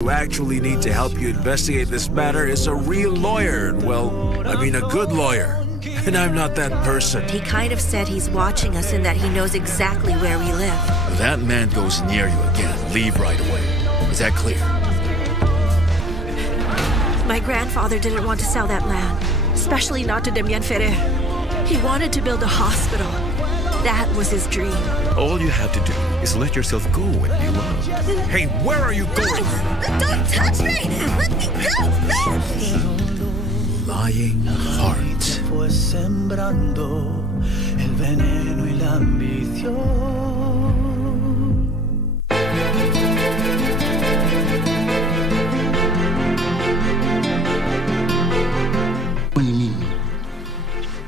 who actually need to help you investigate this matter is a real lawyer. Well, I mean a good lawyer. And I'm not that person. He kind of said he's watching us and that he knows exactly where we live. If that man goes near you again, leave right away. Is that clear? My grandfather didn't want to sell that land, especially not to Demian Ferrer. He wanted to build a hospital. That was his dream. All you have to do is let yourself go when you love. Hey, where are you going? No! Don't touch me! Let me go! No! Lying heart. Fue sembrando el veneno y la ambición.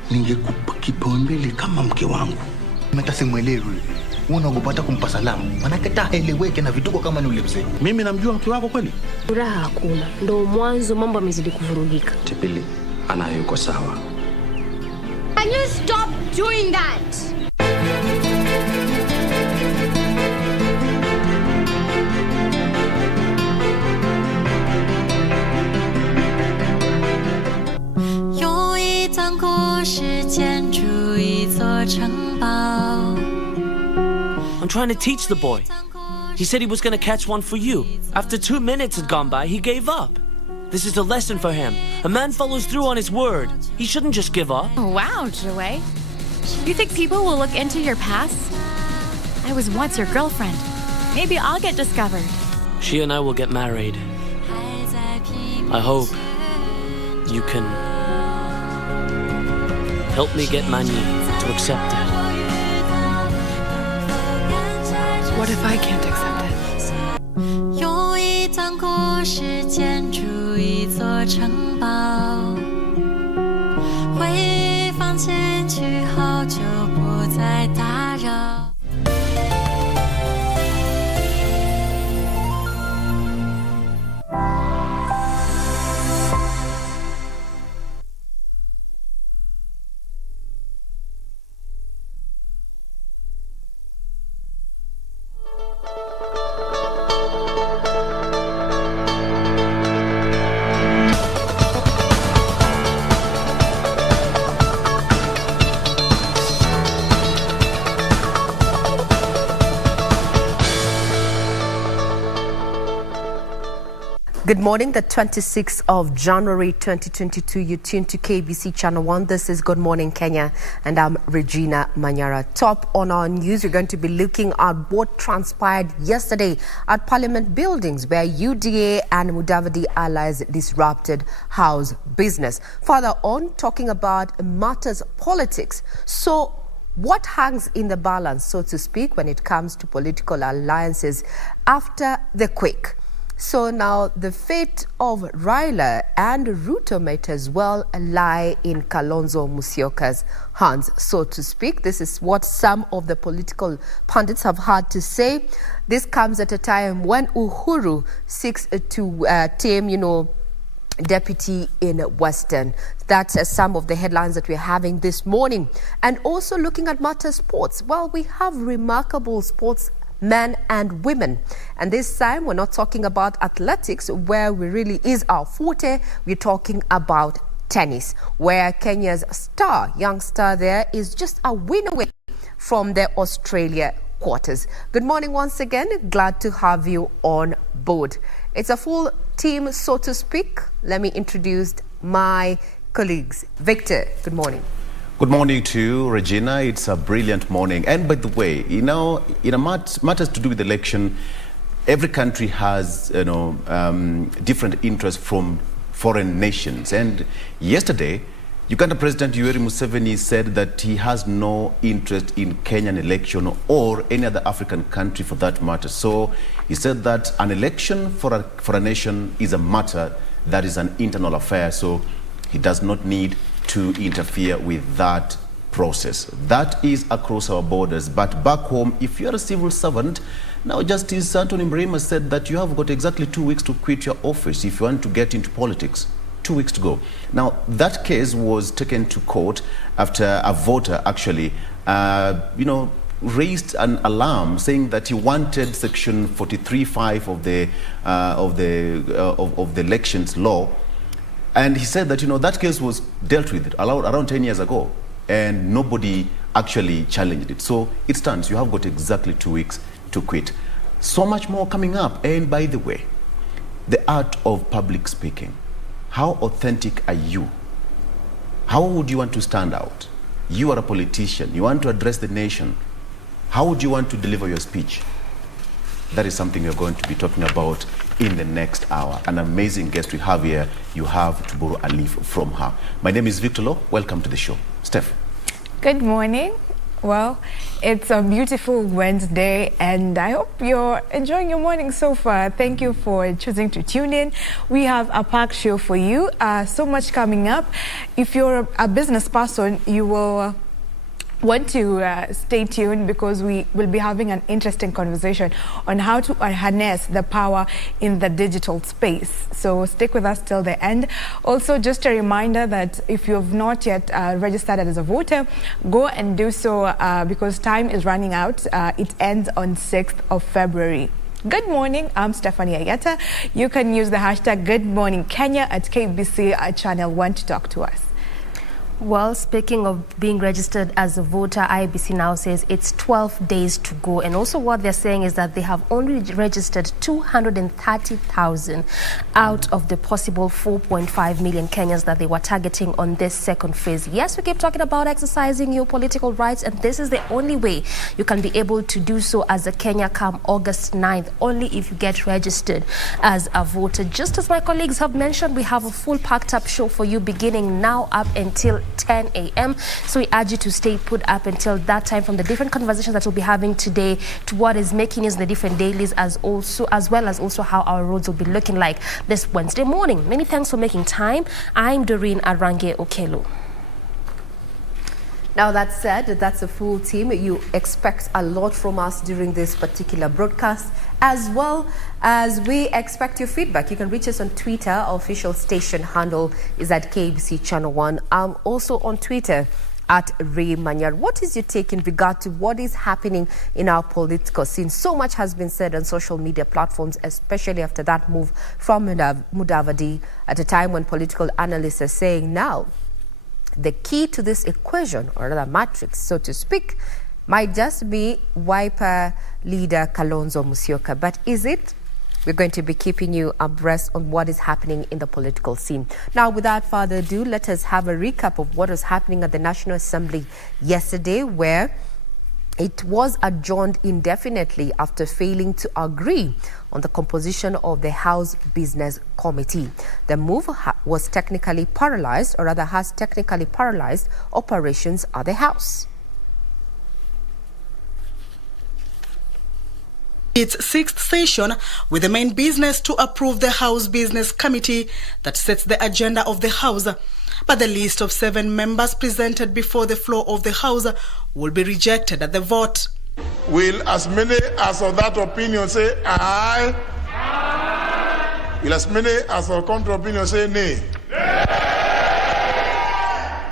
Ningekupa kipaumbele kama mke wangu. Mata simwelewi. Unaogopa kumpa salamu. Manake haeleweki na vituko kama ni ule mzee. Mimi namjua mke wako kweli? Furaha hakuna. Ndio mwanzo mambo yamezidi kuvurugika. Tipili anayuko sawa. Can you stop doing that? I'm trying to teach the boy. He said he was going to catch one for you. After 2 minutes had gone by, he gave up. This is a lesson for him. A man follows through on his word. He shouldn't just give up. Wow, Joey. You think people will look into your past? I was once your girlfriend. Maybe I'll get discovered. She and I will get married. I hope you can help me get Manny to accept it. What if I can't accept it? 有一段故事建筑一座城堡，回忆放进去后就不再打扰。 Good morning, the 26th of January 2022. You tune to KBC Channel 1. This is Good Morning Kenya, and I'm Regina Manyara. Top on our news, we're going to be looking at what transpired yesterday at Parliament buildings, where UDA and Mudavadi allies disrupted House business. Further on, talking about matters politics. So, what hangs in the balance, so to speak, when it comes to political alliances after the quake? So now the fate of Raila and Ruto might as well lie in Kalonzo Musyoka's hands, so to speak. This is what some of the political pundits have had to say. This comes at a time when Uhuru seeks to tame, deputy in Western. That's some of the headlines that we're having this morning. And also looking at matter sports. Well, we have remarkable sports men and women. And this time, we're not talking about athletics, where we really is our forte. We're talking about tennis, where Kenya's young star there is just a win away from the Australia quarters. Good morning once again. Glad to have you on board. It's a full team, so to speak. Let me introduce my colleagues. Victor, good morning. Good morning to you, Regina. It's a brilliant morning. And by the way, in matters to do with election, every country has, different interests from foreign nations. And yesterday, Uganda President Yoweri Museveni said that he has no interest in Kenyan election or any other African country for that matter. So he said that an election for a nation is a matter that is an internal affair. So he does not need to interfere with that process. That is across our borders. But back home, if you're a civil servant, now Justice Anthony Mrema said that you have got exactly 2 weeks to quit your office if you want to get into politics. 2 weeks to go. Now, that case was taken to court after a voter actually, raised an alarm saying that he wanted Section 43(5) of the elections law, and he said that that case was dealt with around 10 years ago, and nobody actually challenged it. So it stands. You have got exactly 2 weeks to quit. So much more coming up. And by the way, the art of public speaking. How authentic are you? How would you want to stand out? You are a politician. You want to address the nation. How would you want to deliver your speech? That is something we're going to be talking about in the next hour. An amazing guest we have here. You have to borrow a leaf from her. My name is Victor Lo. Welcome to the show. Steph. Good morning. Well, it's a beautiful Wednesday, and I hope you're enjoying your morning so far. Thank you for choosing to tune in. We have a packed show for you. So much coming up. If you're a business person, you will want to stay tuned, because we will be having an interesting conversation on how to harness the power in the digital space. So stick with us till the end. Also, just a reminder that if you have not yet registered as a voter, go and do so because time is running out. It ends on 6th of February. Good morning, I'm Stephanie Ayeta. You can use the hashtag #GoodMorningKenya at KBC Channel 1 to talk to us. Well, speaking of being registered as a voter, IEBC now says it's 12 days to go. And also what they're saying is that they have only registered 230,000 out of the possible 4.5 million Kenyans that they were targeting on this second phase. Yes, we keep talking about exercising your political rights, and this is the only way you can be able to do so as a Kenya come August 9th, only if you get registered as a voter. Just as my colleagues have mentioned, we have a full packed up show for you beginning now up until 10 a.m. So we urge you to stay put up until that time, from the different conversations that we'll be having today to what is making news in the different dailies, as well as how our roads will be looking like this Wednesday morning. Many thanks for making time. I'm Doreen Arange Okelo. Now, that said, that's a full team. You expect a lot from us during this particular broadcast, as well as we expect your feedback. You can reach us on Twitter. Our official station handle is at KBC Channel 1. I'm also on Twitter at Ray Manyar. What is your take in regard to what is happening in our political scene? So much has been said on social media platforms, especially after that move from Mudavadi, at a time when political analysts are saying now the key to this equation, or rather matrix, so to speak, might just be Wiper leader Kalonzo Musyoka. But is it? We're going to be keeping you abreast on what is happening in the political scene. Now, without further ado, let us have a recap of what was happening at the National Assembly yesterday, where it was adjourned indefinitely after failing to agree on the composition of the House Business Committee. The move was technically paralyzed, or rather has technically paralyzed operations at the House. Its sixth session, with the main business to approve the House Business Committee that sets the agenda of the House. But the list of 7 members presented before the floor of the House will be rejected at the vote. Will as many as of that opinion say aye? Aye. Will as many as of contrary opinion say nay? Nay.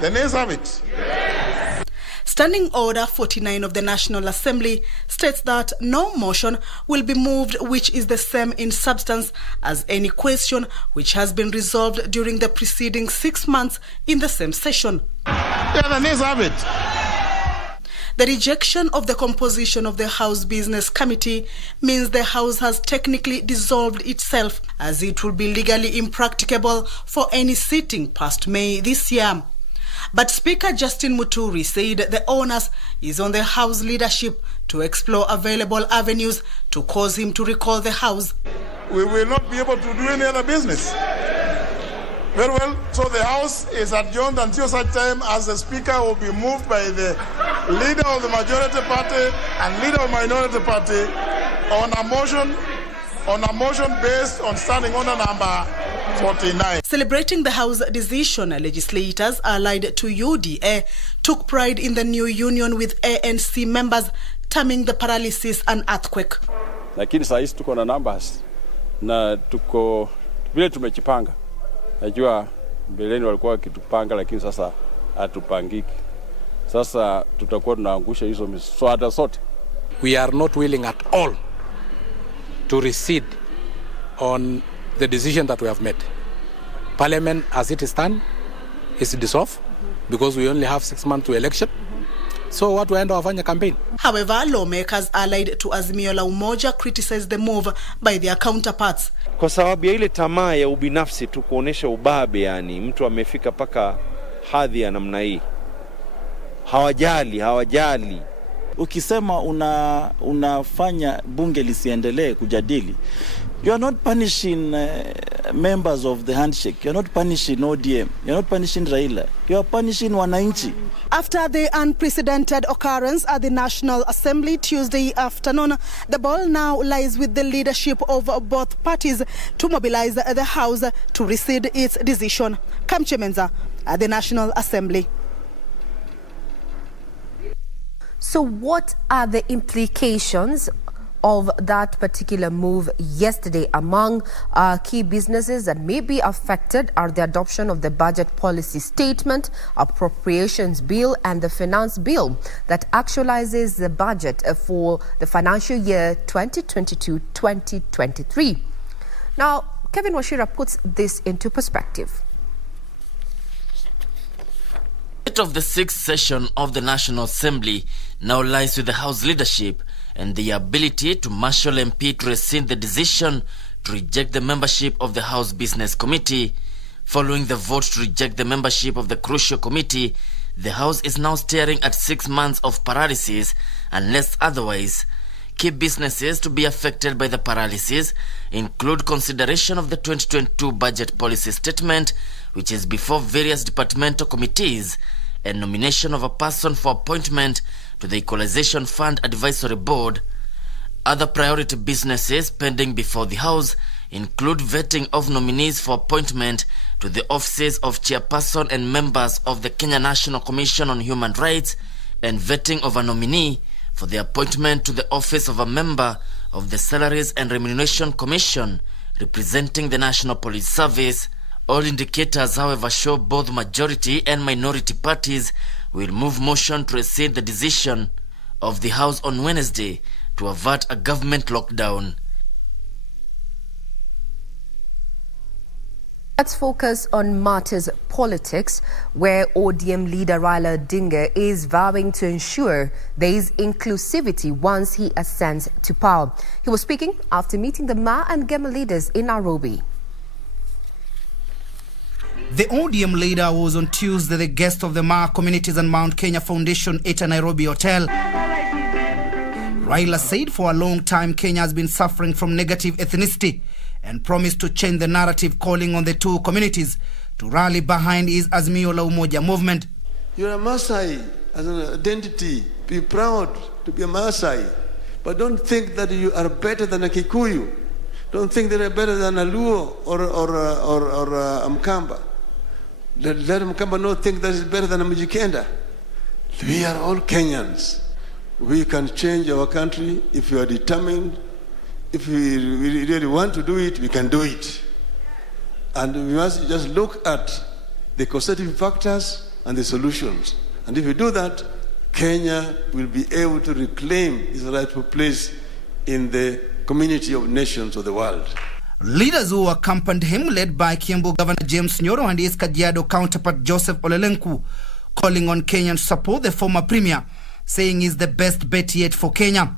The nays have it. Yes. Standing Order 49 of the National Assembly states that no motion will be moved which is the same in substance as any question which has been resolved during the preceding 6 months in the same session. Yeah, the nays have it. The rejection of the composition of the House Business Committee means the House has technically dissolved itself, as it will be legally impracticable for any sitting past May this year. But Speaker Justin Muturi said the onus is on the House leadership to explore available avenues to cause him to recall the House. We will not be able to do any other business. Very well, so the House is adjourned until such time as the Speaker will be moved by the leader of the majority party and leader of the minority party on a motion based on Standing Order number 49. Celebrating the House decision, legislators allied to UDA took pride in the new union with ANC members, terming the paralysis an earthquake. Lakini saa hizi tuko na numbers na tuko vile tumejipanga. Najua mbeleni walikuwa wakitupanga, lakini sasa hatupangiki. Sasa tutakuwa tunaangusha hizo miswada sote. we are not willing at all to recede on the decision that we have made. Parliament, as it stands, is dissolved because we only have 6 months to election. So what we end up wafanya campaign. However, lawmakers allied to Azimio la Umoja criticized the move by their counterparts. Kwa sababu ya ile tamaa ya ubinafsi tu kuonesha ubabe, yani mtu amefika paka hadhi ya namna hii. Hawajali. Ukisema unafanya bunge lisiendelee kujadili, you are not punishing members of the handshake. You are not punishing ODM. You are not punishing Raila. You are punishing wananchi. After the unprecedented occurrence at the National Assembly Tuesday afternoon, the ball now lies with the leadership of both parties to mobilize the House to rescind its decision. Kamche Menza at the National Assembly. So what are the implications of that particular move yesterday? Among key businesses that may be affected are the adoption of the budget policy statement, appropriations bill and the finance bill that actualizes the budget for the financial year 2022-2023. Now, Kevin Washira puts this into perspective. Of the 6th session of the National Assembly now lies with the House leadership and the ability to marshal MP to rescind the decision to reject the membership of the House Business Committee. Following the vote to reject the membership of the crucial committee, the House is now staring at 6 months of paralysis unless otherwise. Key businesses to be affected by the paralysis include consideration of the 2022 budget policy statement, which is before various departmental committees, and nomination of a person for appointment to the Equalization Fund Advisory Board. Other priority businesses pending before the House include vetting of nominees for appointment to the offices of chairperson and members of the Kenya National Commission on Human Rights, and vetting of a nominee for the appointment to the office of a member of the Salaries and Remuneration Commission representing the National Police Service. All indicators, however, show both majority and minority parties will move motion to rescind the decision of the House on Wednesday to avert a government lockdown. Let's focus on matters politics, where ODM leader Raila Odinga is vowing to ensure there is inclusivity once he ascends to power. He was speaking after meeting the Ma and Gema leaders in Nairobi. The ODM leader was on Tuesday the guest of the Ma Communities and Mount Kenya Foundation at a Nairobi hotel. Raila said for a long time Kenya has been suffering from negative ethnicity and promised to change the narrative, calling on the two communities to rally behind his Azimio la Umoja movement. You're a Maasai as an identity. Be proud to be a Maasai. But don't think that you are better than a Kikuyu. Don't think that you're better than a Luo or a Mkamba. Let Mkamba not think that is better than a Mjikenda. We are all Kenyans. We can change our country if we are determined. If we really want to do it, we can do it. And we must just look at the causative factors and the solutions. And if we do that, Kenya will be able to reclaim its rightful place in the community of nations of the world. Leaders who accompanied him, led by Kiambu Governor James Nyoro and his Kajiado counterpart Joseph Olelenku, calling on Kenyans to support the former premier, saying he's the best bet yet for Kenya.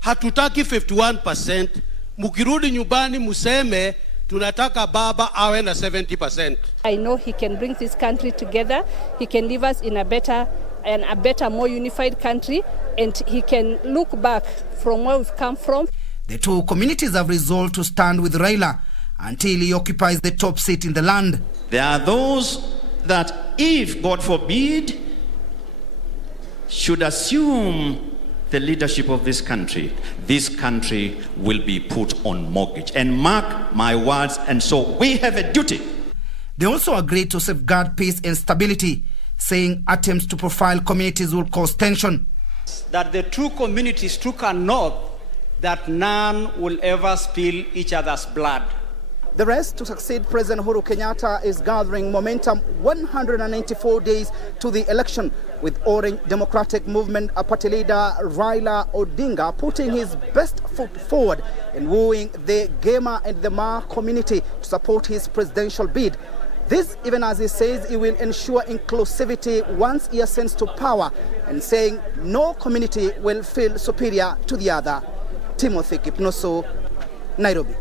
Hatutaki 51%, mukirudi nyumbani museme tunataka baba awe na 70%. I know he can bring this country together. He can leave us in a better, more unified country, and he can look back from where we've come from. The two communities have resolved to stand with Raila until he occupies the top seat in the land. There are those that, if, God forbid, should assume the leadership of this country will be put on mortgage. And mark my words, and so we have a duty. They also agreed to safeguard peace and stability, saying attempts to profile communities will cause tension. That the two communities took an oath that none will ever spill each other's blood. The race to succeed President Uhuru Kenyatta is gathering momentum 194 days to the election, with Orange Democratic Movement party leader Raila Odinga putting his best foot forward in wooing the Gema and the Ma community to support his presidential bid. This even as he says he will ensure inclusivity once he ascends to power, and saying no community will feel superior to the other. Timothy Kipnoso, Nairobi.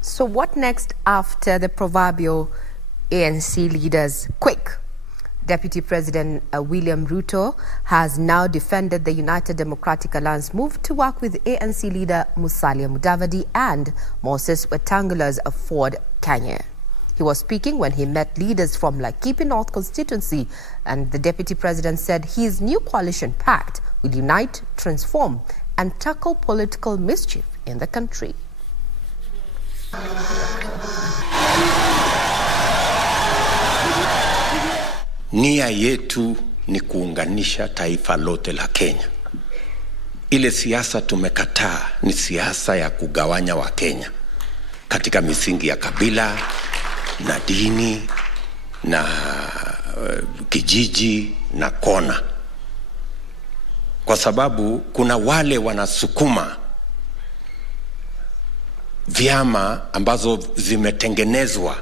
So what next after the proverbial ANC leaders quake? Deputy President William Ruto has now defended the United Democratic Alliance move to work with ANC leader Musalia Mudavadi and Moses Wetangula's Ford Kenya. He was speaking when he met leaders from Laikipia North constituency, and the Deputy President said his new coalition pact will unite, transform and tackle political mischief in the country. Nia yetu ni kuunganisha taifa lote la Kenya. Ile siasa tumekataa ni siasa ya kugawanya wa Kenya katika misingi ya kabila na dini na kijiji na kona. Kwa sababu kuna wale wanasukuma vyama ambazo zimetengenezwa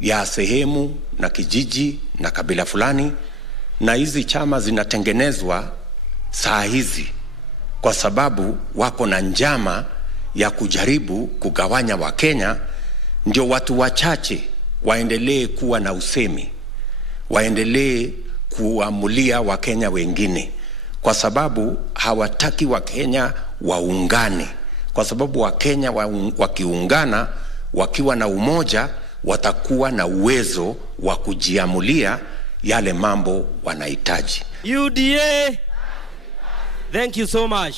ya sehemu na kijiji na kabila fulani, na hizi chama zinatengenezwa saa hizi kwa sababu wako na njama ya kujaribu kugawanya wa Kenya, ndio watu wachache waendelee kuwa na usemi, waendelee kuamulia wa Kenya wengine, kwa sababu hawataki wa Kenya waungane, kwa sababu wa Kenya wakiungana, wakiwa na umoja, watakuwa na uwezo wa kujiamulia yale mambo wanahitaji. UDA, thank you so much.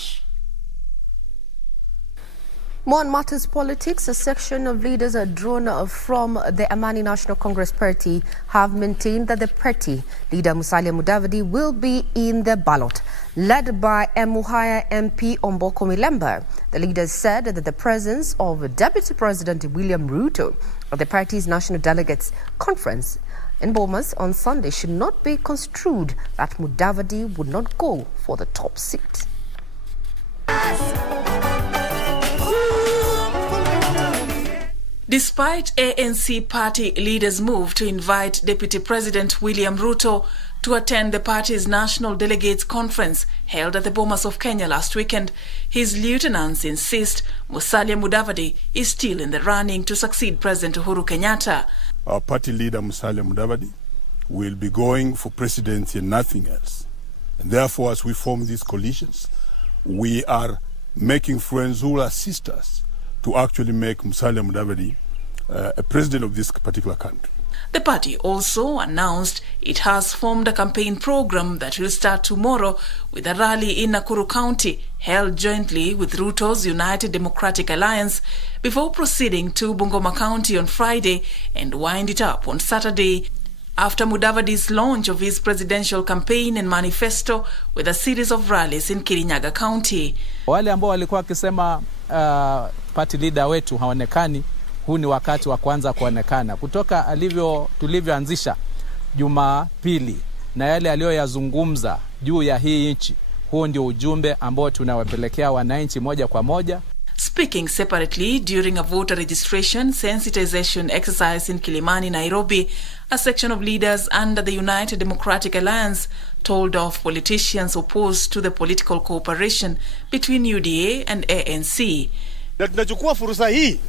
More on matters politics, a section of leaders drawn from the Amani National Congress Party have maintained that the party leader Musalia Mudavadi will be in the ballot. Led by Emuhaya MP Omboko Milemba, the leaders said that the presence of Deputy President William Ruto at the party's National Delegates Conference in Bomas on Sunday should not be construed that Mudavadi would not go for the top seat. Despite ANC party leaders' move to invite Deputy President William Ruto to attend the party's National Delegates Conference held at the Bomas of Kenya last weekend, his lieutenants insist Musalia Mudavadi is still in the running to succeed President Uhuru Kenyatta. Our party leader Musalia Mudavadi will be going for presidency and nothing else. And therefore, as we form these coalitions, we are making friends who will assist us to actually make Musalia Mudavadi a president of this particular country. The party also announced it has formed a campaign program that will start tomorrow with a rally in Nakuru County held jointly with Ruto's United Democratic Alliance before proceeding to Bungoma County on Friday and wind it up on Saturday after Mudavadi's launch of his presidential campaign and manifesto with a series of rallies in Kirinyaga County. Wale ambao walikuwa wakisema party leader wetu haonekani, huu ni wakati wa kwanza kuonekana. Kutoka tulivyoanzisha Jumapili na yale aliyoyazungumza juu ya hii nchi, huo ndio ujumbe ambao tunawapelekea wananchi moja kwa moja. Speaking separately during a voter registration sensitization exercise in Kilimani, Nairobi, a section of leaders under the United Democratic Alliance told off politicians opposed to the political cooperation between UDA and ANC. Na tunachukua fursa hii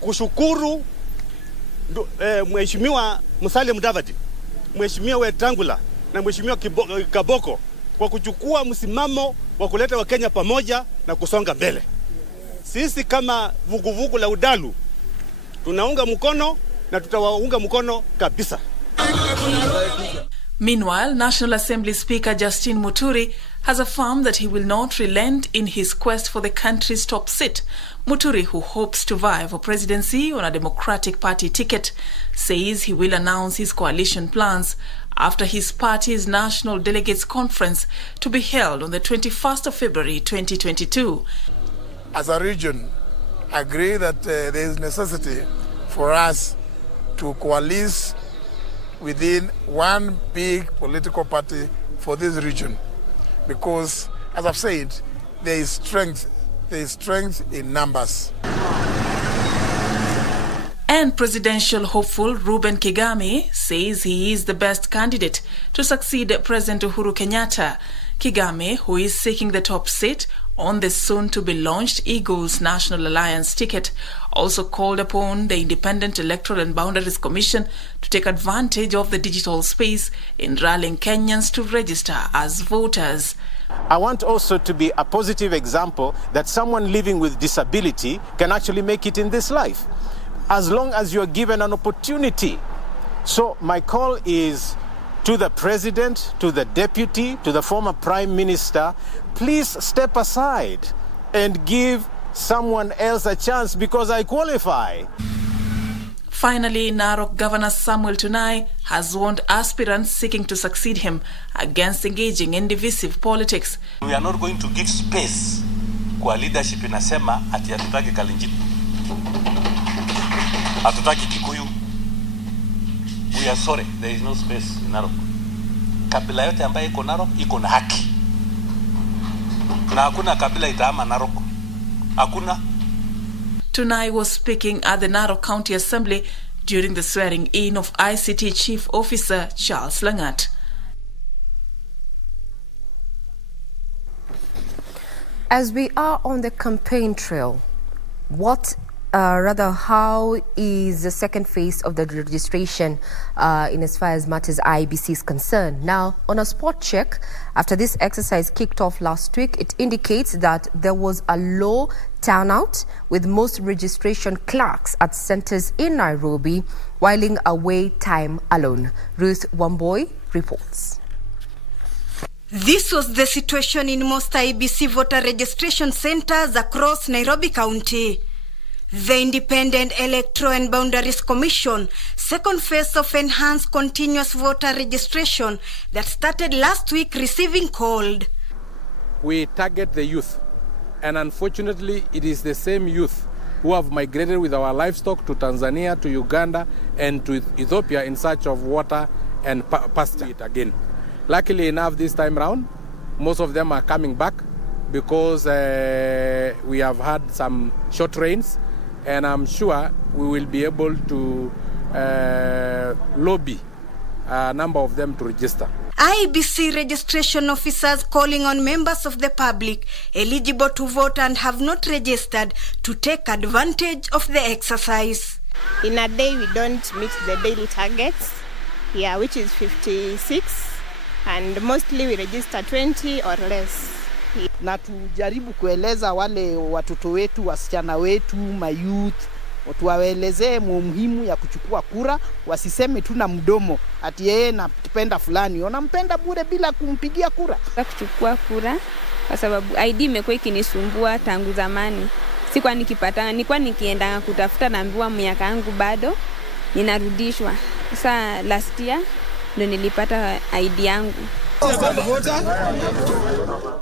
kushukuru Mheshimiwa Musalia Mudavadi, Mheshimiwa Wetangula na Mheshimiwa Kaboko kwa kuchukua msimamo wa kuleta Wakenya pamoja na kusonga mbele. Sisi kama vuguvugu la Udalu tunaunga mkono na tutawaunga mkono kabisa. Meanwhile, National Assembly Speaker Justin Muturi has affirmed that he will not relent in his quest for the country's top seat. Muturi, who hopes to vie for presidency on a Democratic Party ticket, says he will announce his coalition plans after his party's National Delegates Conference to be held on the 21st of February 2022. as a region, agree that there is necessity for us to coalesce within one big political party for this region. Because, as I've said, there is strength in numbers. And presidential hopeful Reuben Kigame says he is the best candidate to succeed President Uhuru Kenyatta. Kigame, who is seeking the top seat on the soon-to-be-launched Eagles National Alliance ticket, also called upon the Independent Electoral and Boundaries Commission to take advantage of the digital space in rallying Kenyans to register as voters. I want also to be a positive example that someone living with disability can actually make it in this life, as long as you are given an opportunity. So my call is to the president, to the deputy, to the former prime minister, please step aside and give someone else a chance because I qualify. Finally, Narok Governor Samuel Tunai has warned aspirants seeking to succeed him against engaging in divisive politics. We are not going to give space kwa leadership inasema ati hatutaki Kalenjin, hatutaki Kikuyu. We are sorry, there is no space in Narok. Kabila yote ambaye iko Narok iko na haki. Na hakuna kabila itaama Narok. Hakuna. Tunai was speaking at the Narok County Assembly during the swearing-in of ICT Chief Officer Charles Langat. As we are on the campaign trail, how is the second phase of the registration in as far as matters IEBC is concerned? Now, on a spot check, after this exercise kicked off last week, it indicates that there was a low turnout, with most registration clerks at centers in Nairobi whiling away time alone. Ruth Wamboy reports. This was the situation in most IEBC voter registration centers across Nairobi County. The Independent Electoral and Boundaries Commission, second phase of enhanced continuous voter registration that started last week, receiving cold. We target the youth, and unfortunately it is the same youth who have migrated with our livestock to Tanzania, to Uganda and to Ethiopia in search of water and pasture again. Luckily enough, this time round, most of them are coming back because we have had some short rains, and I'm sure we will be able to lobby a number of them to register. IEBC registration officers calling on members of the public eligible to vote and have not registered to take advantage of the exercise. In a day, we don't meet the daily targets, which is 56, and mostly we register 20 or less. Na tujaribu kueleza wale watoto wetu, wasichana wetu, mayouth, tuwaelezee muhimu ya kuchukua kura, wasiseme tu na mdomo ati yeye napenda fulani, unampenda bure bila kumpigia kura. Kuchukua kura kwa sababu ID imekuwa ikinisumbua tangu zamani. Sikuwa nikipata, nilikuwa nikienda kutafuta naambiwa miaka yangu bado ninarudishwa. Sasa last year ndo nilipata ID yangu.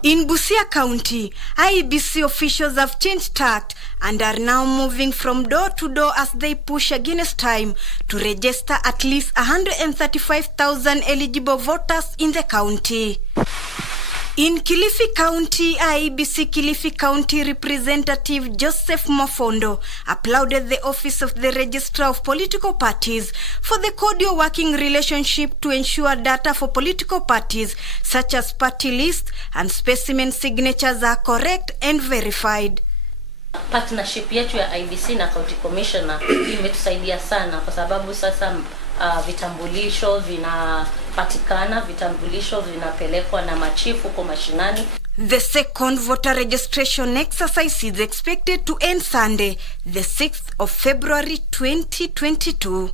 In Busia County, IEBC officials have changed tact and are now moving from door to door as they push against time to register at least 135,000 eligible voters in the county. In Kilifi County, IEBC Kilifi County Representative Joseph Mofondo applauded the Office of the Registrar of Political Parties for the cordial working relationship to ensure data for political parties such as party lists and specimen signatures are correct and verified. Partnership yetu ya IEBC na County Commissioner imetusaidia sana kwa sababu sasa vitambulisho vinapatikana, vitambulisho vinapelekwa na machifu kwa mashinani. The second voter registration exercise is expected to end Sunday, the 6th of February 2022.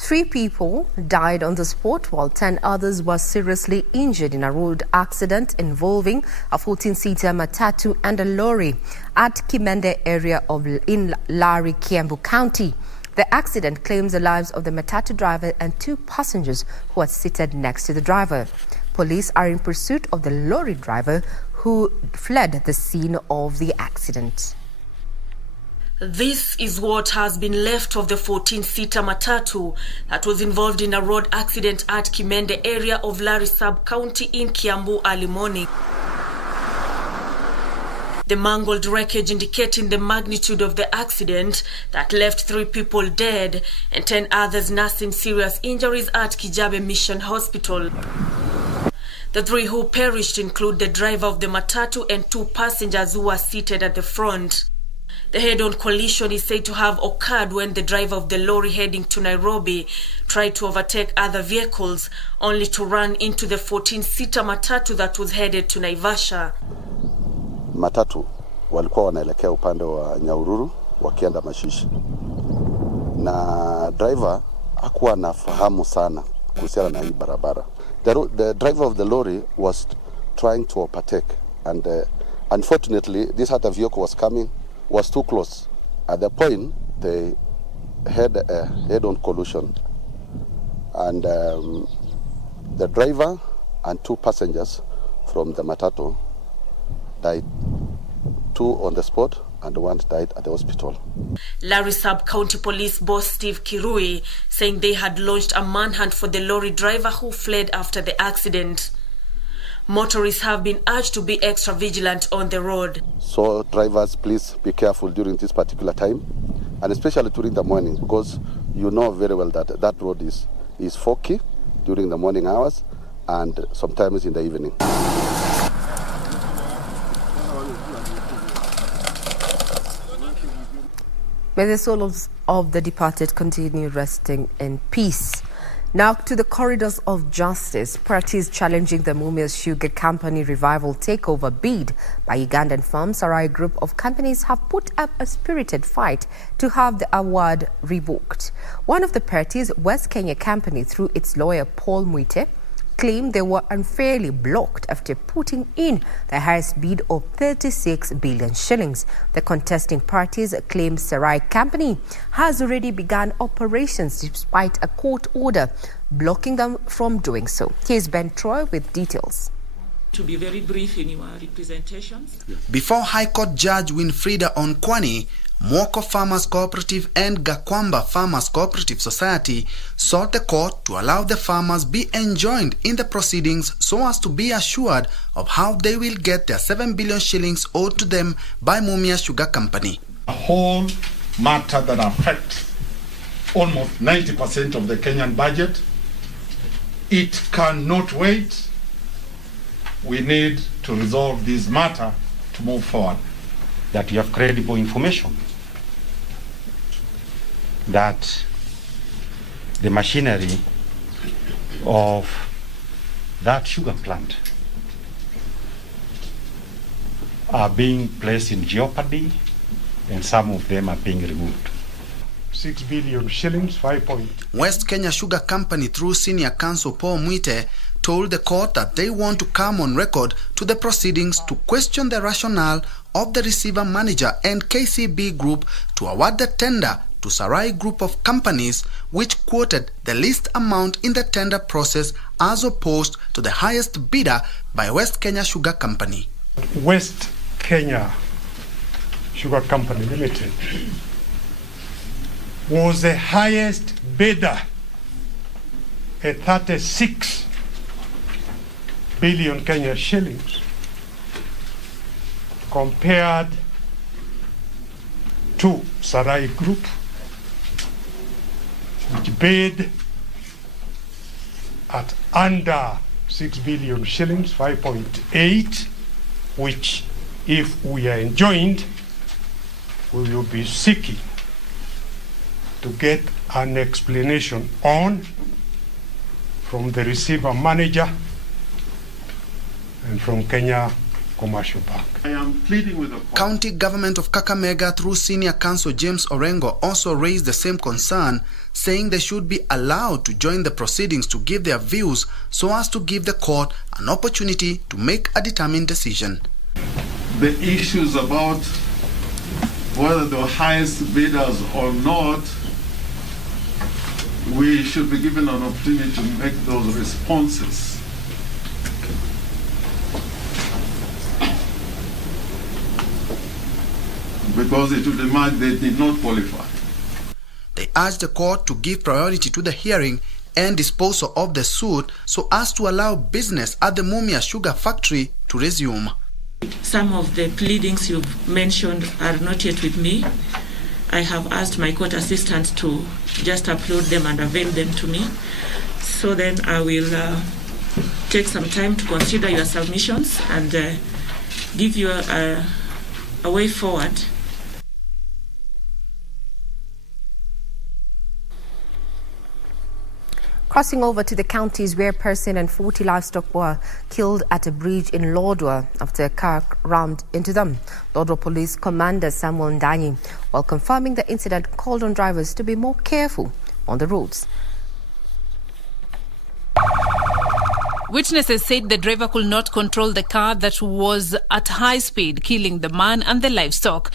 3 people died on the spot while 10 others were seriously injured in a road accident involving a 14-seater matatu and a lorry at Kimende area in Lari, Kiambu County. The accident claims the lives of the matatu driver and 2 passengers who were seated next to the driver. Police are in pursuit of the lorry driver who who fled the scene of the accident. This is what has been left of the 14-seater matatu that was involved in a road accident at Kimende area of Lari sub-county in Kiambu early morning. The mangled wreckage indicating the magnitude of the accident that left 3 people dead and 10 others nursing serious injuries at Kijabe Mission Hospital. The 3 who perished include the driver of the matatu and 2 passengers who were seated at the front. The head-on collision is said to have occurred when the driver of the lorry heading to Nairobi tried to overtake other vehicles, only to run into the 14-seater matatu that was headed to Naivasha. Matatu walikuwa wanaelekea upande wa Nyahururu wakienda Mashishi. Na driver hakuwa anafahamu sana kuhusiana na hii barabara. The driver of the lorry was trying to overtake, and unfortunately this other vehicle was too close. At the point, they had a head-on collision, and the driver and 2 passengers from the matatu died. 2 on the spot and 1 died at the hospital. Lari Sub-County Police Boss Steve Kirui saying they had launched a manhunt for the lorry driver who fled after the accident. Motorists have been urged to be extra vigilant on the road. So drivers, please be careful during this particular time, and especially during the morning, because you know very well that that road is foggy during the morning hours and sometimes in the evening. May the souls of the departed continue resting in peace. Now to the corridors of justice. Parties challenging the Mumia Sugar Company revival takeover bid by Ugandan firm Sarai Group of Companies have put up a spirited fight to have the award revoked. One of the parties, West Kenya Company, through its lawyer Paul Mwite, claimed they were unfairly blocked after putting in the highest bid of 36 billion shillings. The contesting parties claim Sarai Company has already begun operations despite a court order blocking them from doing so. Here's Ben Troy with details. To be very brief in your representations. Before High Court Judge Winfrida Onkwani, Mwoko Farmers Cooperative and Gakwamba Farmers Cooperative Society sought the court to allow the farmers be enjoined in the proceedings so as to be assured of how they will get their 7 billion shillings owed to them by Mumia Sugar Company. A whole matter that affects almost 90% of the Kenyan budget. It cannot wait. We need to resolve this matter to move forward. That you have credible information that the machinery of that sugar plant are being placed in jeopardy and some of them are being removed. 6 billion shillings, 5 point. West Kenya Sugar Company through senior counsel Paul Mwite told the court that they want to come on record to the proceedings to question the rationale of the receiver manager and KCB Group to award the tender to Sarai Group of Companies, which quoted the least amount in the tender process as opposed to the highest bidder by West Kenya Sugar Company. West Kenya Sugar Company Limited was the highest bidder at 36 billion Kenya shillings compared to Sarai Group, which bid at under 6 billion shillings, 5.8, which if we are enjoined, we will be seeking to get an explanation on from the receiver manager and from Kenya Commercial Bank. I am pleading with the County Government of Kakamega through senior counsel James Orengo also raised the same concern, saying they should be allowed to join the proceedings to give their views so as to give the court an opportunity to make a determined decision. The issues about whether the highest bidders or not, we should be given an opportunity to make those responses. because it would emerge they did not qualify. They urged the court to give priority to the hearing and disposal of the suit so as to allow business at the Mumia Sugar factory to resume. Some of the pleadings you've mentioned are not yet with me. I have asked my court assistant to just upload them and avail them to me. So then I will take some time to consider your submissions and give you a way forward. Crossing over to the counties where a person and 40 livestock were killed at a bridge in Lodwar after a car rammed into them. Lodwar Police Commander Samuel Ndanyi, while confirming the incident, called on drivers to be more careful on the roads. Witnesses said the driver could not control the car that was at high speed, killing the man and the livestock.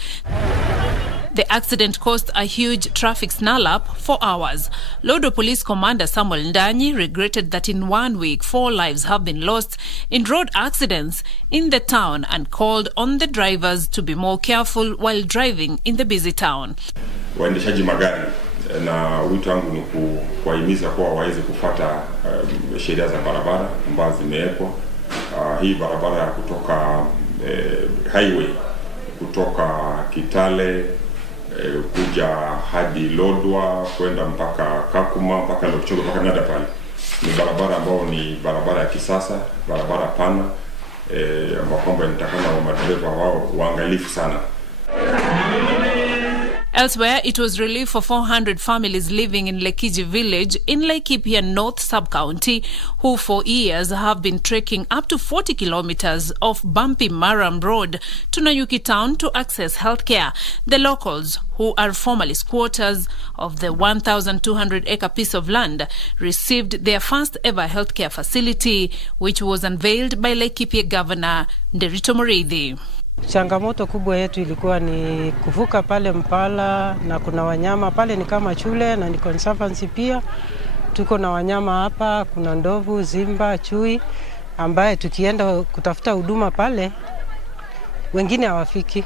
The accident caused a huge traffic snarl-up for hours. Lodwar Police Commander Samuel Ndanyi regretted that in 1 week, 4 lives have been lost in road accidents in the town and called on the drivers to be more careful while driving in the busy town. Waendeshaji magari na wito wangu ni kuwahimiza kuwa waweze kufuata sheria za barabara ambazo zimewekwa. Hii barabara ya kutoka highway kutoka Kitale kuja hadi Lodwar kwenda mpaka Kakuma mpaka Lokchogo mpaka Nada pale ni barabara ambayo ni barabara ya kisasa, barabara pana ambapo kwamba nitakana madereva wao waangalifu sana. Elsewhere, it was relief for 400 families living in Lekiji village in Laikipia North Sub-County who for years have been trekking up to 40 kilometers off bumpy Maram Road to Nanyuki town to access healthcare. The locals, who are formerly squatters of the 1,200-acre piece of land, received their first ever healthcare facility, which was unveiled by Laikipia Governor Nderito Mureithi. Changamoto kubwa yetu ilikuwa ni kuvuka pale Mpala na kuna wanyama pale ni kama shule na ni conservancy pia. Tuko na wanyama hapa, kuna ndovu, zimba, chui ambaye tukienda kutafuta huduma pale wengine hawafiki.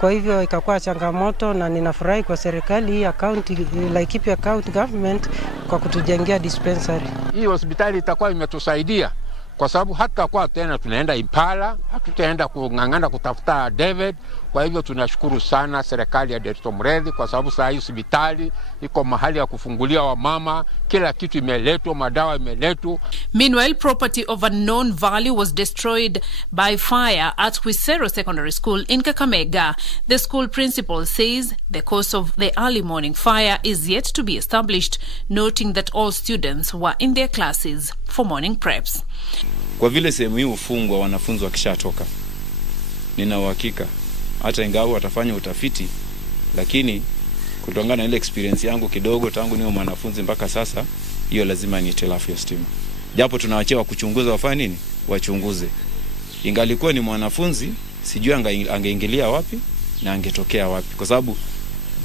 Kwa hivyo ikakuwa changamoto na ninafurahi kwa serikali ya county Laikipia County Government kwa kutujengea dispensary. Hii hospitali itakuwa imetusaidia kwa sababu hata kwa tena tunaenda Impala, hatutaenda kungangana kutafuta David. Kwa hivyo tunashukuru sana serikali ya Nderito Mureithi kwa sababu saa hii hospitali iko mahali ya kufungulia wamama, kila kitu imeletwa, madawa imeletwa. Meanwhile, property of unknown value was destroyed by fire at Quisero Secondary School in Kakamega. The school principal says the cause of the early morning fire is yet to be established, noting that all students were in their classes for morning preps. Kwa vile sehemu hii ufungwa wanafunzi wakishatoka, nina uhakika hata ingawa watafanya utafiti, lakini kutokana na ile experience yangu kidogo tangu niwe mwanafunzi mpaka sasa, hiyo lazima ni hitilafu ya stima. Japo tunawachia wa kuchunguza wafanye nini? Wachunguze. Ingalikuwa ni mwanafunzi, sijui angeingilia wapi na angetokea wapi, kwa sababu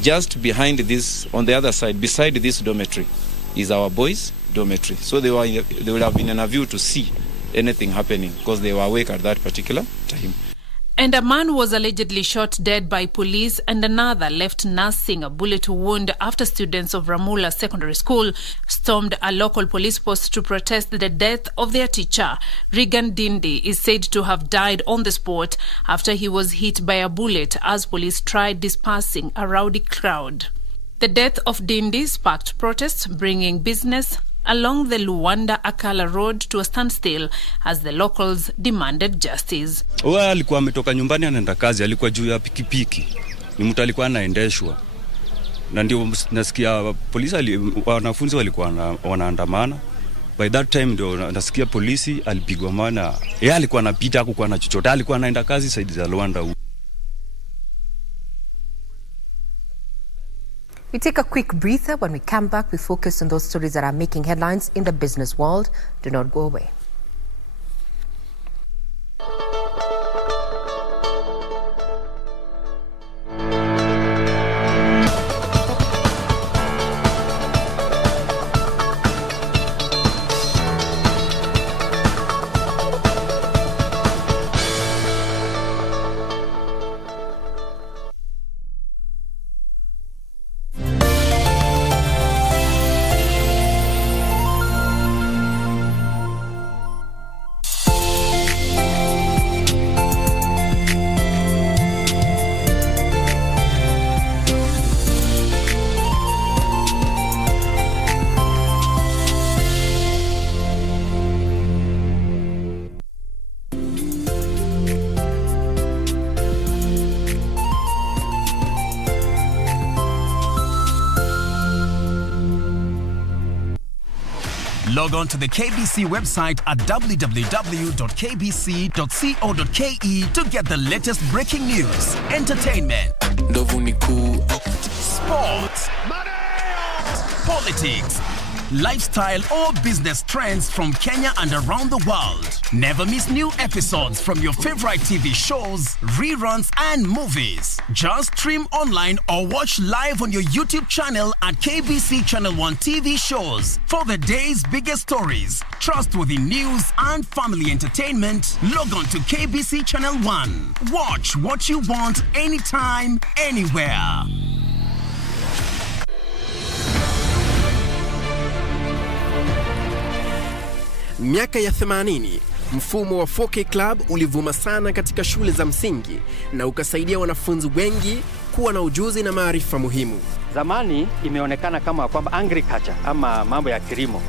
just behind this, on the other side, beside this dormitory is our boys' dormitory. So they will have been in a view to see anything happening because they were awake at that particular time. And a man was allegedly shot dead by police and another left nursing a bullet wound after students of Ramula Secondary School stormed a local police post to protest the death of their teacher. Regan Dindi is said to have died on the spot after he was hit by a bullet as police tried dispersing a rowdy crowd. The death of Dindi sparked protests, bringing business along the Luanda-Akala road to a standstill as the locals demanded justice. Alikuwa ametoka nyumbani anaenda kazi, alikuwa juu ya pikipiki. Ni mtu alikuwa anaendeshwa. Na ndio nasikia polisi wanafunzi walikuwa wanaandamana. By that time ndio nasikia polisi alipigwa maana yeye alikuwa anapita hakuwa na chochote, alikuwa anaenda kazi side za Luanda. We take a quick breather. When we come back, we focus on those stories that are making headlines in the business world. Do not go away. Log on to the KBC website at www.kbc.co.ke to get the latest breaking news, entertainment, sports, politics, lifestyle or business trends from Kenya and around the world. Never miss new episodes from your favorite TV shows, reruns and movies. Just stream online or watch live on your YouTube channel at KBC Channel 1 TV shows. For the day's biggest stories, trustworthy news and family entertainment, log on to KBC Channel 1. Watch what you want anytime, anywhere. Miaka ya 80, mfumo wa 4K Club ulivuma sana katika shule za msingi na ukasaidia wanafunzi wengi kuwa na ujuzi na maarifa muhimu. Zamani imeonekana kama kwamba agriculture ama mambo ya kilimo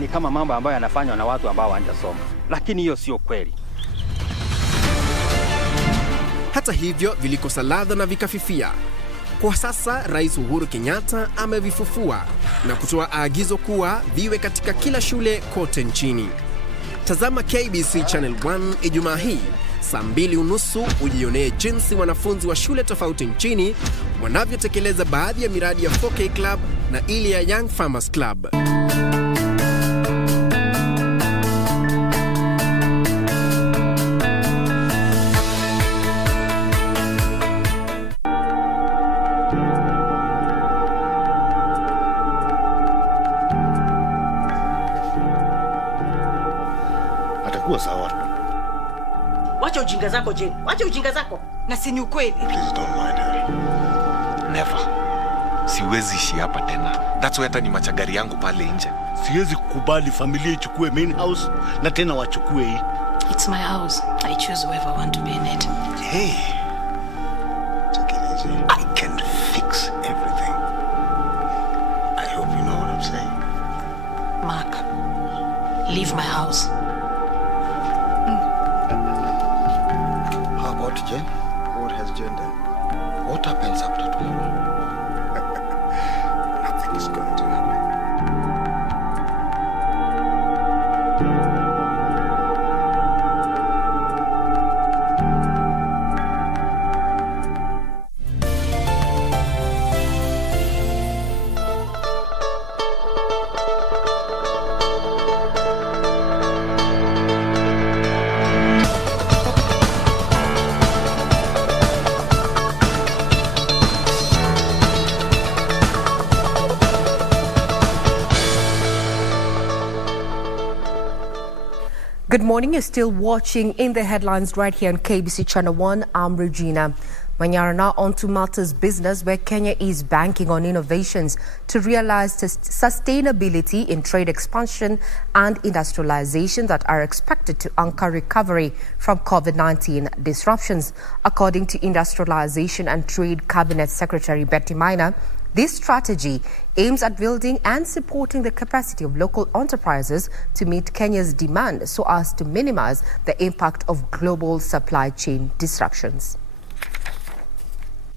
ni kama mambo ambayo yanafanywa na watu ambao hawajasoma, lakini hiyo sio kweli. Hata hivyo vilikosa ladha na vikafifia. Kwa sasa Rais Uhuru Kenyatta amevifufua na kutoa agizo kuwa viwe katika kila shule kote nchini. Tazama KBC Channel 1 Ijumaa hii saa 2:30 ujionee jinsi wanafunzi wa shule tofauti nchini wanavyotekeleza baadhi ya miradi ya 4K Club na ile ya Young Farmers Club. Sawa. Wacha ujinga zako Jane. Wacha ujinga zako. Na si ni ukweli. Please don't mind her. Never. Siwezi ishi hapa tena. That's why hata ni machagari yangu pale nje. Siwezi kukubali familia ichukue main house na tena wachukue hii. It's my house. I choose whoever I want to be in it. Hey. Take it easy. I can fix everything. I hope you know what I'm saying. Mark, leave my house. Jen? What has Jen done? What happens after tomorrow? Nothing is going to happen. Good morning. You're still watching In the Headlines right here on KBC Channel 1. I'm Regina Manyara. Now on to matters business, where Kenya is banking on innovations to realize sustainability in trade expansion and industrialization that are expected to anchor recovery from COVID-19 disruptions. According to Industrialization and Trade Cabinet Secretary Betty Maina, this strategy aims at building and supporting the capacity of local enterprises to meet Kenya's demand so as to minimize the impact of global supply chain disruptions.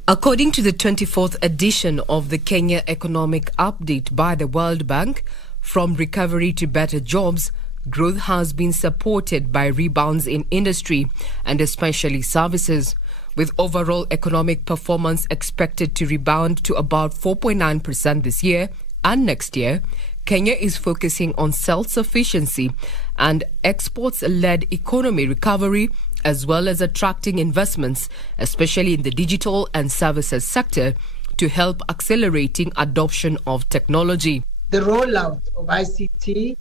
According to the 24th edition of the Kenya Economic Update by the World Bank, from recovery to better jobs, growth has been supported by rebounds in industry and especially services. With overall economic performance expected to rebound to about 4.9% this year and next year, Kenya is focusing on self-sufficiency and exports-led economy recovery, as well as attracting investments, especially in the digital and services sector, to help accelerating adoption of technology. The rollout of ICT,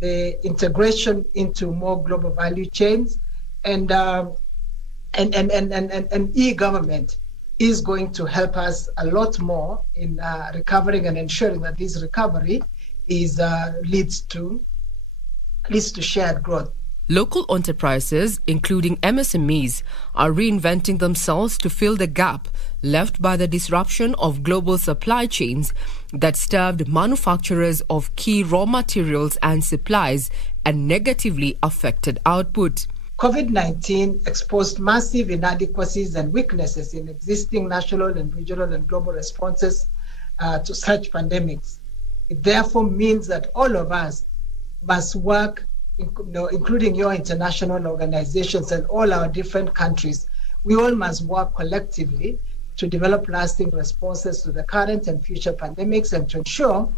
the integration into more global value chains, and e-government is going to help us a lot more in recovering and ensuring that this recovery is leads to shared growth. Local enterprises, including MSMEs, are reinventing themselves to fill the gap left by the disruption of global supply chains that starved manufacturers of key raw materials and supplies and negatively affected output. COVID-19 exposed massive inadequacies and weaknesses in existing national and regional and global responses to such pandemics. It therefore means that all of us must work, including your international organizations and all our different countries. We all must work collectively to develop lasting responses to the current and future pandemics and to ensure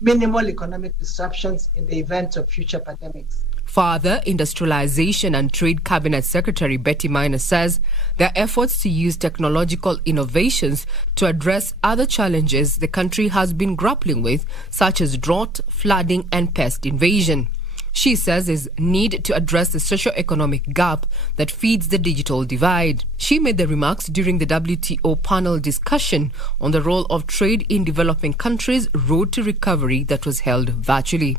minimal economic disruptions in the event of future pandemics. Further, Industrialization and Trade Cabinet Secretary Betty Minor says there are efforts to use technological innovations to address other challenges the country has been grappling with, such as drought, flooding and pest invasion. She says there's need to address the socio-economic gap that feeds the digital divide. She made the remarks during the WTO panel discussion on the role of trade in developing countries' road to recovery that was held virtually.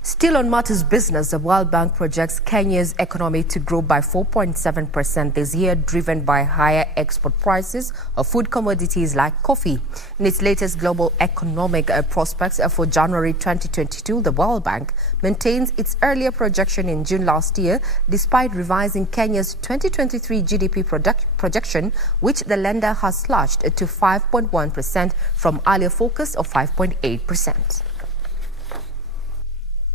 Still on matters business, the World Bank projects Kenya's economy to grow by 4.7% this year, driven by higher export prices of food commodities like coffee. In its latest global economic prospects for January 2022, the World Bank maintains its earlier projection in June last year, despite revising Kenya's 2023 GDP projection, which the lender has slashed to 5.1% from earlier focus of 5.8%.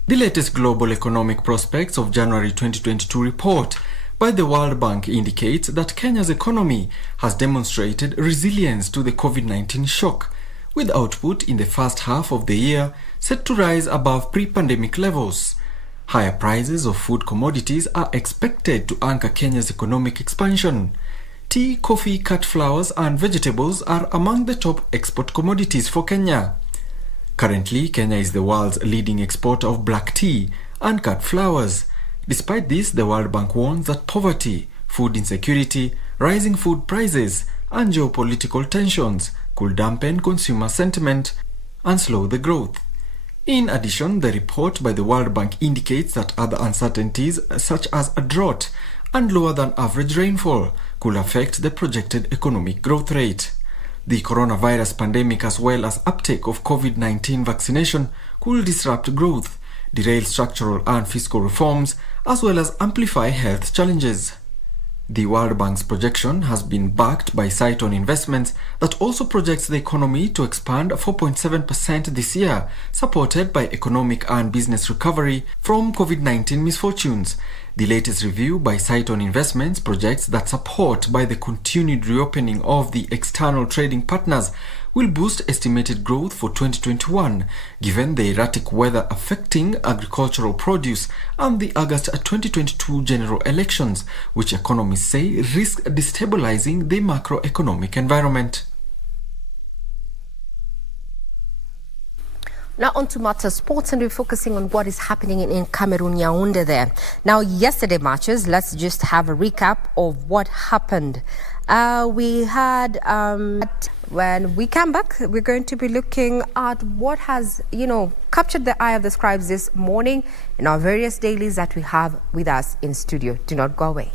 The latest Global Economic Prospects of January 2022 report by the World Bank indicates that Kenya's economy has demonstrated resilience to the COVID-19 shock, with output in the first half of the year set to rise above pre-pandemic levels. Higher prices of food commodities are expected to anchor Kenya's economic expansion. Tea, coffee, cut flowers and vegetables are among the top export commodities for Kenya. Currently, Kenya is the world's leading exporter of black tea and cut flowers. Despite this, the World Bank warns that poverty, food insecurity, rising food prices, and geopolitical tensions could dampen consumer sentiment and slow the growth. In addition, the report by the World Bank indicates that other uncertainties, such as a drought and lower than average rainfall, could affect the projected economic growth rate. The coronavirus pandemic, as well as uptake of COVID-19 vaccination, could disrupt growth, derail structural and fiscal reforms, as well as amplify health challenges. The World Bank's projection has been backed by Saiton Investments that also projects the economy to expand 4.7% this year, supported by economic and business recovery from COVID-19 misfortunes. The latest review by Saiton Investments projects that support by the continued reopening of the external trading partners will boost estimated growth for 2021, given the erratic weather affecting agricultural produce and the August 2022 general elections, which economists say risk destabilizing the macroeconomic environment. Now on to matters sports, and we're focusing on what is happening in Cameroon, Yaoundé there. Now, yesterday matches, let's just have a recap of what happened. We had, when we come back, we're going to be looking at what has, captured the eye of the scribes this morning in our various dailies that we have with us in studio. Do not go away.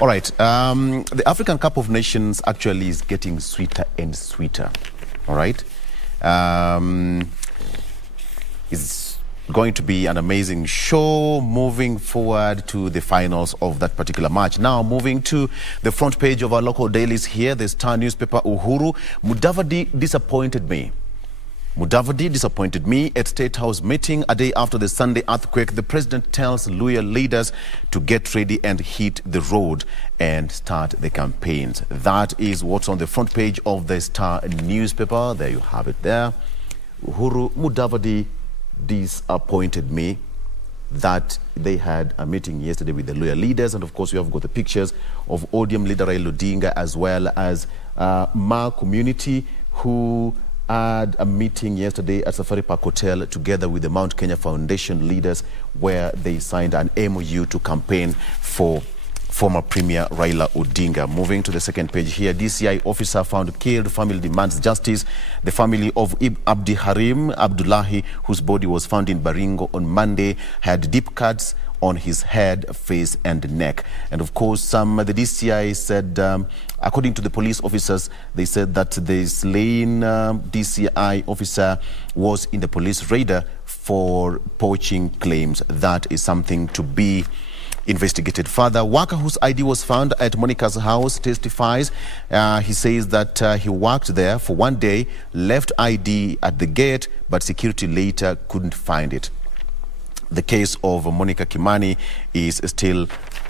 All right, the African Cup of Nations actually is getting sweeter and sweeter, all right? It's going to be an amazing show moving forward to the finals of that particular match. Now, moving to the front page of our local dailies here, the Star newspaper, Uhuru. Mudavadi disappointed me. Mudavadi disappointed me at State House meeting a day after the Sunday earthquake. The president tells loyal leaders to get ready and hit the road and start the campaigns. That is what's on the front page of the Star newspaper. There you have it there. Uhuru Mudavadi disappointed me that they had a meeting yesterday with the loyal leaders, and of course we have got the pictures of ODM leader Raila Odinga as well as Ma community who had a meeting yesterday at Safari Park Hotel together with the Mount Kenya Foundation leaders where they signed an MOU to campaign for former Premier Raila Odinga. Moving to the second page here, DCI officer found killed, family demands justice. The family of Abdi Harim Abdullahi, whose body was found in Baringo on Monday, had deep cuts on his head, face and neck. And of course, the DCI said, according to the police officers, they said that the slain DCI officer was in the police radar for poaching claims. That is something to be investigated further. Worker whose ID was found at Monica's house testifies. He says that he worked there for 1 day, left ID at the gate, but security later couldn't find it. The case of Monica Kimani is still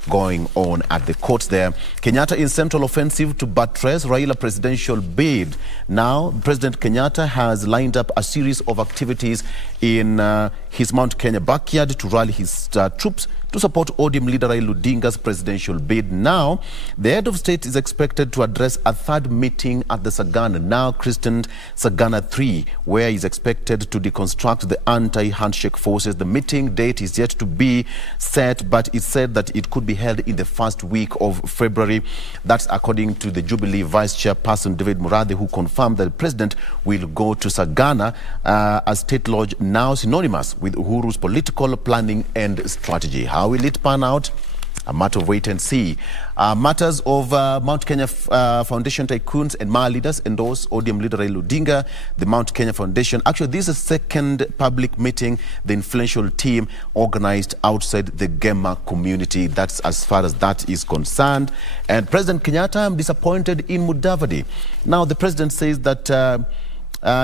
going on at the courts there. Kenyatta in central offensive to buttress Raila presidential bid. Now, President Kenyatta has lined up a series of activities in his Mount Kenya backyard to rally his troops to support ODM leader Raila Odinga's presidential bid. Now, the head of state is expected to address a third meeting at the Sagana, now christened Sagana 3, where he's expected to deconstruct the anti-handshake forces. The meeting date is yet to be set, but it's said that it could be held in the first week of February. That's according to the Jubilee Vice Chairperson David Murathe, who confirmed that the president will go to Sagana, a state lodge now synonymous with Uhuru's political planning and strategy. How will it pan out? A matter of wait and see. Matters of Mount Kenya Foundation tycoons and Maa leaders endorse ODM leader Raila Odinga. The Mount Kenya Foundation, actually this is the second public meeting the influential team organized outside the Gema community. That's as far as that is concerned. And President Kenyatta, I'm disappointed in Mudavadi. Now the president says that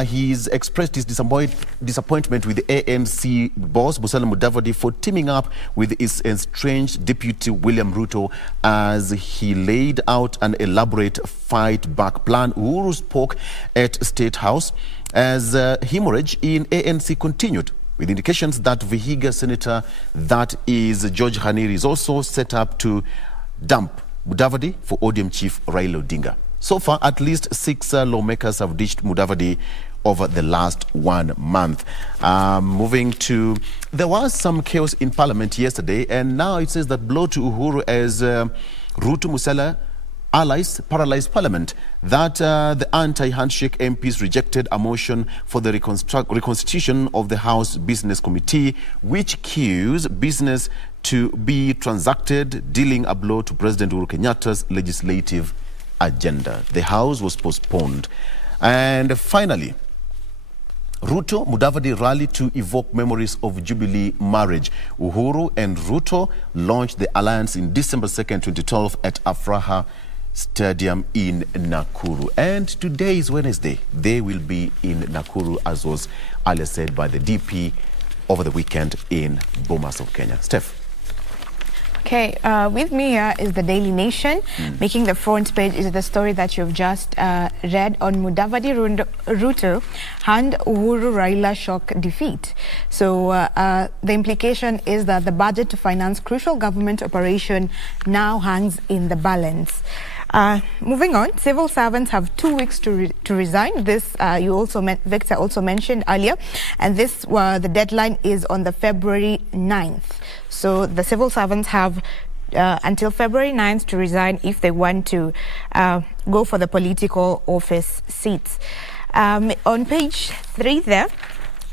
he's expressed his disappointment with the ANC boss, Musalia Mudavadi, for teaming up with his estranged deputy William Ruto as he laid out an elaborate fight-back plan. Uhuru spoke at State House as hemorrhage in ANC continued, with indications that Vihiga Senator, that is George Haniri, is also set up to dump Mudavadi for ODM chief Raila Odinga. So far, at least 6 lawmakers have ditched Mudavadi over the last 1 month. Moving to, there was some chaos in Parliament yesterday, and now it says that blow to Uhuru as Ruto Musalia allies paralyzed Parliament. That the anti-handshake MPs rejected a motion for the reconstitution of the House Business Committee, which cues business to be transacted, dealing a blow to President Uhuru Kenyatta's legislative agenda. The House was postponed. And finally, Ruto Mudavadi rally to evoke memories of Jubilee marriage. Uhuru and Ruto launched the alliance in December 2nd, 2012 at Afraha Stadium in Nakuru. And today is Wednesday. They will be in Nakuru, as was earlier said by the DP, over the weekend in Bomas of Kenya. Steph. Okay, with me here is the Daily Nation. Making the front page is the story that you've just read on Mudavadi Ruto and Uhuru Raila shock defeat. So the implication is that the budget to finance crucial government operation now hangs in the balance. Moving on, civil servants have 2 weeks to resign. This Victor also mentioned earlier, and the deadline is on the February 9th. So the civil servants have until February 9th to resign if they want to go for the political office seats. On page 3 there,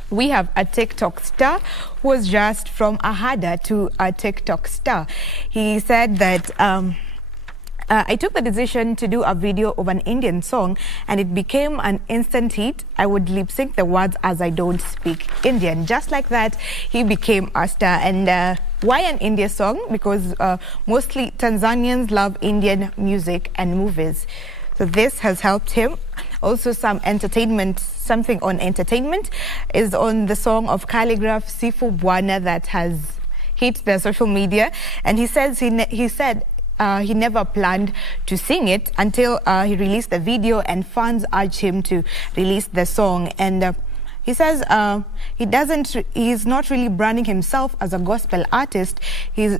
we have a TikTok star who was just from a Hada to a TikTok star. He said that I took the decision to do a video of an Indian song and it became an instant hit. I would lip sync the words as I don't speak Indian. Just like that, he became a star. And why an Indian song? Because mostly Tanzanians love Indian music and movies. So this has helped him. Also some entertainment, something on entertainment is on the song of Calligraph Sifu Bwana that has hit the social media. And he said he never planned to sing it until he released the video and fans urged him to release the song. And he says he's not really branding himself as a gospel artist. He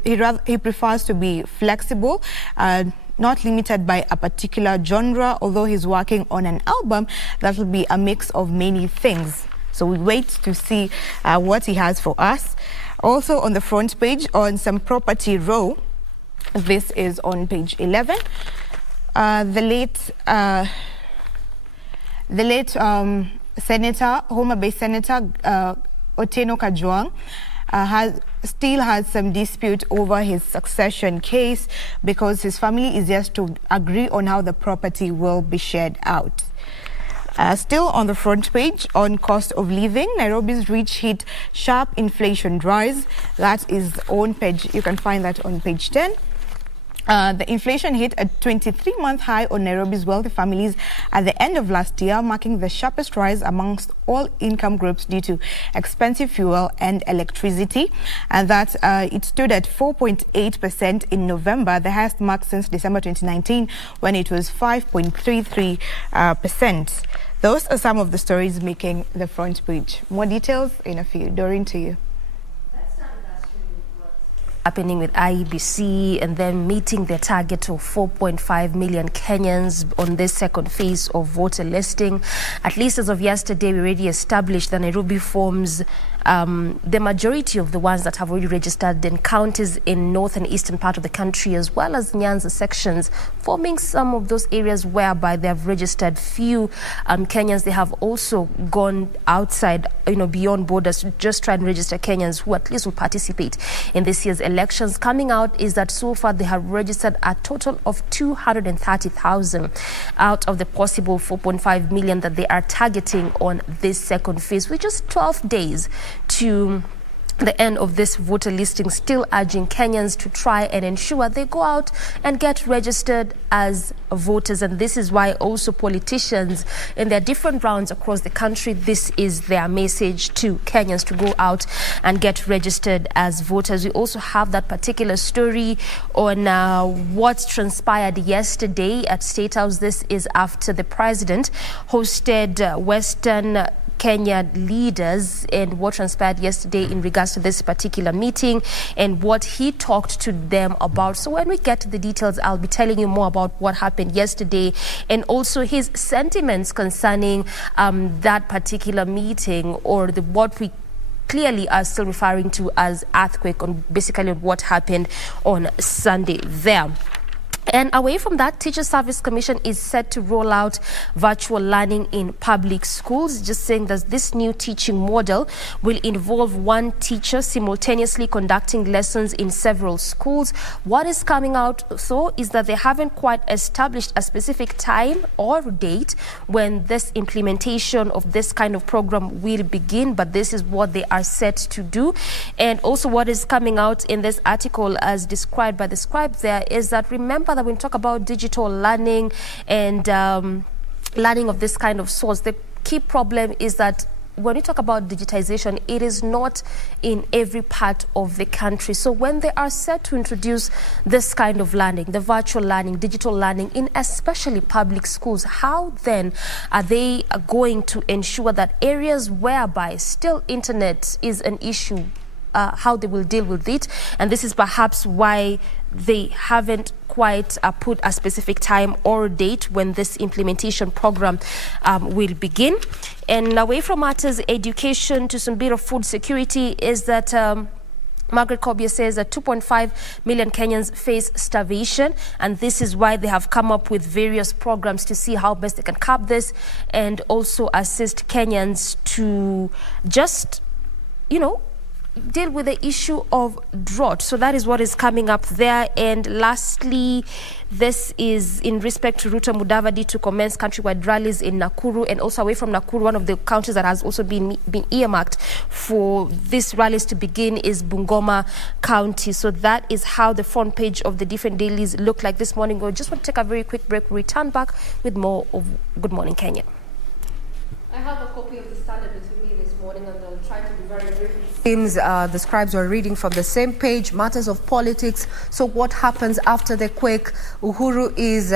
prefers to be flexible, not limited by a particular genre, although he's working on an album that will be a mix of many things. So we wait to see what he has for us. Also on the front page, on some property row, this is on page 11. The late Senator, Homa Bay Senator Otieno Kajwang still has some dispute over his succession case because his family is yet to agree on how the property will be shared out. Still on the front page, on cost of living, Nairobi's rich hit sharp inflation rise. That is on page, you can find that on page 10. The inflation hit a 23-month high on Nairobi's wealthy families at the end of last year, marking the sharpest rise amongst all income groups due to expensive fuel and electricity. And that it stood at 4.8% in November, the highest mark since December 2019, when it was 5.33%. Those are some of the stories making the front page. More details in a few. Doreen, to you. Happening with IEBC and then meeting their target of 4.5 million Kenyans on this second phase of voter listing. At least as of yesterday, we already established that Nairobi forms the majority of the ones that have already registered in counties in north and eastern part of the country, as well as Nyanza sections, forming some of those areas whereby they have registered few Kenyans. They have also gone outside, beyond borders to just try and register Kenyans who at least will participate in this year's elections. Coming out is that so far they have registered a total of 230,000 out of the possible 4.5 million that they are targeting on this second phase, which is 12 days to the end of this voter listing, still urging Kenyans to try and ensure they go out and get registered as voters. And this is why also politicians in their different rounds across the country, this is their message to Kenyans to go out and get registered as voters. We also have that particular story on what transpired yesterday at State House. This is after the president hosted Western Kenya leaders and what transpired yesterday in regards to this particular meeting and what he talked to them about. So when we get to the details, I'll be telling you more about what happened yesterday and also his sentiments concerning that particular meeting, or what we clearly are still referring to as earthquake, on basically what happened on Sunday there. And away from that, Teacher Service Commission is set to roll out virtual learning in public schools, just saying that this new teaching model will involve one teacher simultaneously conducting lessons in several schools. What is coming out, though, is that they haven't quite established a specific time or date when this implementation of this kind of program will begin, but this is what they are set to do. And also what is coming out in this article, as described by the scribe there, is that remember that when we talk about digital learning and learning of this kind of source, the key problem is that when we talk about digitization, it is not in every part of the country. So when they are set to introduce this kind of learning, the virtual learning, digital learning, in especially public schools, how then are they going to ensure that areas whereby still internet is an issue, how they will deal with it? And this is perhaps why they haven't quite put a specific time or date when this implementation program will begin. And away from matters education to some bit of food security is that Margaret Kobia says that 2.5 million Kenyans face starvation, and this is why they have come up with various programs to see how best they can curb this and also assist Kenyans to just, deal with the issue of drought. So that is what is coming up there. And lastly, this is in respect to Ruto Mudavadi to commence countrywide rallies in Nakuru, and also away from Nakuru, one of the counties that has also been earmarked for these rallies to begin is Bungoma County. So that is how the front page of the different dailies look like this morning. We just want to take a very quick break. We'll return back with more of Good Morning Kenya. I have a copy of the Standard with me this morning, and I'll try to be very brief. Seems the scribes were reading from the same page, matters of politics. So what happens after the quake? Uhuru is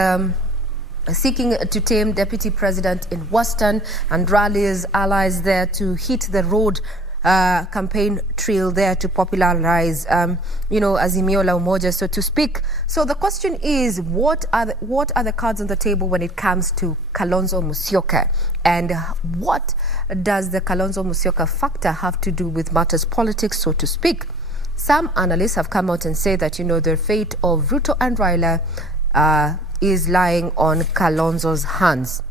seeking to tame Deputy President in Western, and rallies allies there to hit the road campaign trail there to popularize, Azimio la Umoja, so to speak. So the question is, what are the cards on the table when it comes to Kalonzo Musyoka? And what does the Kalonzo Musyoka factor have to do with matters politics, so to speak? Some analysts have come out and said that, the fate of Ruto and Raila is lying on Kalonzo's hands.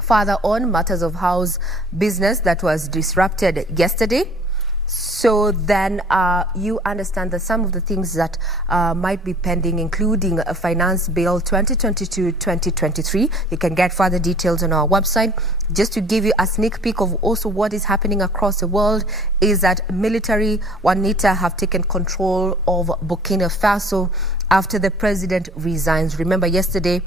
Further on, matters of house business that was disrupted yesterday. So then you understand that some of the things that might be pending, including a finance bill 2022-2023. You can get further details on our website. Just to give you a sneak peek of also what is happening across the world is that military Wanita have taken control of Burkina Faso after the president resigns. Remember yesterday,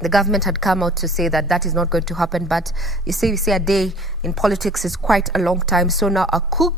the government had come out to say that that is not going to happen. But you see a day in politics is quite a long time. So now a coup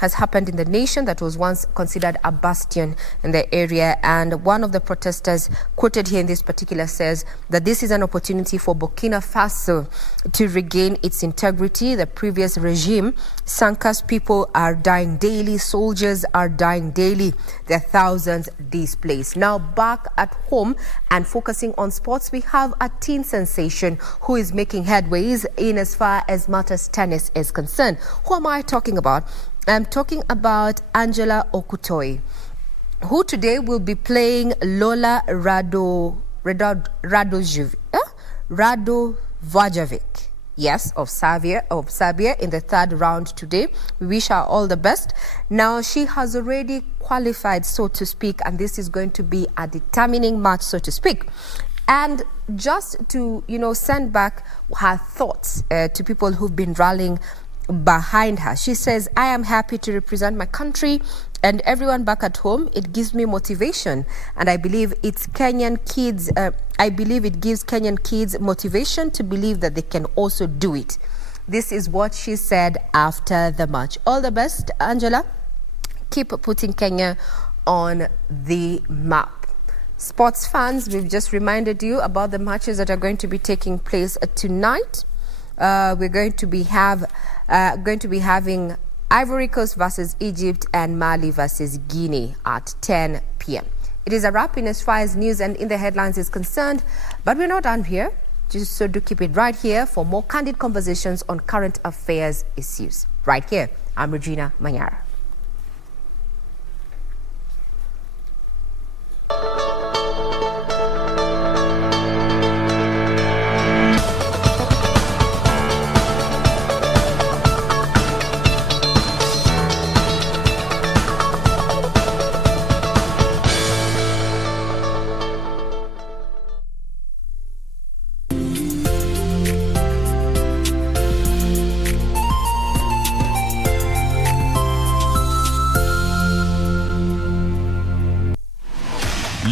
has happened in the nation that was once considered a bastion in the area. And one of the protesters quoted here in this particular says that this is an opportunity for Burkina Faso to regain its integrity. The previous regime, Sanka's people are dying daily, soldiers are dying daily, there are thousands displaced. Now back at home and focusing on sports, we have a teen sensation who is making headways in as far as matters tennis is concerned. Who am I talking about? I'm talking about Angela Okutoi, who today will be playing Lola Radovajovic, yes, of Serbia in the third round today. We wish her all the best. Now, she has already qualified, so to speak, and this is going to be a determining match, so to speak. And just to, send back her thoughts to people who've been rallying behind her. She says, I am happy to represent my country and everyone back at home. It gives me motivation, and I believe it's Kenyan kids. I believe it gives Kenyan kids motivation to believe that they can also do it. This is what she said after the match. All the best, Angela. Keep putting Kenya on the map. Sports fans, we've just reminded you about the matches that are going to be taking place tonight. We're going to be having Ivory Coast versus Egypt and Mali versus Guinea at 10 p.m. It is a wrap in as far as news and in the headlines is concerned, but we're not done here. Just so do keep it right here for more candid conversations on current affairs issues. Right here, I'm Regina Manyara.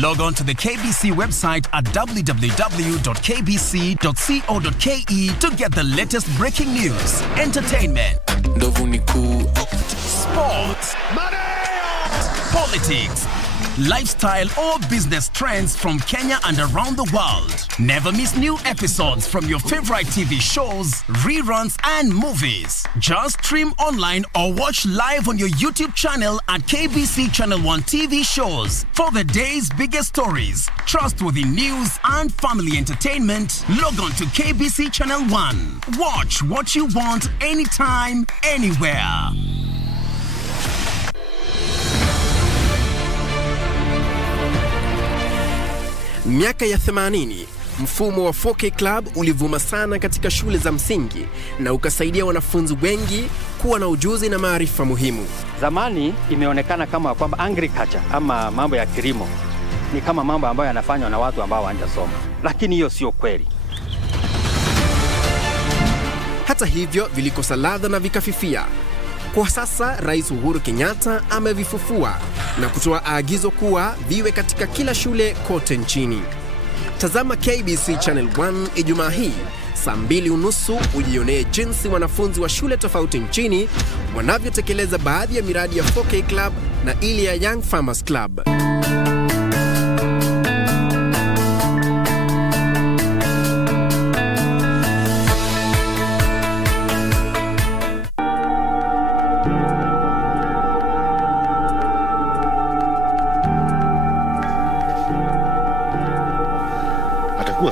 Log on to the KBC website at www.kbc.co.ke to get the latest breaking news, entertainment, sports, politics, lifestyle or business trends from Kenya and around the world. Never miss new episodes from your favorite TV shows, reruns and movies. Just stream online or watch live on your YouTube channel at KBC Channel 1 TV shows. For the day's biggest stories, trustworthy news and family entertainment, log on to KBC Channel 1. Watch what you want anytime, anywhere. Miaka ya 80, mfumo wa 4K Club ulivuma sana katika shule za msingi na ukasaidia wanafunzi wengi kuwa na ujuzi na maarifa muhimu. Zamani imeonekana kama kwamba agriculture ama mambo ya kilimo ni kama mambo ambayo yanafanywa na watu ambao hawajasoma, lakini hiyo sio kweli. Hata hivyo vilikosa ladha na vikafifia. Kwa sasa Rais Uhuru Kenyatta amevifufua na kutoa agizo kuwa viwe katika kila shule kote nchini. Tazama KBC Channel 1 Ijumaa hii saa 2:30 ujionee jinsi wanafunzi wa shule tofauti nchini wanavyotekeleza baadhi ya miradi ya 4K Club na ile ya Young Farmers Club.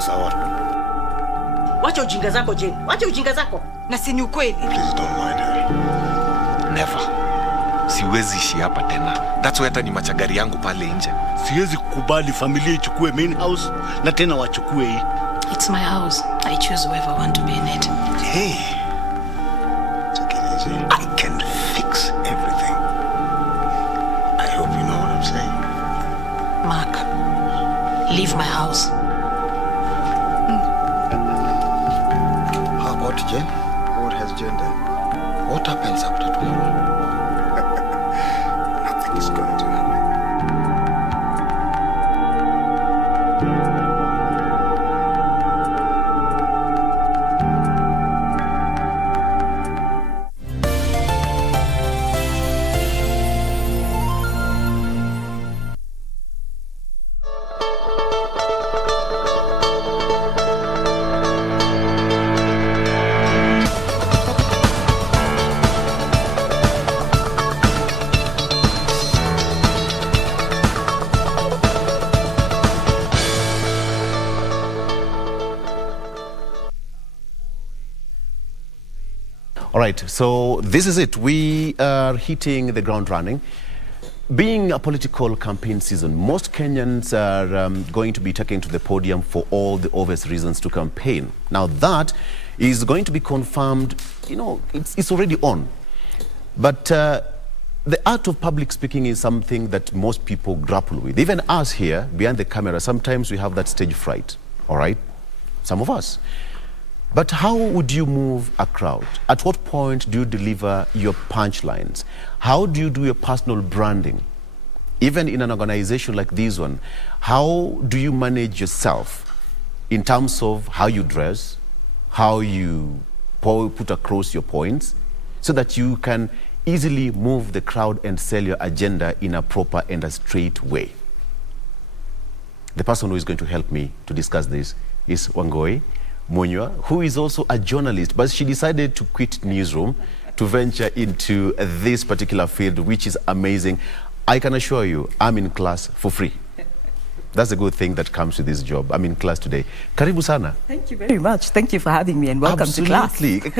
Sawa. Wacha ujinga zako Jane. Wacha ujinga zako. Na si ni ukweli. Please don't mind her. Never. Siwezi ishi hapa tena. That's why hata ni machagari yangu pale nje. Siwezi kukubali familia ichukue main house na tena wachukue hii. It's my house. I choose whoever I want to be in it. Hey. Take it easy. I can fix everything. transgender, what happens after tomorrow? Nothing is going to happen. All right, so this is it. We are hitting the ground running. Being a political campaign season, most Kenyans are going to be taken to the podium for all the obvious reasons to campaign. Now that is going to be confirmed, you know, it's already on. But the art of public speaking is something that most people grapple with. Even us here, behind the camera, sometimes we have that stage fright, all right? Some of us. But how would you move a crowd? At what point do you deliver your punchlines? How do you do your personal branding? Even in an organization like this one, how do you manage yourself in terms of how you dress, how you put across your points, so that you can easily move the crowd and sell your agenda in a proper and a straight way? The person who is going to help me to discuss this is Wangoi Mumia, who is also a journalist, but she decided to quit newsroom to venture into this particular field, which is amazing. I can assure you, I'm in class for free. That's a good thing that comes with this job. I'm in class today. Karibu sana. Thank you very much. Thank you for having me and welcome to class. Absolutely.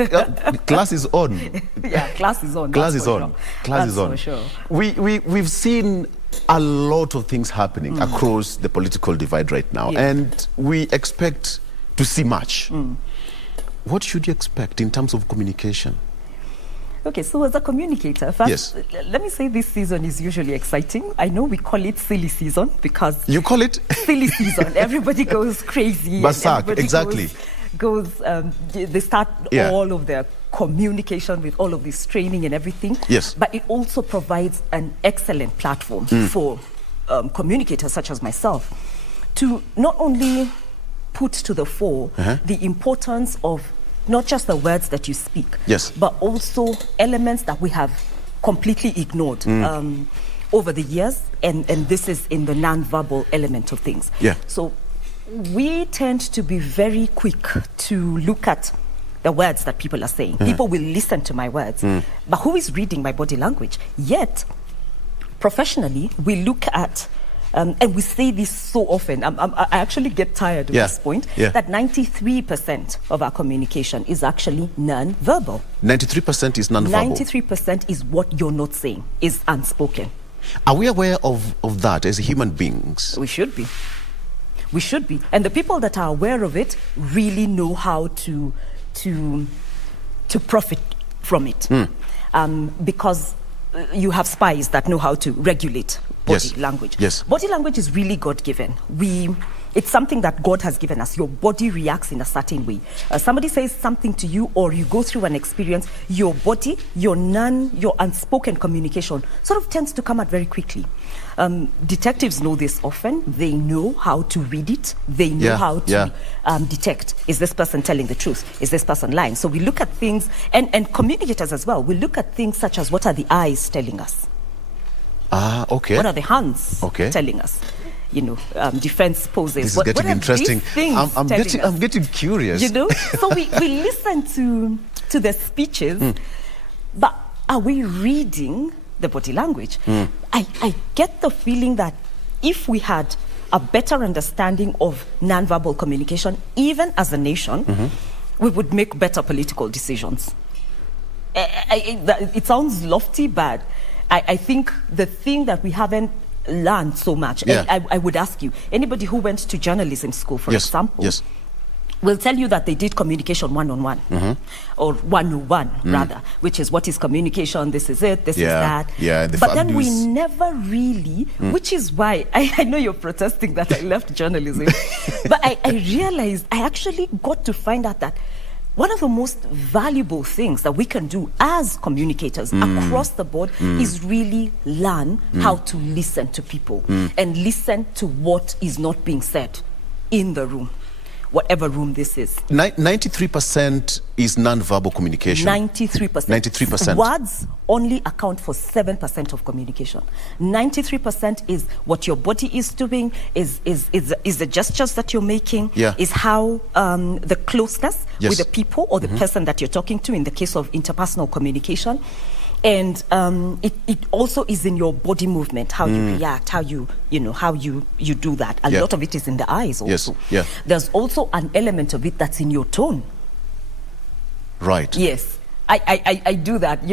Class is on. Yeah, class is on. Class is on. Sure. Class That's is on. For sure. We've seen a lot of things happening across the political divide right now, and we expect to see much. What should you expect in terms of communication? Okay, so as a communicator, first, let me say this season is usually exciting. I know we call it silly season because... You call it? Silly season. Everybody goes crazy. Berserk, exactly. They start all of their communication with all of this training and everything. Yes. But it also provides an excellent platform for communicators such as myself to not only put to the fore the importance of not just the words that you speak, but also elements that we have completely ignored over the years, and this is in the non-verbal element of things. So we tend to be very quick to look at the words that people are saying. People will listen to my words, but who is reading my body language? Yet, professionally, we look at and we say this so often, I actually get tired of this point, that 93% of our communication is actually non-verbal. 93% is non-verbal? 93% is what you're not saying, is unspoken. Are we aware of that as human beings? We should be. We should be. And the people that are aware of it really know how to profit from it. Because you have spies that know how to regulate body language. Body language is really God-given. It's something that God has given us. Your body reacts in a certain way. Somebody says something to you, or you go through an experience, your body, your unspoken communication sort of tends to come out very quickly. Detectives know this often. They know how to read it. They know how to detect, is this person telling the truth? Is this person lying? So we look at things, and communicators as well, we look at things such as, what are the eyes telling us? Okay. What are the hands telling us? You know, defense poses. This is getting interesting. I'm getting curious. You know, so we listen to the speeches, but are we reading the body language? I get the feeling that if we had a better understanding of nonverbal communication, even as a nation, we would make better political decisions. It sounds lofty, but I think the thing that we haven't learned so much, I would ask you, anybody who went to journalism school, for example, will tell you that they did communication one-on-one, or 101 rather, which is, what is communication, this is it, this is that. But then we never really, which is why, I know you're protesting that I left journalism, but I realized, I actually got to find out that one of the most valuable things that we can do as communicators across the board is really learn how to listen to people and listen to what is not being said in the room, whatever room this is. 93% is non-verbal communication. 93%. 93%. Words only account for 7% of communication. 93% is what your body is doing, is the gestures that you're making, is how the closeness with the people or the person that you're talking to in the case of interpersonal communication. And it also is in your body movement, how you react, how you do that. A lot of it is in the eyes also. There's also an element of it that's in your tone. Right. Yes. I do that,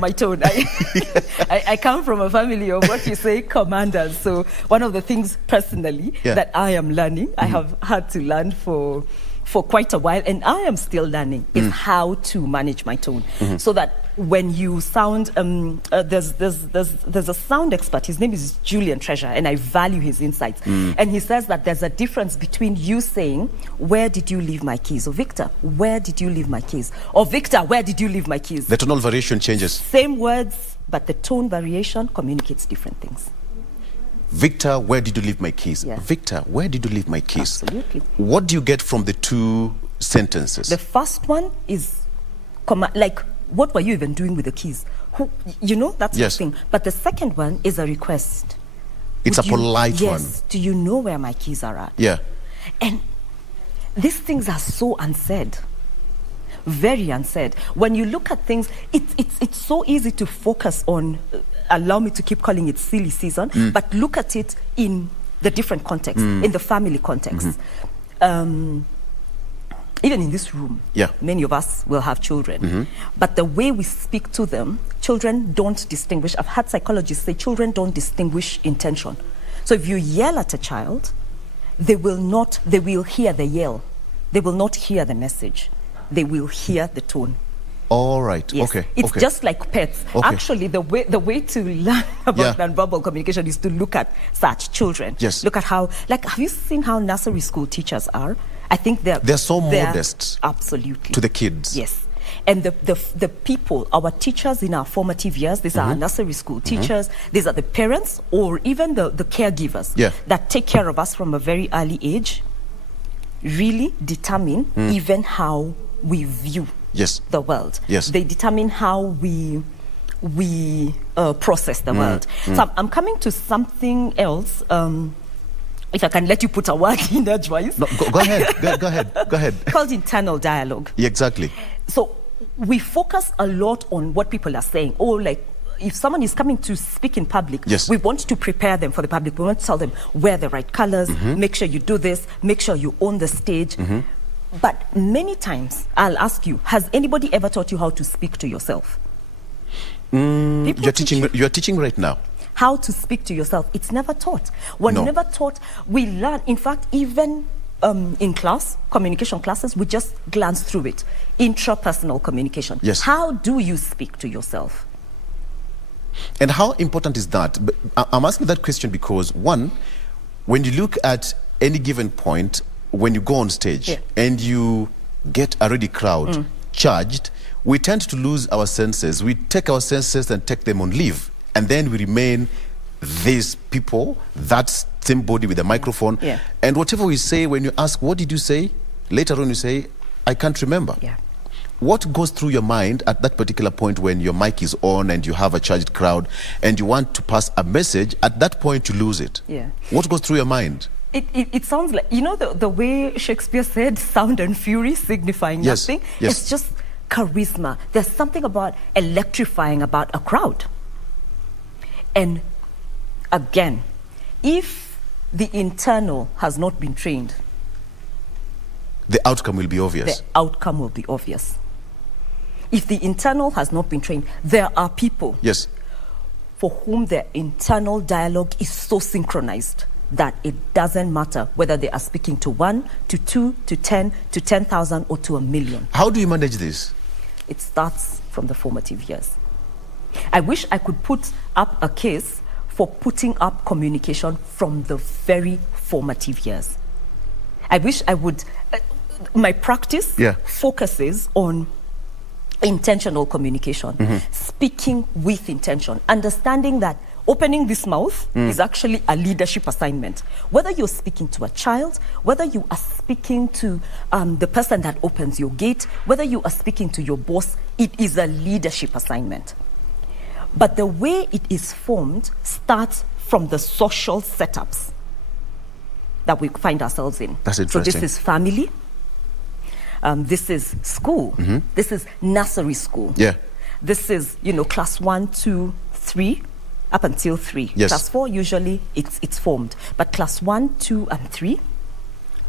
my tone. I come from a family of what you say commanders. So one of the things personally that I am learning, I have had to learn for quite a while, and I am still learning, is how to manage my tone. So that when you sound, there's a sound expert, his name is Julian Treasure, and I value his insights. And he says that there's a difference between you saying, where did you leave my keys? Or Victor, where did you leave my keys? Or Victor, where did you leave my keys? The tonal variation changes. Same words, but the tone variation communicates different things. Victor, where did you leave my keys? Victor, where did you leave my keys? Absolutely. What do you get from the two sentences? The first one is, like, what were you even doing with the keys? That's the thing. But the second one is a request. It's a polite one. Yes. Do you know where my keys are at? Yeah. And these things are so unsaid. Very unsaid. When you look at things, it's so easy to focus on, allow me to keep calling it silly season, but look at it in the different contexts, in the family context. Even in this room, many of us will have children. But the way we speak to them, children don't distinguish. I've had psychologists say children don't distinguish intention. So if you yell at a child, they will hear the yell. They will not hear the message. They will hear the tone. All right. Yes. Okay. It's just like pets. Okay. Actually, the way to learn about nonverbal communication is to look at such children. Yes. Look at how, have you seen how nursery school teachers are? I think they're so modest. Absolutely. To the kids. Yes. And the people, our teachers in our formative years, these are our nursery school teachers, these are the parents or even the caregivers that take care of us from a very early age, really determine even how we view the world. Yes. They determine how we process the world. So I'm coming to something else. If I can let you put a word in edgewise. No, go ahead. Go ahead. Called internal dialogue. Yeah, exactly. So we focus a lot on what people are saying. Or like, if someone is coming to speak in public, we want to prepare them for the public. We want to tell them, wear the right colors, make sure you do this, make sure you own the stage. But many times, I'll ask you, has anybody ever taught you how to speak to yourself? You're teaching right now. How to speak to yourself. It's never taught. We're never taught. We learn, in fact, even in class, communication classes, we just glance through it. Intrapersonal communication. Yes. How do you speak to yourself? And how important is that? But I'm asking that question because, one, when you look at any given point, when you go on stage and you get a ready crowd charged, we tend to lose our senses. We take our senses and take them on leave. And then we remain these people, that same body with a microphone. And whatever we say, when you ask, what did you say? Later on you say, I can't remember. What goes through your mind at that particular point when your mic is on and you have a charged crowd and you want to pass a message? At that point you lose it. What goes through your mind? It sounds like, the way Shakespeare said, sound and fury signifying nothing. It's just charisma. There's something about electrifying about a crowd. And again, if the internal has not been trained, the outcome will be obvious. The outcome will be obvious. If the internal has not been trained, there are people for whom their internal dialogue is so synchronized that it doesn't matter whether they are speaking to 1, to 2, to 10, to 10,000, or to 1,000,000. How do you manage this? It starts from the formative years. I wish I could put up a case for putting up communication from the very formative years. I wish I would. my practice focuses on intentional communication, speaking with intention, understanding that opening this mouth is actually a leadership assignment. Whether you're speaking to a child, whether you are speaking to the person that opens your gate, whether you are speaking to your boss, it is a leadership assignment. But the way it is formed starts from the social setups that we find ourselves in. That's interesting. So this is family, this is school, this is nursery school. Yeah. This is, class 1, 2, 3, up until 3. Yes. Class 4, usually it's formed. But class 1, 2, and 3,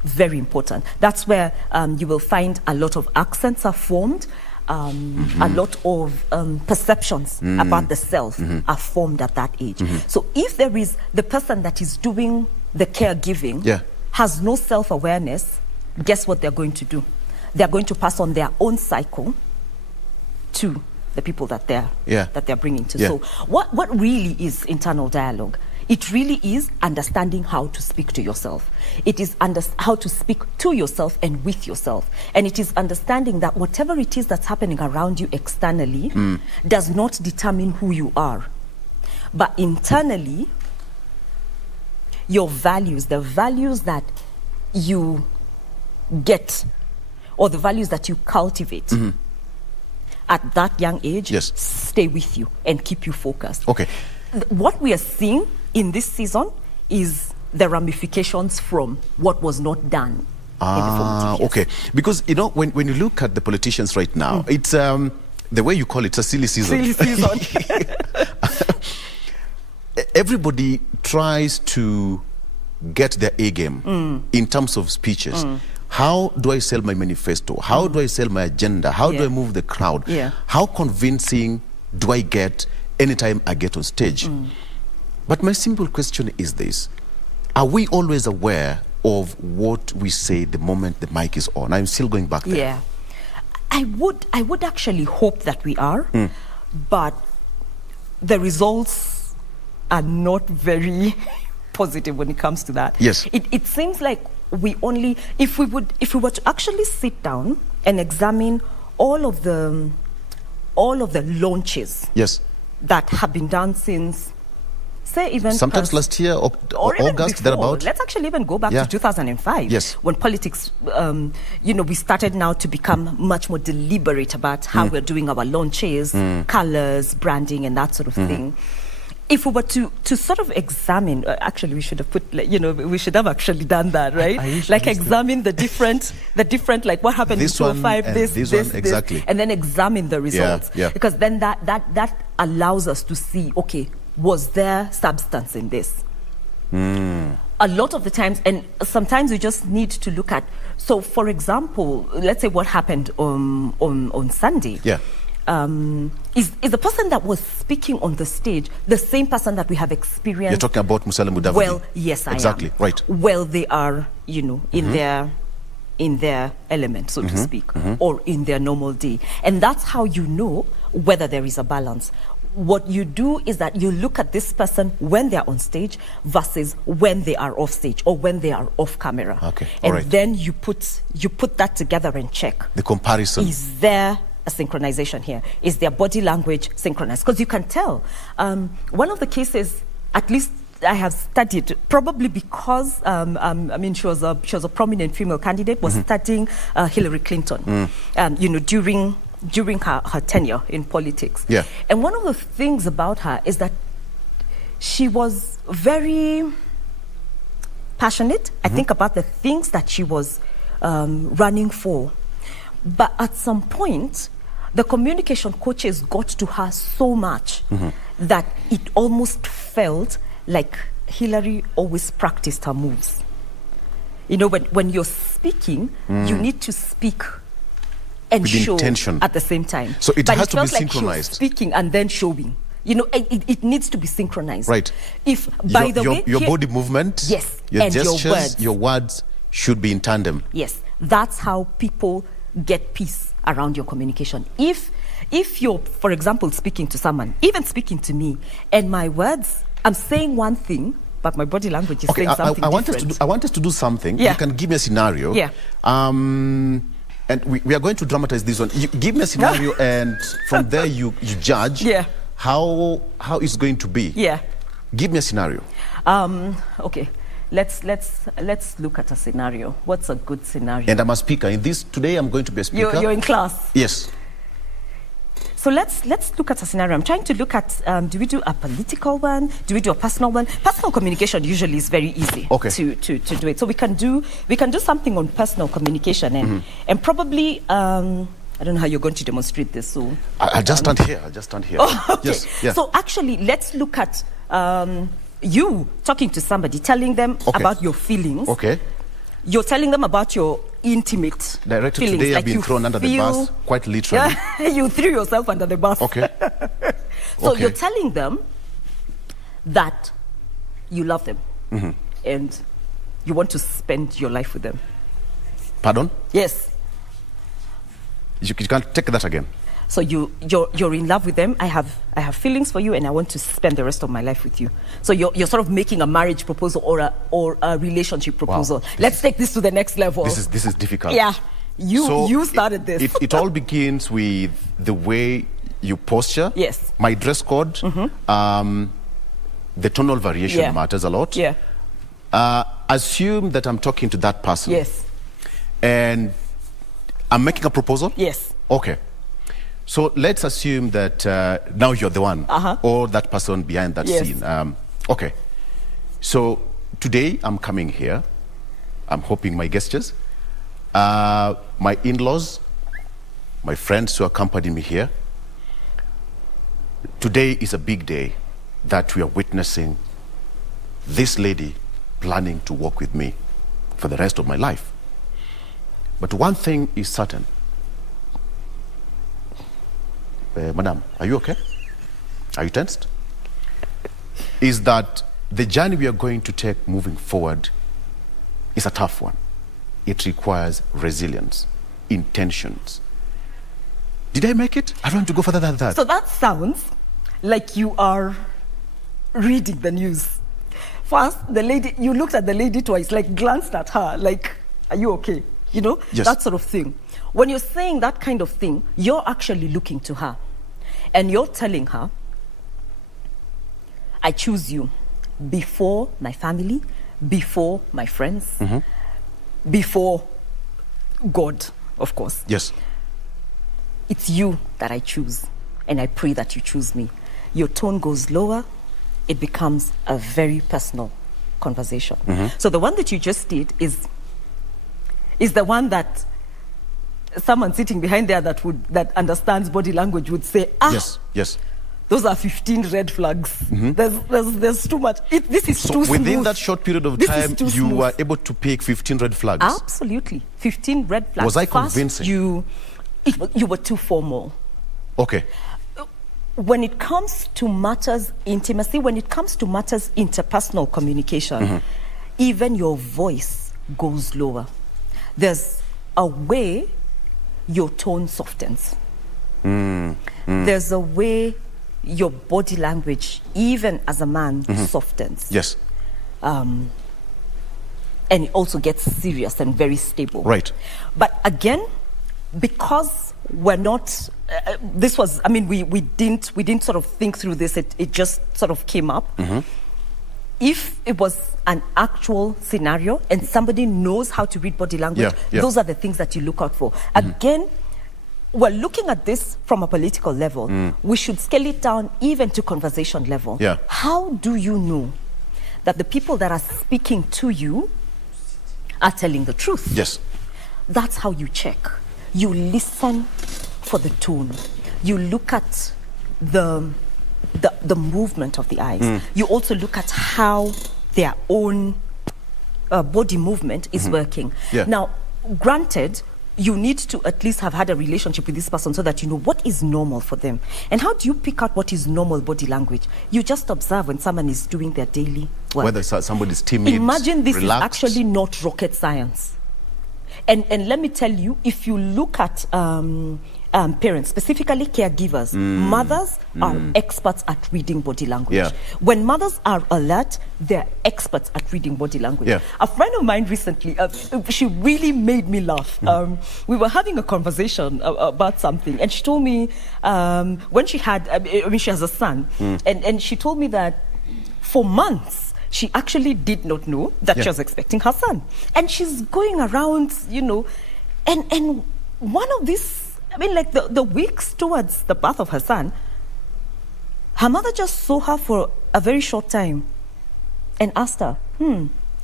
very important. That's where you will find a lot of accents are formed. A lot of perceptions about the self are formed at that age. So if there is the person that is doing the caregiving has no self-awareness, guess what they're going to do? They're going to pass on their own cycle to the people that they're bringing to. So what really is internal dialogue? It really is understanding how to speak to yourself. It is how to speak to yourself and with yourself. And it is understanding that whatever it is that's happening around you externally does not determine who you are. But internally, your values, the values that you get or the values that you cultivate at that young age stay with you and keep you focused. Okay. What we are seeing in this season is the ramifications from what was not done in the formative years. Okay. Because, when you look at the politicians right now, it's the way you call it, it's a silly season. Silly season. Everybody tries to get their A game in terms of speeches. How do I sell my manifesto? How do I sell my agenda? How do I move the crowd? How convincing do I get anytime I get on stage? But my simple question is this. Are we always aware of what we say the moment the mic is on? I'm still going back there. Yeah. I would actually hope that we are, but the results are not very positive when it comes to that. Yes. It seems like we only, if we were to actually sit down and examine all of the launches that have been done since, say, even sometimes last year or August, thereabout. Let's actually even go back to 2005, when politics, we started now to become much more deliberate about how we're doing our launches, colors, branding, and that sort of thing. If we were to sort of examine, actually we should have put, we should have actually done that, right? Examine the different, like what happened in 2005, this, exactly. and then examine the results. Because then that allows us to see, okay, was there substance in this? A lot of the times, and sometimes we just need to look at, so for example, let's say what happened on Sunday. Is the person that was speaking on the stage the same person that we have experienced? You're talking about Musalia Mudavadi. Well, yes, I am. Exactly, right. Well, they are, in their element, so to speak, or in their normal day. And that's how you know whether there is a balance. What you do is that you look at this person when they're on stage versus when they are off stage or when they are off camera. Okay, and then you put that together and check. The comparison. Is there a synchronization here? Is their body language synchronized? Because you can tell. One of the cases, at least I have studied, probably because she was a prominent female candidate, was studying Hillary Clinton. During her tenure in politics. And one of the things about her is that she was very passionate, I think, about the things that she was running for. But at some point, the communication coaches got to her so much that it almost felt like Hillary always practiced her moves. When you're speaking, you need to speak and with show intention at the same time. So it has to be like synchronized. Speaking and then showing. It needs to be synchronized. Right. If by the way your body movement, your and gestures, your words should be in tandem. Yes, that's how people get peace around your communication. If you're, for example, speaking to someone, even speaking to me, and my words, I'm saying one thing, but my body language is Okay, saying something I want different. I want us to do something. Yeah. You can give me a scenario. Yeah. And we are going to dramatize this one. You give me a scenario, and from there you judge how it's going to be. Yeah. Give me a scenario. Okay. Let's look at a scenario. What's a good scenario? And I'm a speaker. In this today, I'm going to be a speaker. You're in class. Yes. So let's look at a scenario. I'm trying to look at, do we do a political one? Do we do a personal one? Personal communication usually is very easy to do it. So we can do something on personal communication and probably, I don't know how you're going to demonstrate this. So I'll just stand here. Oh, okay. Yes. Yeah. So actually, let's look at you talking to somebody, telling them about your feelings. Okay. You're telling them about your intimate Director, feelings. today like I've been thrown under the bus, quite literally. Yeah, you threw yourself under the bus. Okay. So you're telling them that you love them and you want to spend your life with them. Pardon? Yes. You can't take that again. So you're in love with them. I have feelings for you, and I want to spend the rest of my life with you. So you're sort of making a marriage proposal or a relationship proposal. Wow. Let's take this to the next level. This is difficult. Yeah, you started this. It all begins with the way you posture. Yes. My dress code. The tonal variation matters a lot. Yeah. Assume that I'm talking to that person. Yes. And I'm making a proposal. Yes. Okay. So let's assume that now you're the one, or that person behind that scene. Okay. So today I'm coming here. I'm hoping my gestures, my in-laws, my friends who accompany me here. Today is a big day that we are witnessing this lady planning to walk with me for the rest of my life. But one thing is certain. Madam, are you okay? Are you tensed? Is that the journey we are going to take moving forward is a tough one. It requires resilience, intentions. Did I make it? I don't want to go further than that. So that sounds like you are reading the news. First, the lady, you looked at the lady twice, like glanced at her, like, are you okay? You know, that sort of thing. When you're saying that kind of thing, you're actually looking to her. And you're telling her, I choose you before my family, before my friends, before God, of course. Yes. It's you that I choose, and I pray that you choose me. Your tone goes lower, it becomes a very personal conversation. So the one that you just did is the one that someone sitting behind there that understands body language would say, yes. Those are 15 red flags. There's too much. This is too smooth. Within that short period of time, you were able to pick 15 red flags? Absolutely. 15 red flags. Was I convincing? First, you were too formal. Okay. When it comes to matters intimacy, when it comes to matters interpersonal communication, even your voice goes lower. There's a way your tone softens. There's a way your body language, even as a man, softens. Yes. And it also gets serious and very stable. Right. But again, because we're not, this was, I mean, we didn't sort of think through this. It just sort of came up. If it was an actual scenario and somebody knows how to read body language, those are the things that you look out for. Again, we're looking at this from a political level. We should scale it down even to conversation level. How do you know that the people that are speaking to you are telling the truth? Yes. That's how you check. You listen for the tone. You look at the movement of the eyes. You also look at how their own body movement is working. Now, granted, you need to at least have had a relationship with this person so that you know what is normal for them. And how do you pick out what is normal body language? You just observe when someone is doing their daily work. Whether somebody's timid, imagine this relaxed. is actually not rocket science. And let me tell you, if you look at parents, specifically caregivers, mothers are experts at reading body language. Yeah. When mothers are alert, they're experts at reading body language. Yeah. A friend of mine recently, she really made me laugh. We were having a conversation about something, and she told me when she had, she has a son, and she told me that for months, she actually did not know that she was expecting her son. And she's going around, and one of these, like the weeks towards the birth of her son, her mother just saw her for a very short time and asked her,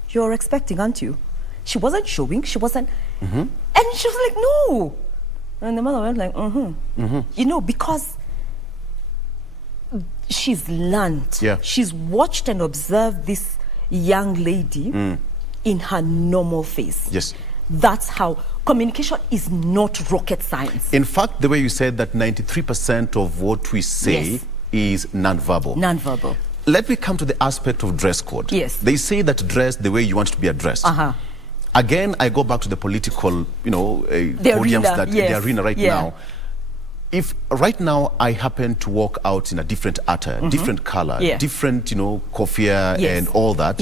you're expecting, aren't you? She wasn't showing, she wasn't, and she was like, no. And the mother went like, because she's learned. Yeah. She's watched and observed this young lady in her normal phase. Yes. That's how communication is not rocket science. In fact, the way you said that 93% of what we say is non-verbal. Non-verbal. Let me come to the aspect of dress code. Yes. They say that dress the way you want to be addressed. Again, I go back to the political, podiums arena, the arena right now. If right now I happen to walk out in a different attire, different color, different, kofia and all that,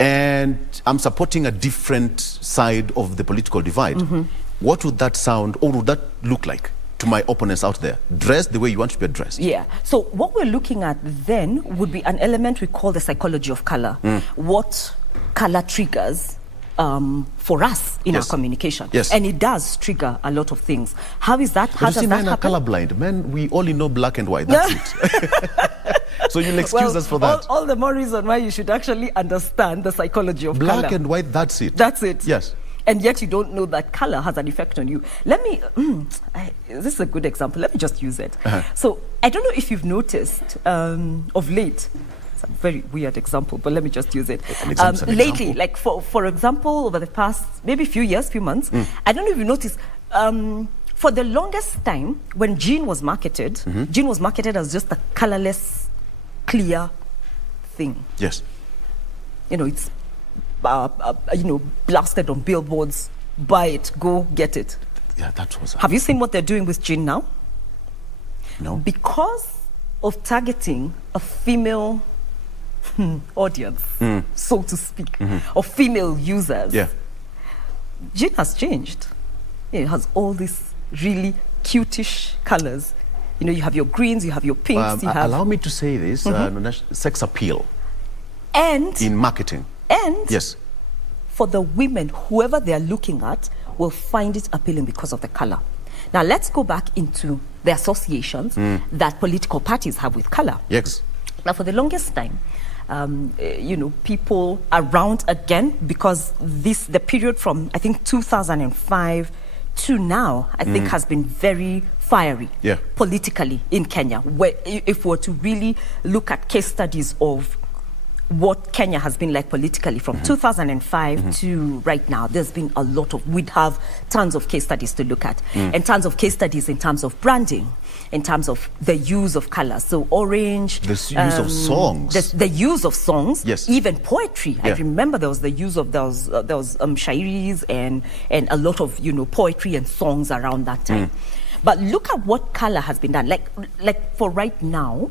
and I'm supporting a different side of the political divide, what would that sound or would that look like to my opponents out there? Dress the way you want to be addressed. Yeah. So what we're looking at then would be an element we call the psychology of color. What color triggers for us in our communication. Yes. And it does trigger a lot of things. How is that? How does that happen? Men are colorblind. Men, we only know black and white. That's it. So you'll excuse us for that. All the more reason why you should actually understand the psychology of color. Black and white, that's it. That's it. Yes. And yet you don't know that color has an effect on you. Let me, this is a good example. Let me just use it. So I don't know if you've noticed of late, it's a very weird example, but let me just use it. Lately, like for example, over the past maybe few months, I don't know if you noticed, for the longest time, when jean was marketed, jean was marketed as just a colorless, clear thing. Yes. It's blasted on billboards. Buy it, go get it. Yeah, that was. Have you seen what they're doing with jean now? No. Because of targeting a female audience, so to speak, of female users. Yeah. Jean has changed. It has all these really cutish colors. You have your greens, you have your pinks. Allow me to say this: sex appeal. And in marketing. And yes, for the women, whoever they are looking at will find it appealing because of the color. Now let's go back into the associations that political parties have with color. Yes. Now for the longest time, people around again, because the period from I think 2005 to now, I think has been very fiery politically in Kenya. Where if we were to really look at case studies of what Kenya has been like politically from 2005 to right now, there's been a lot of, we'd have tons of case studies to look at, and tons of case studies in terms of branding, in terms of the use of colors. So orange, the use of songs, the use of songs, yes, even poetry. I remember there was the use of there was shairis and a lot of poetry and songs around that time. But look at what color has been done. Like for right now.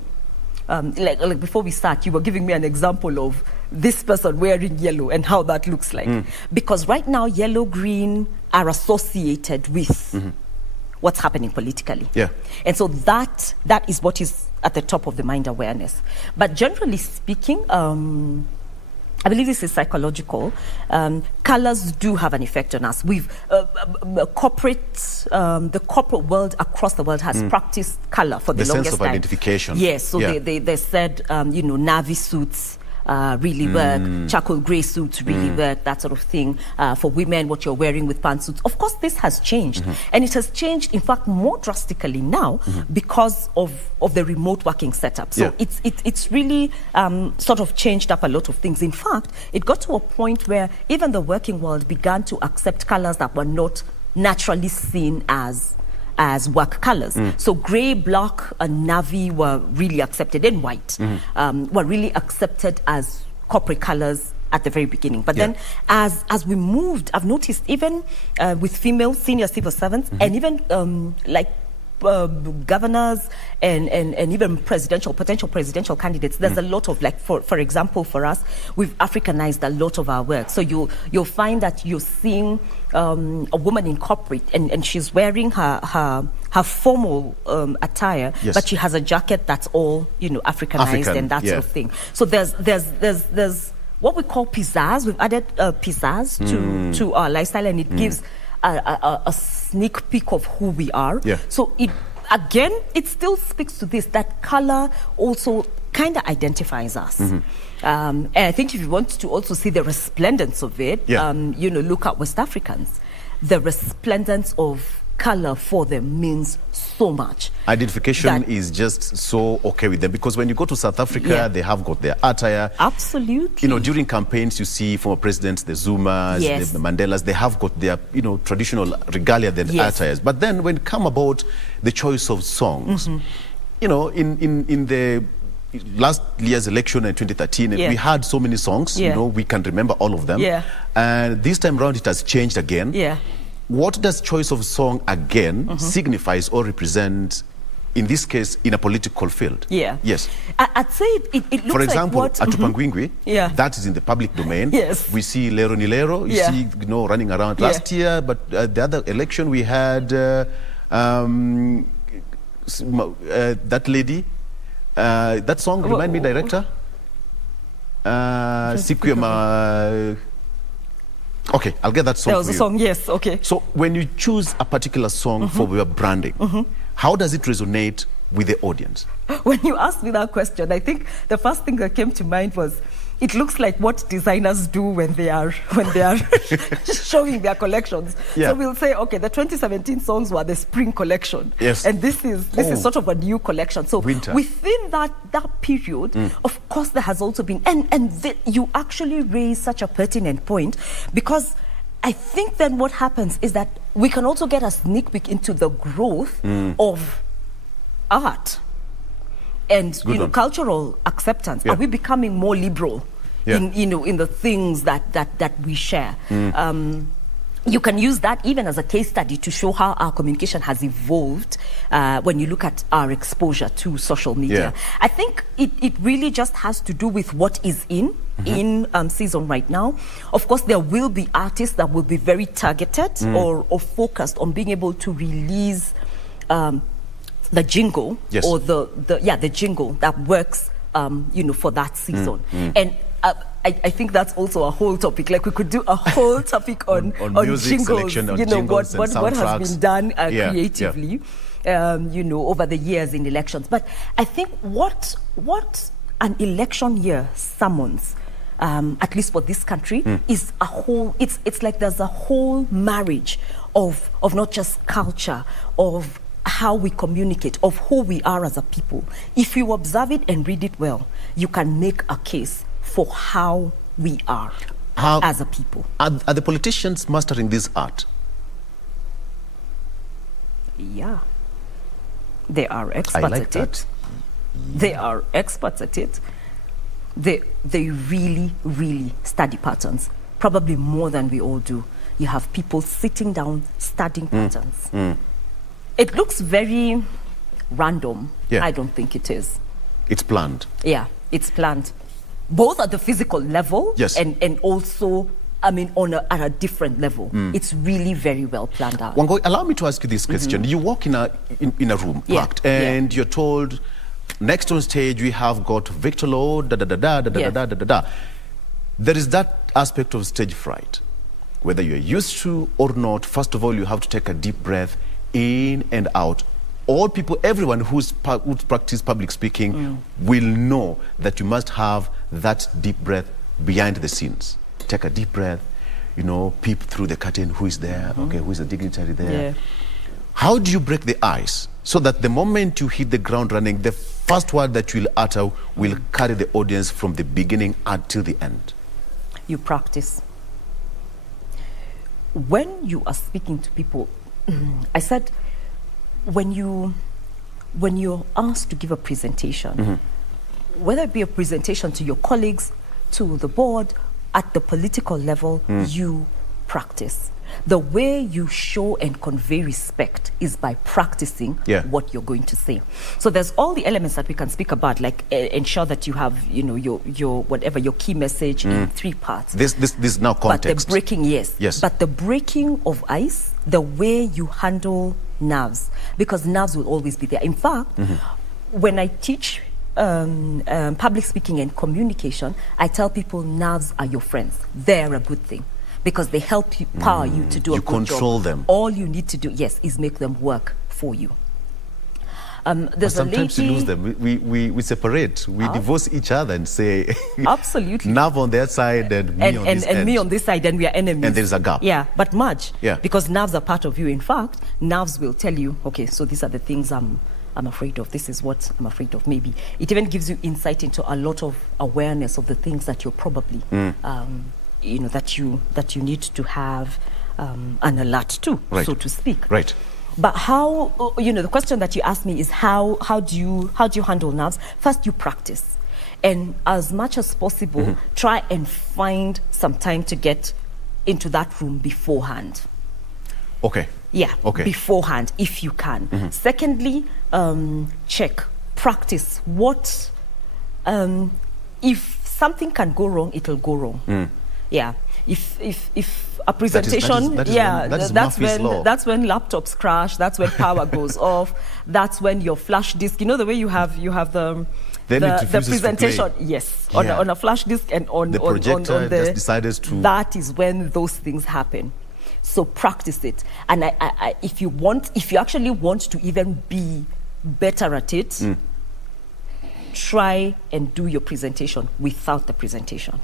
Like before we start, you were giving me an example of this person wearing yellow and how that looks like. Because right now, yellow, green are associated with what's happening politically. Yeah. And so that is what is at the top of the mind awareness. But generally speaking, I believe this is psychological. Colors do have an effect on us. We've the corporate world across the world has practiced color for the longest time. The sense of identification. Yes. So they said navy suits really work, charcoal grey suits really work, that sort of thing. For women, what you're wearing with pantsuits. Of course, this has changed, and it has changed, in fact, more drastically now because of the remote working setup. So it's really sort of changed up a lot of things. In fact, it got to a point where even the working world began to accept colors that were not naturally seen as work colors. So grey, black, and navy were really accepted, and white were really accepted as corporate colors at the very beginning. But then as we moved, I've noticed even with female senior civil servants and even governors and even potential presidential candidates, there's a lot of, like, for example, for us, we've Africanized a lot of our work. So you'll find that you're seeing a woman in corporate and she's wearing her formal attire, but she has a jacket that's all, Africanized and that sort of thing. So there's what we call pizzazz. We've added pizzazz to our lifestyle, and it gives a sneak peek of who we are. So it still speaks to this, that color also kind of identifies us. And I think if you want to also see the resplendence of it, look at West Africans. The resplendence of color for them means so much. Identification is just so okay with them, because when you go to South Africa, they have got their attire. Absolutely. During campaigns, you see former presidents, the Zumas, the Mandelas, they have got their, traditional regalia, their attires. But then when it come about the choice of songs, in the last year's election in 2013, we had so many songs, we can remember all of them. And this time around, it has changed again. What does choice of song again signifies or represent, in this case, in a political field? Yes. I'd say it looks for example, like what... Atupangwingwi, that is in the public domain. We see Lero ni Lero, you see, running around last year, but the other election we had that lady, that song, remind me, director? Sikwema... Okay, I'll get that song. There was a song, yes, okay. So when you choose a particular song for your branding, how does it resonate with the audience? When you asked me that question, I think the first thing that came to mind was, it looks like what designers do when they are showing their collections. So we'll say, okay, the 2017 songs were the spring collection, and this is sort of a new collection. So winter. Within that period, of course, there has also been, and you actually raise such a pertinent point, because I think then what happens is that we can also get a sneak peek into the growth of art. And cultural acceptance. Are we becoming more liberal in the things that we share? You can use that even as a case study to show how our communication has evolved when you look at our exposure to social media. I think it really just has to do with what is in season right now. Of course, there will be artists that will be very targeted or focused on being able to release the jingle or the jingle that works for that season. And I think that's also a whole topic. Like, we could do a whole topic on music jingles, selection, on what has been done creatively over the years in elections. But I think what an election year summons, at least for this country, is a whole, it's like there's a whole marriage of not just culture, of how we communicate, of who we are as a people. If you observe it and read it well, you can make a case for how we are as a people. Are the politicians mastering this art? Yeah. They are experts at it. They are experts at it. They really, really study patterns, probably more than we all do. You have people sitting down studying patterns. It looks very random. I don't think it is. It's planned. Yeah, it's planned. Both at the physical level and also, I mean, at a different level. It's really very well planned out. Wango, allow me to ask you this question. You walk in a room, packed, and you're told, next on stage we have got Victor Lowe, There is that aspect of stage fright. Whether you're used to or not, first of all, you have to take a deep breath in and out. All people, everyone who's practiced public speaking will know that you must have that deep breath behind the scenes. Take a deep breath, peep through the curtain, who is there, who is the dignitary there. How do you break the ice so that the moment you hit the ground running, the first word that you'll utter will carry the audience from the beginning until the end? You practice. When you are speaking to people, I said, when you're asked to give a presentation, whether it be a presentation to your colleagues, to the board, at the political level, you practice. The way you show and convey respect is by practicing what you're going to say. So there's all the elements that we can speak about, like ensure that you have, your whatever, your key message in 3 parts. This now context. But the breaking, yes. But the breaking of ice, the way you handle nerves, because nerves will always be there. In fact, when I teach public speaking and communication, I tell people nerves are your friends. They're a good thing, because they help you, power you to do a good job. You control them. All you need to do, is make them work for you. There's sometimes you lose them. We separate. We divorce each other and say, absolutely. Nav on their side and me on this and me on this side, and we are enemies. And there's a gap. Yeah, but merge. Yeah. Because nerves are part of you. In fact, nerves will tell you, okay, so these are the things I'm afraid of. This is what I'm afraid of. Maybe it even gives you insight into a lot of awareness of the things that you're probably, that you need to have an alert to, so to speak. Right. But how, the question that you asked me is how do you handle nerves? First, you practice, and as much as possible, try and find some time to get into that room beforehand. Okay. Yeah. Okay. Beforehand, if you can. Secondly, practice. What if something can go wrong? It'll go wrong. Yeah. If a presentation, that's when laptops crash. That's when power goes off. That's when your flash disk. You know the way you have the presentation. Yes, on a flash disk and on the projector. On the, just decided to. That is when those things happen. So practice it. And if you actually want to even be better at it, try and do your presentation without the presentation.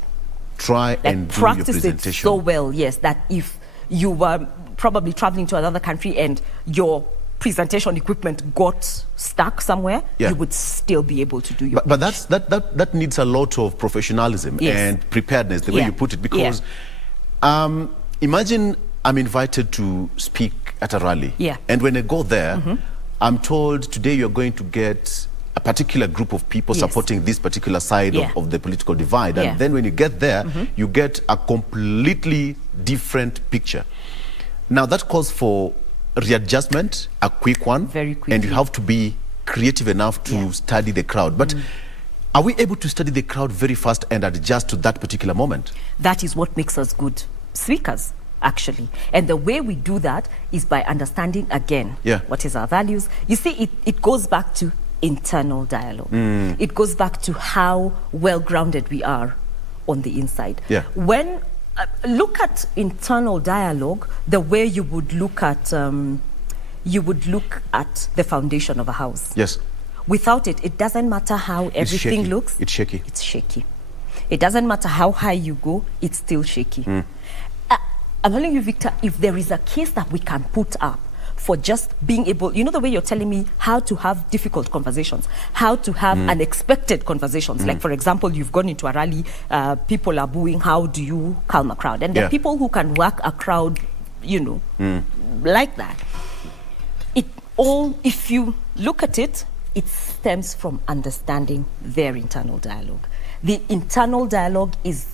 Try and do your presentation. Practice it so well, yes, that if you were probably traveling to another country and your presentation equipment got stuck somewhere, you would still be able to do your But that needs a lot of professionalism and preparedness, the way you put it, because imagine I'm invited to speak at a rally, and when I go there, I'm told today you're going to get a particular group of people supporting this particular side of the political divide. And then when you get there, you get a completely different picture. Now that calls for readjustment, a quick one. Very quickly. And you have to be creative enough to study the crowd. But are we able to study the crowd very fast and adjust to that particular moment? That is what makes us good speakers, actually. And the way we do that is by understanding, again, what is our values. You see, it goes back to internal dialogue. It goes back to how well grounded we are on the inside. When look at internal dialogue the way you would look at the foundation of a house. Yes. Without it, it doesn't matter how everything looks. It's shaky. It's shaky. It doesn't matter how high you go. It's still shaky. I'm telling you, Victor, if there is a case that we can put up for just being able, the way you're telling me how to have difficult conversations, how to have unexpected conversations. Like, for example, you've gone into a rally, people are booing, how do you calm a crowd? And there are people who can work a crowd, like that. If you look at it, it stems from understanding their internal dialogue. The internal dialogue is,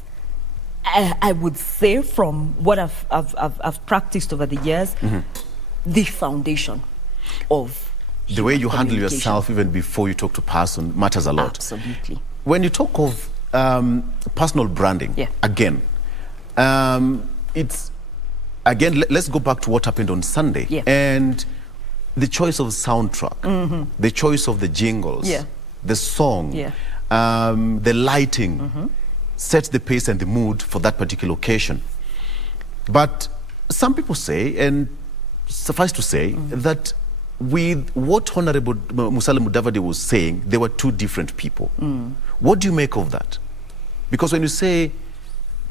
I would say, from what I've practiced over the years, the foundation of the way you handle yourself even before you talk to person matters a lot. Absolutely. When you talk of personal branding, let's go back to what happened on Sunday and the choice of soundtrack, the choice of the jingles, the song, the lighting sets the pace and the mood for that particular occasion. But some people say, and suffice to say, that with what Honorable Musalia Mudavadi was saying, they were two different people. What do you make of that? Because when you say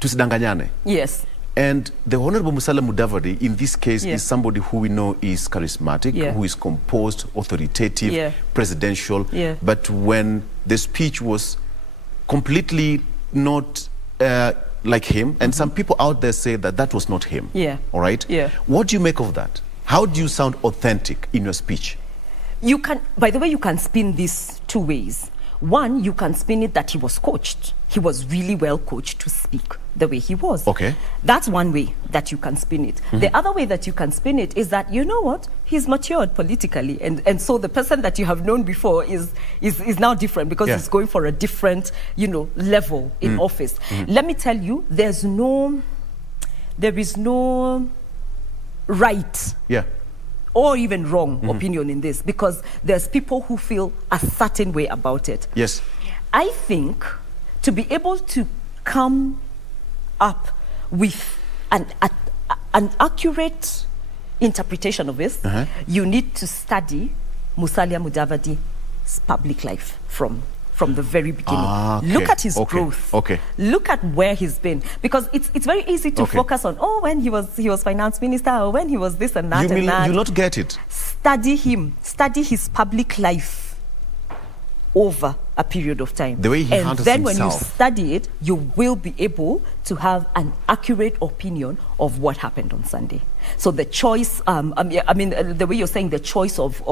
tusidanganyane, and the Honorable Musalia Mudavadi in this case is somebody who we know is charismatic, who is composed, authoritative, presidential, but when the speech was completely not like him, and some people out there say that that was not him. All right? What do you make of that? How do you sound authentic in your speech? You can, by the way, you can spin this two ways. One, you can spin it that he was coached. He was really well coached to speak the way he was. Okay. That's one way that you can spin it. Mm-hmm. The other way that you can spin it is that, you know what, he's matured politically. And so the person that you have known before is now different because he's going for a different, level in office. Mm-hmm. Let me tell you, there is no right or even wrong opinion in this, because there's people who feel a certain way about it. Yes. I think to be able to come up with an accurate interpretation of this, you need to study Musalia Mudavadi's public life from the very beginning. Look at his growth. Look at where he's been, because it's very easy to focus on when he was finance minister, or when he was this and that. You not get it. Study him. Study his public life over a period of time. The way he handles himself. And then when you study it, you will be able to have an accurate opinion of what happened on Sunday. So the choice, the way you're saying, the choice of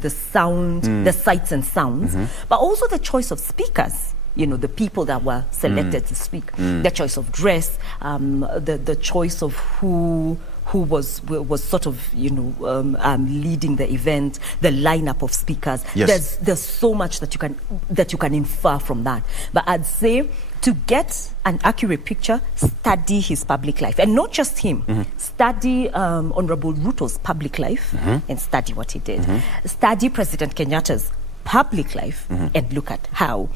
the sound, the sights and sounds, but also the choice of speakers. The people that were selected to speak, the choice of dress, the choice of who was sort of leading the event, the lineup of speakers. Yes. There's so much that you can infer from that. But I'd say to get an accurate picture, study his public life, and not just him. Study Honorable Ruto's public life and study what he did. Study President Kenyatta's public life and look at how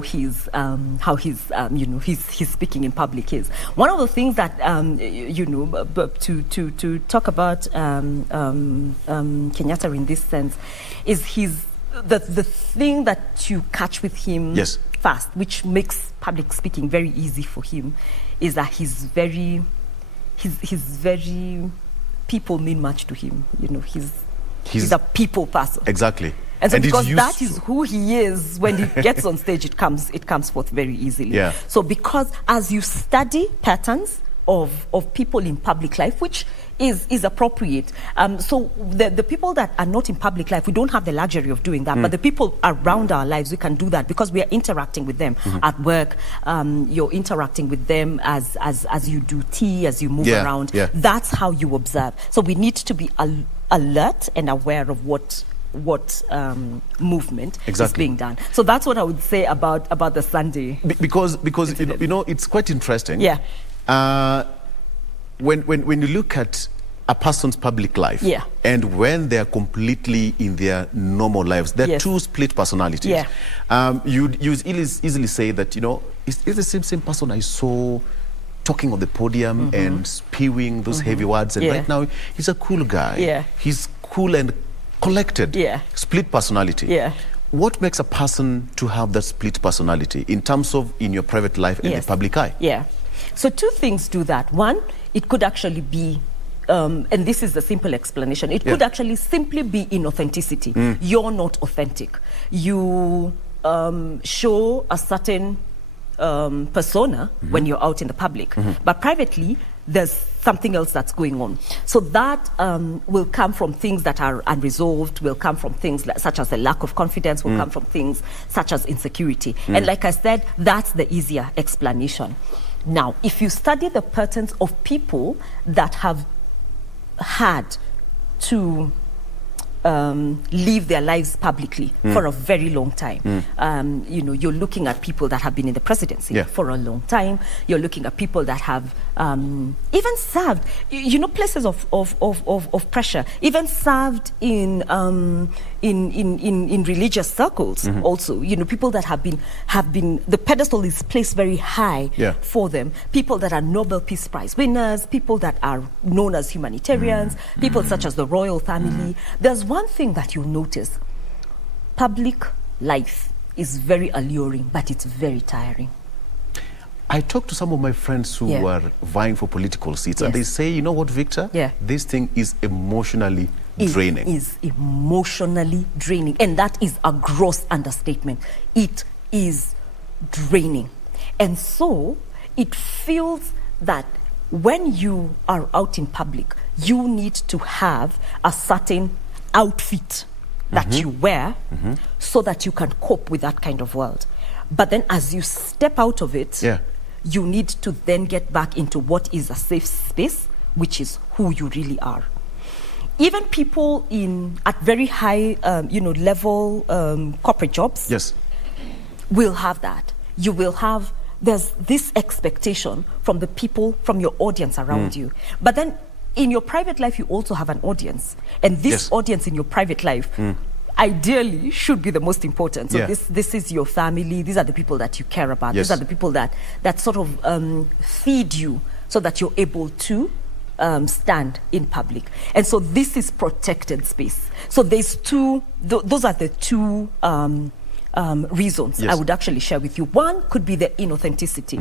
he's speaking in public is. One of the things that to talk about Kenyatta in this sense is the thing that you catch with him fast, which makes public speaking very easy for him, is that he's very people mean much to him. He's a people person. Exactly. And so because that is who he is, when he gets on stage, it comes forth very easily. Yeah. So because as you study patterns of people in public life, which is appropriate. So the people that are not in public life, we don't have the luxury of doing that. But the people around our lives, we can do that because we are interacting with them at work. You're interacting with them as you do tea, as you move around. Yeah. That's how you observe. So we need to be alert and aware of what movement is being done. So that's what I would say about the Sunday. Because it's quite interesting. Yeah. When you look at a person's public life and when they are completely in their normal lives, they're two split personalities. Yeah. You easily say that it's the same person I saw talking on the podium and spewing those heavy words, and right now he's a cool guy. Yeah. He's cool and collected. Yeah. Split personality. Yeah. What makes a person to have that split personality in terms of in your private life and the public eye? Yeah. So two things do that. One, it could actually be, and this is the simple explanation, it could actually simply be inauthenticity. You're not authentic. You show a certain persona when you're out in the public, but privately, there's something else that's going on. So that will come from things that are unresolved, will come from things such as the lack of confidence, will come from things such as insecurity. And like I said, that's the easier explanation. Now, if you study the patterns of people that have had to live their lives publicly for a very long time. You're looking at people that have been in the presidency for a long time. You're looking at people that have even served, places of pressure, even served in religious circles also. People that have been the pedestal is placed very high for them. People that are Nobel Peace Prize winners, people that are known as humanitarians, people such as the royal family. There's one thing that you'll notice. Public life is very alluring, but it's very tiring. I talked to some of my friends who were vying for political seats, and they say, you know what, Victor? This thing is emotionally draining. It is emotionally draining, and that is a gross understatement. It is draining. And so it feels that when you are out in public, you need to have a certain outfit that you wear so that you can cope with that kind of world. But then as you step out of it, you need to then get back into what is a safe space, which is who you really are. Even people at very high, level corporate jobs will have that. You will have, there's this expectation from the people, from your audience around you. But then in your private life, you also have an audience. And this audience in your private life ideally should be the most important. So this is your family. These are the people that you care about. These are the people that sort of feed you so that you're able to stand in public. And so this is protected space. So there's those are the two reasons I would actually share with you. One could be the inauthenticity.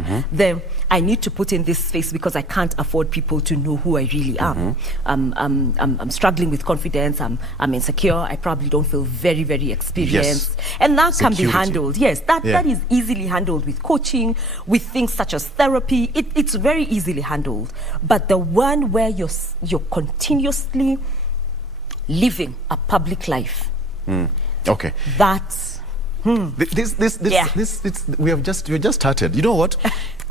I need to put in this space because I can't afford people to know who I really am. I'm struggling with confidence. I'm insecure. I probably don't feel very, very experienced. And that can be handled. That is easily handled with coaching, with things such as therapy. It's very easily handled. But the one where you're continuously living a public life. That's we're just started. You know what?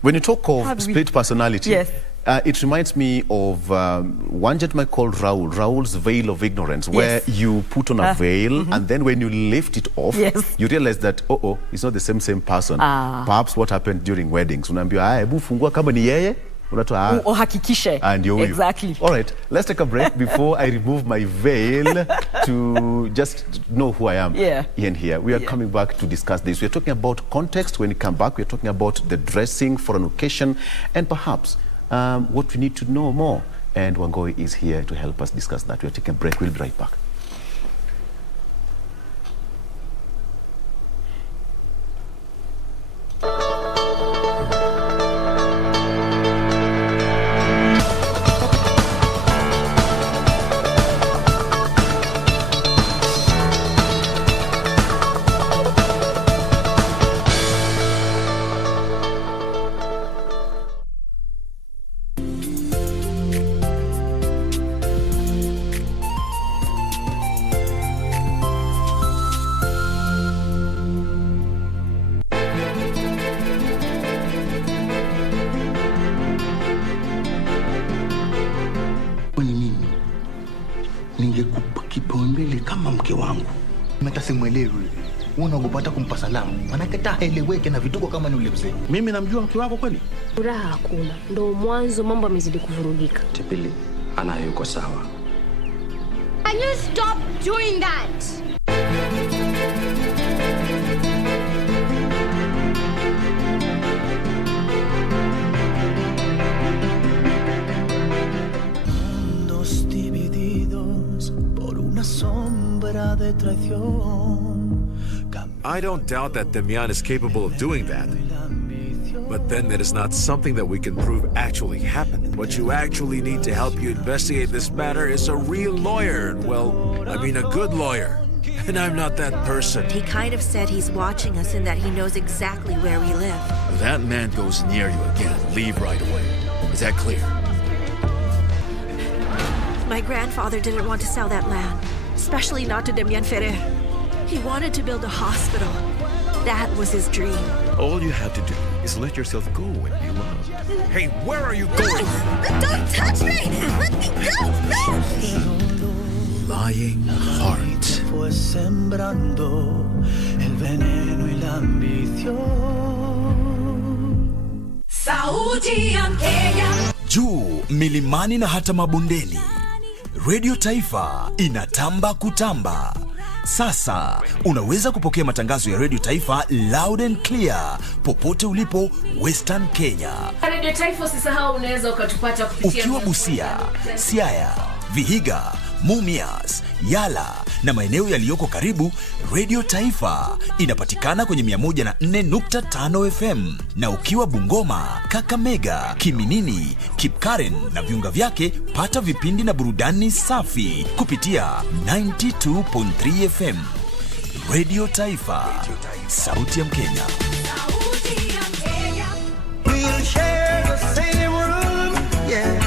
When you talk of split personality, it reminds me of one gentleman called Raul. Raul's veil of ignorance, where you put on a veil, and then when you lift it off, you realize that it's not the same person. Perhaps what happened during weddings. Unaambiwa, hebu fungua kama ni yeye. Uhakikishe. Exactly. All right, let's take a break before I remove my veil to just know who I am in here. We are coming back to discuss this. We're talking about context. When we come back, we're talking about the dressing for an occasion and perhaps what we need to know more. And Wangoi is here to help us discuss that. We're taking a break. We'll be right back. Ningekupa kipaumbele kama mke wangu. Mata simwelewi. Unaogopa hata kumpa salamu. Manake taeleweke na vituko kama ni ule mzee. Mimi namjua mke wako kweli? Furaha hakuna. Ndio mwanzo mambo yamezidi kuvurugika. Tipili anayo yuko sawa. Can you stop doing that? I don't doubt that Damian is capable of doing that. But then that is not something that we can prove actually happened. What you actually need to help you investigate this matter is a real lawyer. Well, I mean a good lawyer. And I'm not that person. He kind of said he's watching us and that he knows exactly where we live. If that man goes near you again, leave right away. Is that clear? My grandfather didn't want to sell that land, especially not to Damian Ferrer. He wanted to build a hospital. That was his dream. All you have to do is let yourself go and be loved. Hey, where are you going? Don't touch me! Let me go! No! Lying heart. Fue sembrando el veneno y la ambición. Sauti ya Kenya. Juu milimani na hata mabondeni, Radio Taifa inatamba kutamba. Sasa unaweza kupokea matangazo ya Radio Taifa loud and clear popote ulipo Western Kenya. Radio Taifa usisahau unaweza ukatupata kupitia ukiwa Busia, Siaya, Vihiga, Mumias, Yala na maeneo yaliyoko karibu. Radio Taifa inapatikana kwenye 104.5 FM, na ukiwa Bungoma, Kakamega, Kiminini, Kipkaren na viunga vyake, pata vipindi na burudani safi kupitia 92.3 FM. Radio Taifa, sauti ya Mkenya. We'll share the same room, yeah.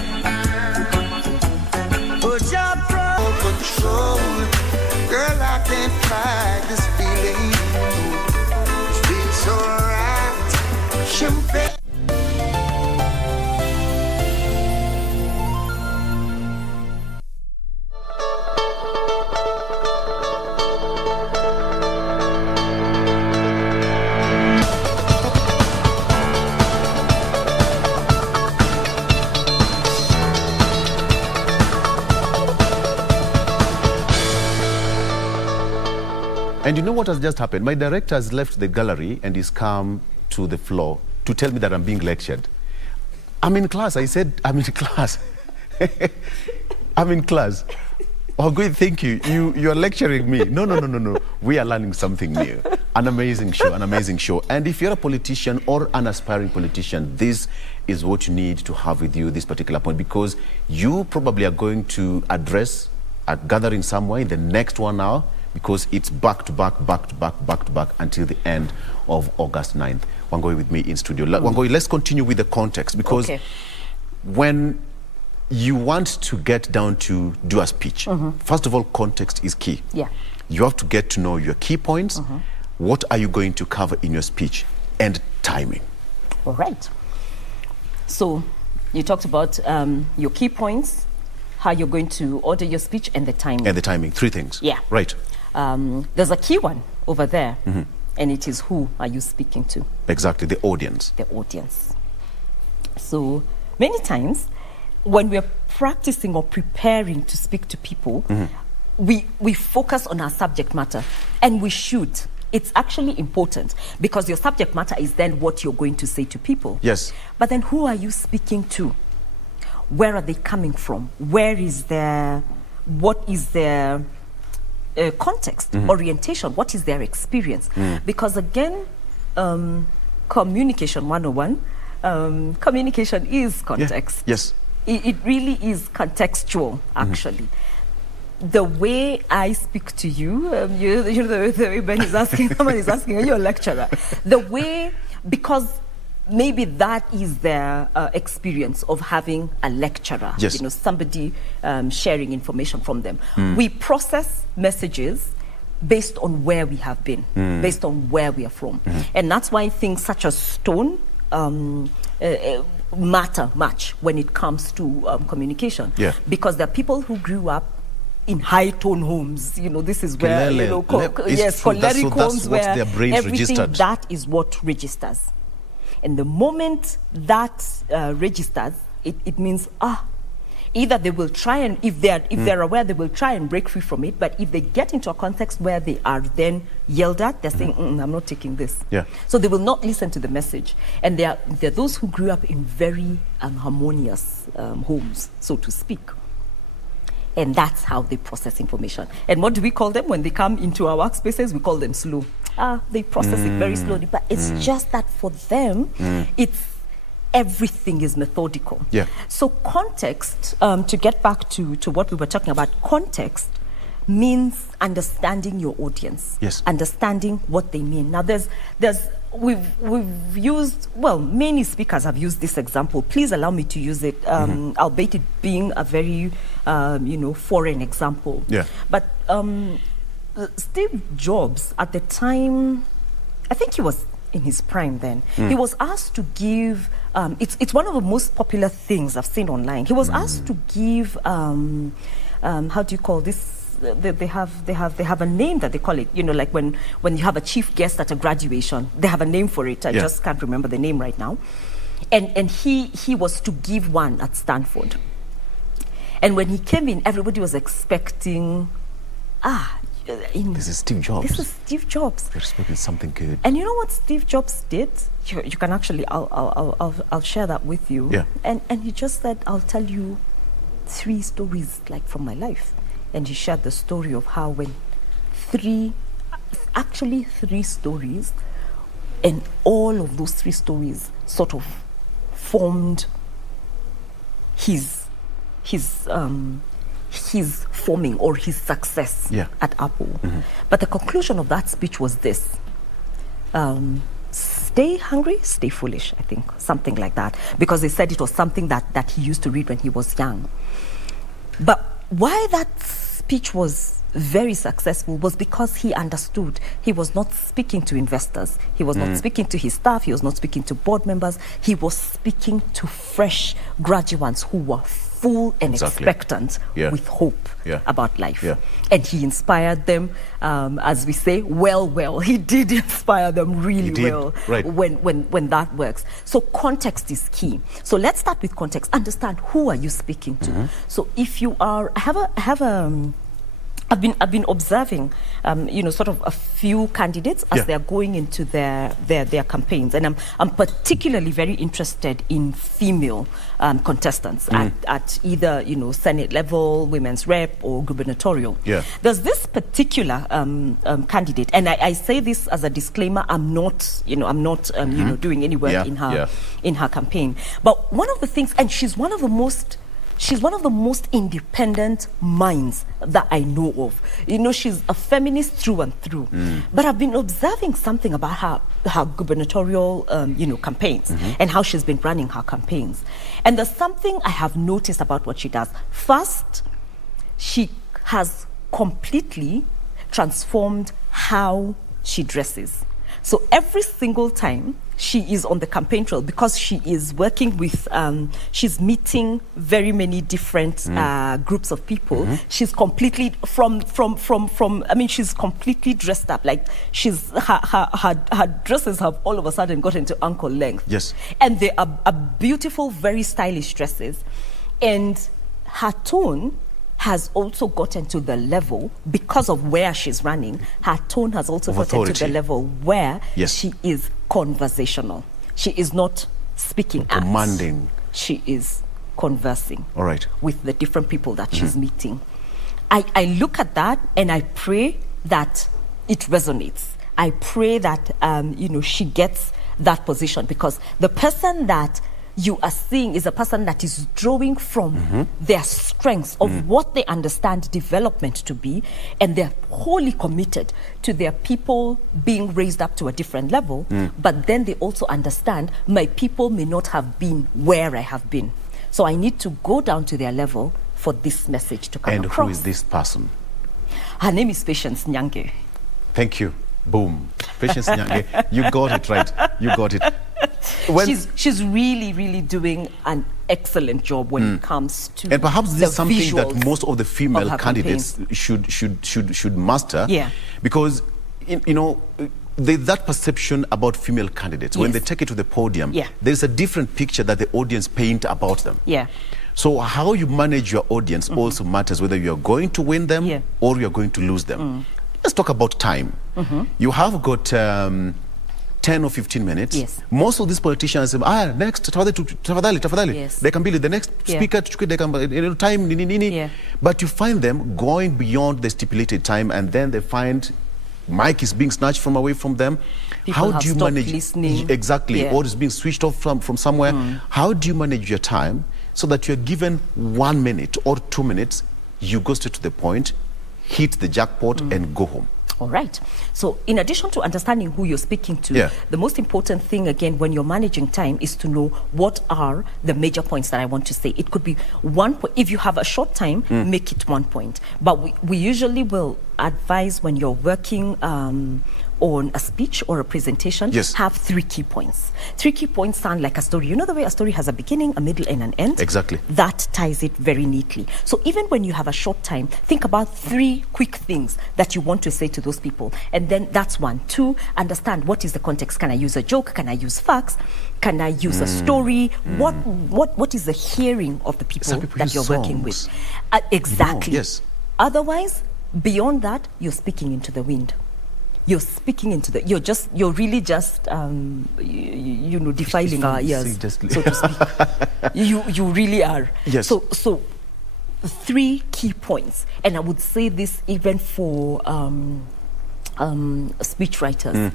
Put your control, girl, I can fight this feeling. It feels so right. Champagne. And you know what has just happened? My director has left the gallery and he's come to the floor to tell me that I'm being lectured. I'm in class. I said, I'm in class. I'm in class. Oh, good, thank you. You are lecturing me. No. We are learning something new. An amazing show, an amazing show. And if you're a politician or an aspiring politician, this is what you need to have with you this particular point, because you probably are going to address a gathering somewhere in the next 1 hour, because it's back to back until the end of August 9th. Wangoi with me in studio. Wangoi, let's continue with the context, because when you want to get down to do a speech, first of all, context is key. Yeah. You have to get to know your key points. What are you going to cover in your speech, and timing. All right. So you talked about your key points, how you're going to order your speech, and the timing. And the timing, 3 things. Yeah. Right. There's a key one over there, and it is, who are you speaking to? Exactly, the audience. The audience. So many times when we're practicing or preparing to speak to people, we focus on our subject matter, and we should. It's actually important, because your subject matter is then what you're going to say to people. Yes. But then, who are you speaking to? Where are they coming from? What is their context, orientation? What is their experience? Because again, communication 101, communication is context. Yeah. Yes. It really is contextual, actually. The way I speak to you, you know, the way Ben is asking, someone is asking, are you a lecturer? The way, because maybe that is their experience of having a lecturer, yes. You know, somebody sharing information from them. We process messages based on where we have been, based on where we are from. And that's why things such as tone matter much when it comes to communication. Yeah. Because there are people who grew up in high-tone homes. You know, this is where, you know, choleric homes where everything registered. That is what registers. And the moment that registers, it means, either they will try and, if they're aware, they will try and break free from it. But if they get into a context where they are then yelled at, they're saying, I'm not taking this. Yeah. So they will not listen to the message. And there are those who grew up in very harmonious homes, so to speak. And that's how they process information. And what do we call them when they come into our workspaces? We call them slow. They process it very slowly. But it's just that for them, it's everything is methodical. Yeah. So context, to get back to what we were talking about, context means understanding your audience. Yes. Understanding what they mean. Now we've used, well, many speakers have used this example. Please allow me to use it, albeit it being a very, foreign example. Yeah. But Steve Jobs, at the time, I think he was in his prime then, he was asked to give, it's one of the most popular things I've seen online. He was asked to give, how do you call this? They have a name that they call it, you know, like when you have a chief guest at a graduation, they have a name for it. I just can't remember the name right now. And he was to give one at Stanford. And when he came in, everybody was expecting, this is Steve Jobs. This is Steve Jobs. They're expecting something good. And you know what Steve Jobs did? You can actually, I'll share that with you. Yeah. And he just said, I'll tell you 3 stories like from my life. And he shared the story of how when 3 stories, and all of those 3 stories sort of formed his forming or his success at Apple. But the conclusion of that speech was this: stay hungry, stay foolish, I think, something like that. Because they said it was something that he used to read when he was young. But why that speech was very successful was because he understood he was not speaking to investors, he was not speaking to his staff, he was not speaking to board members, he was speaking to fresh graduates who were full and expectant with hope about life. And he inspired them, as we say, well. He did inspire them really well when that works. So context is key. So let's start with context. Understand, who are you speaking to? So if you are, I've been observing, sort of a few candidates as they're going into their campaigns, and I'm particularly very interested in female contestants at either Senate level, women's rep, or gubernatorial. There's this particular candidate, and I say this as a disclaimer. I'm not doing any work in her campaign. But one of the things, and she's one of the most independent minds that I know of. She's a feminist through and through. But I've been observing something about her gubernatorial, campaigns and how she's been running her campaigns. And there's something I have noticed about what she does. First, she has completely transformed how she dresses. So every single time she is on the campaign trail, because she is working with, she's meeting very many different groups of people. She's completely she's completely dressed up. Like her dresses have all of a sudden gotten to ankle length. Yes. And they are beautiful, very stylish dresses. And her tone has also gotten to the level, because of where she's running, her tone has also gotten to the level where she is conversational. She is not speaking commanding. She is conversing with the different people that she's meeting. I look at that and I pray that it resonates. I pray that she gets that position, because the person that you are seeing is a person that is drawing from their strengths of what they understand development to be, and they're wholly committed to their people being raised up to a different level, but then they also understand my people may not have been where I have been. So I need to go down to their level for this message to come across. And who is this person? Her name is Patience Nyange. Thank you. Boom. Patience Nyange. You got it right. You got it. She's really doing an excellent job when it comes to, and perhaps this is something that most of the female of candidates should master. Because there's that perception about female candidates when they take it to the podium. There's a different picture that the audience paint about them. So how you manage your audience also matters, whether you're going to win them or you're going to lose them. Let's talk about time. You have got 10 or 15 minutes. Most of these politicians say, next, tafadhali. They can be the next speaker, they can time, But you find them going beyond the stipulated time, and then they find mic is being snatched away from them. People How do you manage listening. Exactly, or is being switched off from somewhere? How do you manage your time so that you're given 1 minute or 2 minutes, you go straight to the point, hit the jackpot and go home? All right. So in addition to understanding who you're speaking to, the most important thing, again, when you're managing time is to know what are the major points that I want to say. It could be 1 point. If you have a short time, make it 1 point. But we usually will advise, when you're working on a speech or a presentation, have 3 key points. 3 key points sound like a story. You know the way a story has a beginning, a middle, and an end? Exactly. That ties it very neatly. So even when you have a short time, think about 3 quick things that you want to say to those people. And then that's 1. 2, understand what is the context. Can I use a joke? Can I use facts? Can I use a story? What is the hearing of the people that you're working with? Exactly. Otherwise, beyond that, you're speaking into the wind. You're speaking into the, you're really just, defiling our ears, so to speak. You really are. So 3 key points. And I would say this even for speech writers.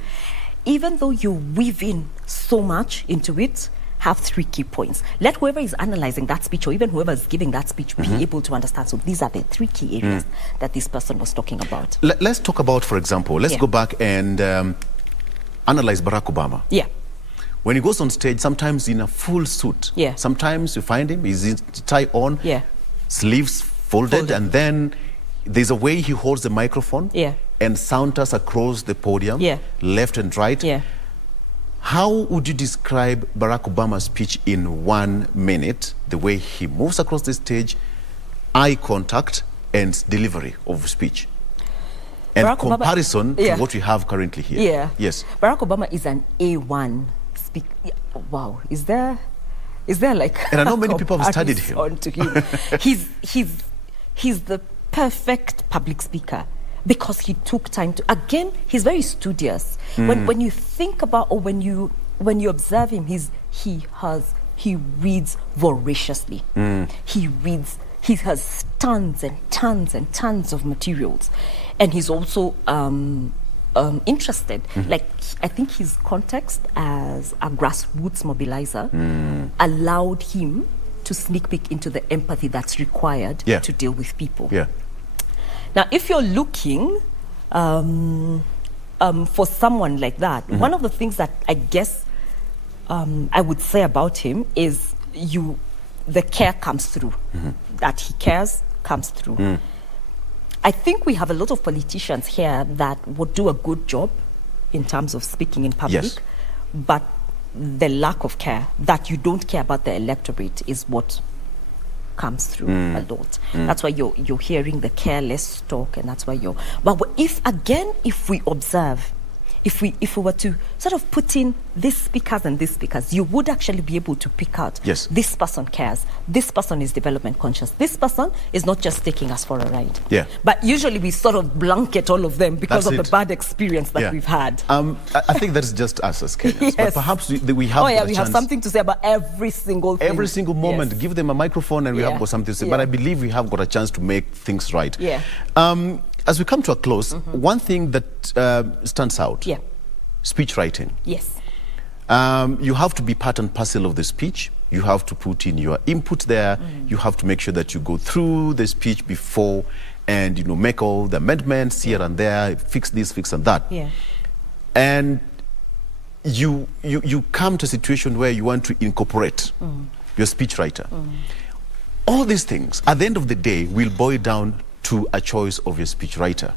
Even though you weave in so much into it, have 3 key points. Let whoever is analyzing that speech, or even whoever is giving that speech, be able to understand. So these are the 3 key areas that this person was talking about. Let's talk about, for example, let's go back and analyze Barack Obama. When he goes on stage, sometimes in a full suit. Sometimes you find him, he's tie on, sleeves folded, and then there's a way he holds the microphone Yeah. and saunters across the podium, Yeah. left and right. Yeah. How would you describe Barack Obama's speech in 1 minute? The way he moves across the stage, eye contact, and delivery of speech. And Barack Obama- comparison Yeah. to what we have currently here. Yeah. Yes. Barack Obama is an A1 speaker. Wow. Is there like And I know many people have studied him. To him. he's the perfect public speaker because he took time to, again, he's very studious. When you think about, or when you observe him, he reads voraciously. He has tons and tons and tons of materials, and he's also interested. Like, I think his context as a grassroots mobilizer allowed him to sneak peek into the empathy that's required to deal with people. Yeah. Now, if you're looking for someone like that, one of the things that I guess I would say about him is the care comes through. That he cares comes through. I think we have a lot of politicians here that would do a good job in terms of speaking in public, but the lack of care, that you don't care about the electorate, is what comes through a lot. That's why you're hearing the careless talk, and that's why but if we observe, if we were to sort of put in these speakers and these speakers, you would actually be able to pick out, this person cares, this person is development conscious, this person is not just taking us for a ride. Yeah. But usually we sort of blanket all of them because That's of the bad experience that we've had. I think that's just us as Kenyans. But perhaps we have we have something to say about every single thing. Every single moment. Give them a microphone and we have got something to say. But I believe we have got a chance to make things right. Yeah. As we come to a close, one thing that stands out, speech writing. Yes. You have to be part and parcel of the speech. You have to put in your input there. You have to make sure that you go through the speech before and make all the amendments here and there, fix this, fix and that. Yeah. And you come to a situation where you want to incorporate your speech writer. All these things, at the end of the day, will boil down to a choice of your speech writer.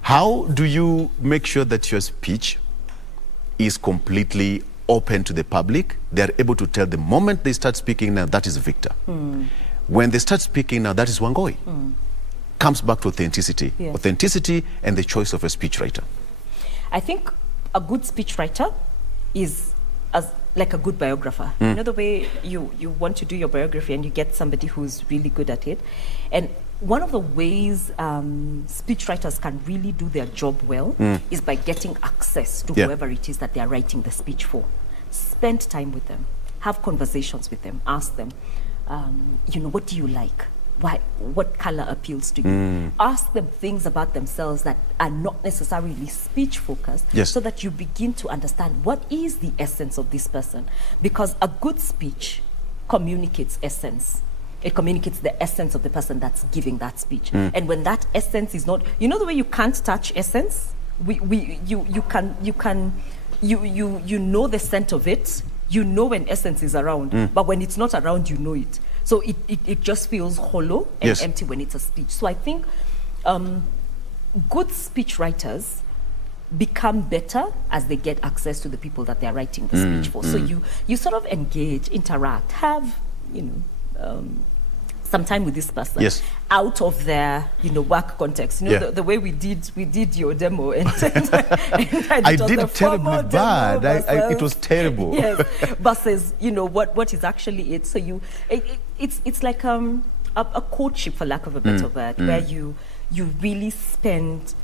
How do you make sure that your speech is completely open to the public? They're able to tell the moment they start speaking, now that is Victor. When they start speaking, now that is Wangoi. Comes back to authenticity. Yes. Authenticity and the choice of a speech writer. I think a good speechwriter is like a good biographer. You know the way you want to do your biography and you get somebody who's really good at it. And one of the ways speechwriters can really do their job well is by getting access to whoever it is that they're writing the speech for. Spend time with them. Have conversations with them. Ask them, what do you like? Why? What color appeals to you? Ask them things about themselves that are not necessarily speech focused, so that you begin to understand what is the essence of this person. Because a good speech communicates essence. It communicates the essence of the person that's giving that speech. And when that essence is not, the way you can't touch essence, you know the scent of it. You know when essence is around, but when it's not around, you know it. So it just feels hollow and empty when it's a speech. So I think good speech writers become better as they get access to the people that they're writing the speech for. So you sort of engage, interact, have some time with this person out of their work context. The way we did your demo, and I did terribly bad. It was terrible. Yes, versus what is actually it. So it's like a courtship, for lack of a better word, where you really spend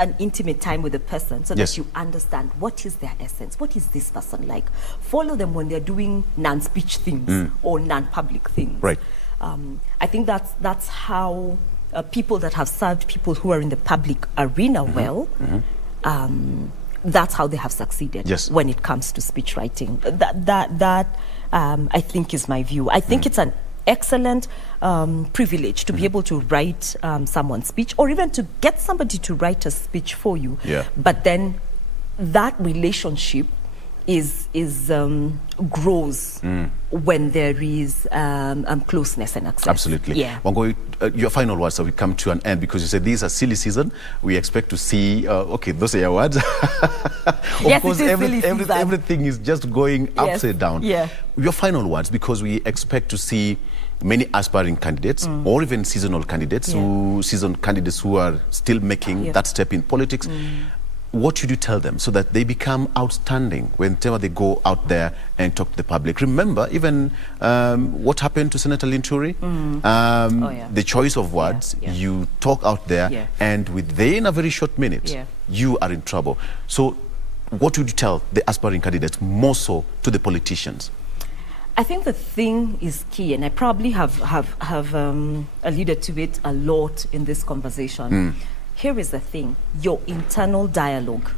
an intimate time with the person so that you understand what is their essence, what is this person like. Follow them when they're doing non-speech things or non-public things. Right. I think that's how people that have served people who are in the public arena that's how they have succeeded when it comes to speech writing. That I think is my view. I think it's an excellent privilege to be able to write someone's speech, or even to get somebody to write a speech for you. But then that relationship grows when there is closeness and access. Absolutely. Yeah. Wangoi, your final words, so we come to an end, because you said this is a silly season. We expect to see, okay, those are your words. Of course, everything is just going upside down. Yeah. Your final words, because we expect to see many aspiring candidates or even seasonal candidates, seasoned candidates who are still making that step in politics. What should you tell them so that they become outstanding whenever they go out there and talk to the public? Remember, even what happened to Senator Linturi, the choice of words, you talk out there, and within a very short minute, you are in trouble. So what would you tell the aspiring candidates, more so to the politicians? I think the thing is key, and I probably have alluded to it a lot in this conversation. Here is the thing. Your internal dialogue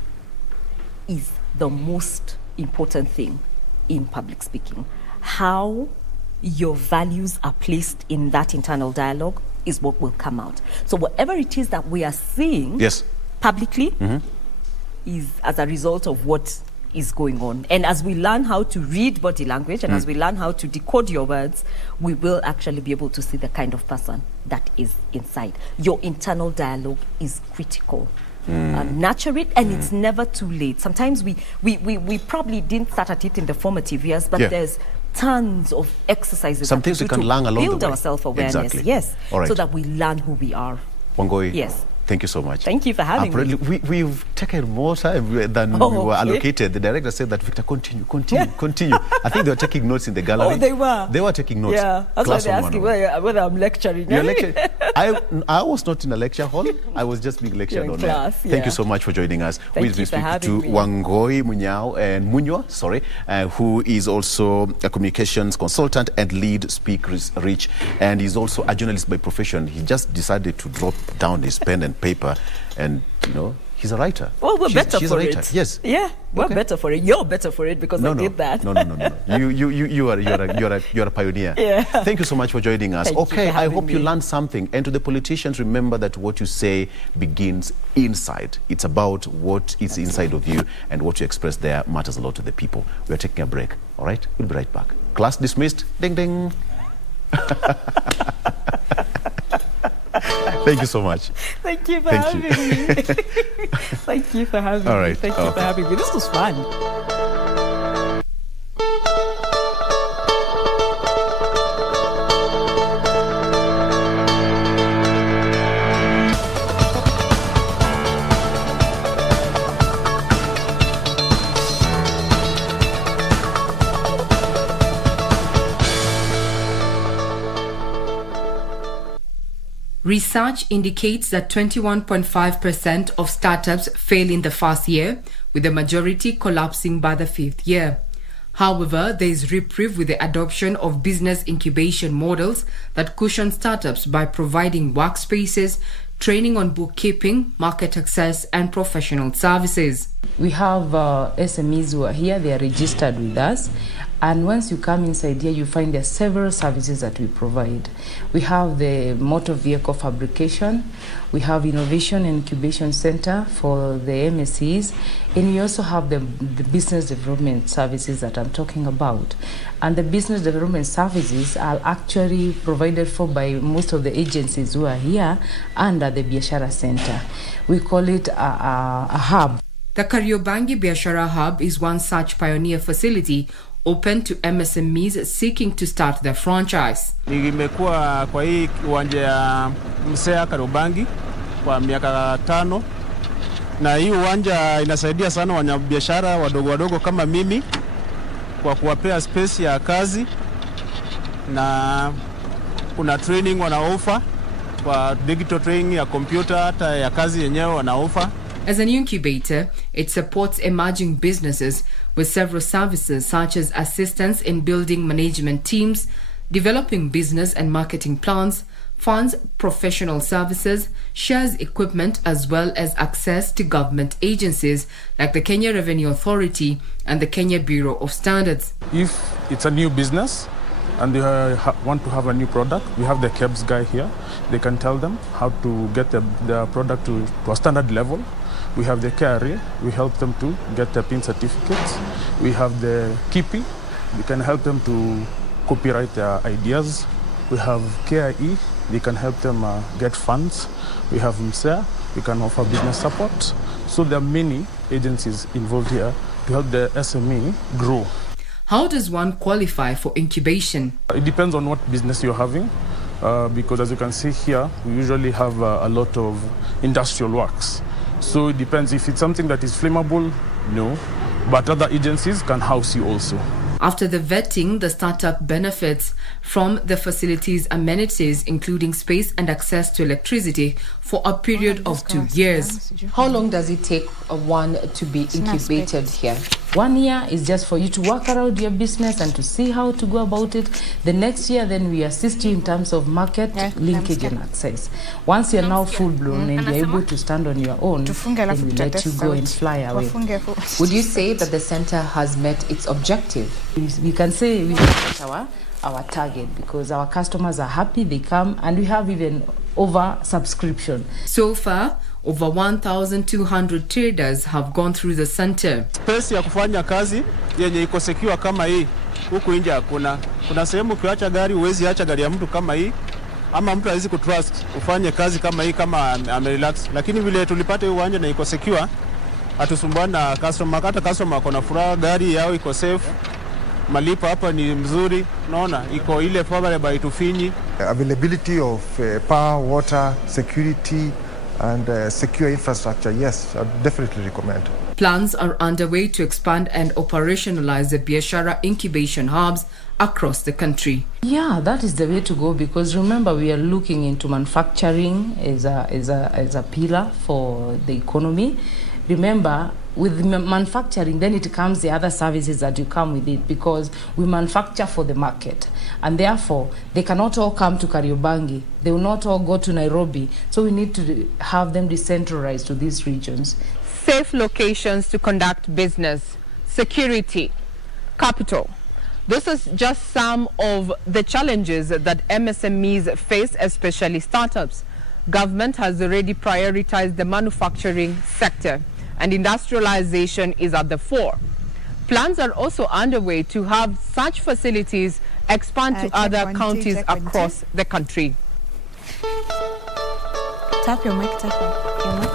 is the most important thing in public speaking. How your values are placed in that internal dialogue is what will come out. So whatever it is that we are seeing publicly is as a result of what is going on. And as we learn how to read body language and as we learn how to decode your words, we will actually be able to see the kind of person that is inside. Your internal dialogue is critical. Nurture it, and it's never too late. Sometimes we probably didn't start at it in the formative years, but there's tons of exercises Some things we can learn along the way. Build our self-awareness, so that we learn who we are. Wangoi, yes. Thank you so much. Thank you for having me. We've taken more time than we were allocated. The director said that, Victor, continue. I think they were taking notes in the gallery. Oh, they were? They were taking notes. Yeah, that's why they're asking whether I'm lecturing. You're lecturing. I was not in a lecture hall. I was just being lectured on class. Thank you so much for joining us. Thank you for having me. Wangoi Munyao, who is also a communications consultant and lead Speak Rich, and he's also a journalist by profession. He just decided to drop down his pen and paper, and he's a writer. Well, we're better she's for a writer. it. Yes. Yeah, we're better for it. You're better for it because I did that. No. You're a pioneer. Yeah. Thank you so much for joining us. Thank you for I hope having you me. learned something. And to the politicians, remember that what you say begins inside. It's about what is inside of you, and what you express there matters a lot to the people. We're taking a break. All right? We'll be right back. Class dismissed. Ding, ding. Thank you so much. Thank you for having me. Thank you for having All me. right. Thank you for having me. This was fun. Research indicates that 21.5% of startups fail in the first year, with the majority collapsing by the fifth year. However, there is reprieve with the adoption of business incubation models that cushion startups by providing workspaces, training on bookkeeping, market access, and professional services. We have SMEs who are here, they are registered with us. And once you come inside here, you find there are several services that we provide. We have the motor vehicle fabrication, we have innovation and incubation center for the MSCs, and we also have the business development services that I'm talking about. And the business development services are actually provided for by most of the agencies who are here under the Biashara Center. We call it a hub. The Kariobangi Biashara Hub is one such pioneer facility open to MSMEs seeking to start their franchise. Nimekuwa kwa hii uwanja ya Msea Kariobangi kwa miaka 5, na hii uwanja inasaidia sana wanyabiashara wadogo kama mimi kwa kuwapea space ya kazi, na kuna training wana offer kwa digital training ya computer, hata ya kazi yenyewe wana offer. As an incubator, it supports emerging businesses with several services such as assistance in building management teams, developing business and marketing plans, funds, professional services, shares equipment, as well as access to government agencies like the Kenya Revenue Authority and the Kenya Bureau of Standards. If it's a new business and they want to have a new product, we have the KEBS guy here. They can tell them how to get the product to a standard level We have the KRA, we help them to get their PIN certificates. We have the KIPI, we can help them to copyright their ideas. We have KIE, they can help them get funds. We have MSEA, we can offer business support. So there are many agencies involved here to help the SME grow. How does one qualify for incubation? It depends on what business you're having, because as you can see here, we usually have a lot of industrial works. So it depends. If it's something that is flammable, no, but other agencies can house you also. After the vetting, the startup benefits from the facility's amenities, including space and access to electricity, for a period of 2 years. How long does it take one to be incubated here? 1 year is just for you to work around your business and to see how to go about it. The next year, then we assist you in terms of market linkage and access. Once you're now full-blown and you're able to stand on your own, then we let you go and fly away. Would you say that the center has met its objective? We can say we met our target because our customers are happy, they come, and we have even over subscription. So far, over 1,200 traders have gone through the center. Space ya kufanya kazi yenye iko secure kama hii huku nje hakuna. Kuna sehemu ukiacha gari huwezi acha gari ya mtu kama hii, ama mtu hawezi kutrust ufanye kazi kama hii kama amerelax. Lakini vile tulipata hii uwanja na iko secure, hatusumbuana na customer. Hata customer ako na furaha, gari yao iko safe. Malipo hapa ni mzuri, unaona iko ile favorable itufinyi. Availability of power, water, security and secure infrastructure, yes, I definitely recommend. Plans are underway to expand and operationalize the Biashara incubation hubs across the country. Yeah, that is the way to go, because remember we are looking into manufacturing as a pillar for the economy. Remember, with manufacturing, then it comes the other services that you come with it, because we manufacture for the market, and therefore they cannot all come to Kariobangi, they will not all go to Nairobi, so we need to have them decentralized to these regions. Safe locations to conduct business, security, capital. This is just some of the challenges that MSMEs face, especially startups. Government has already prioritized the manufacturing sector, and industrialization is at the fore. Plans are also underway to have such facilities expand to other counties across the country. Tap your mic, tap your mic.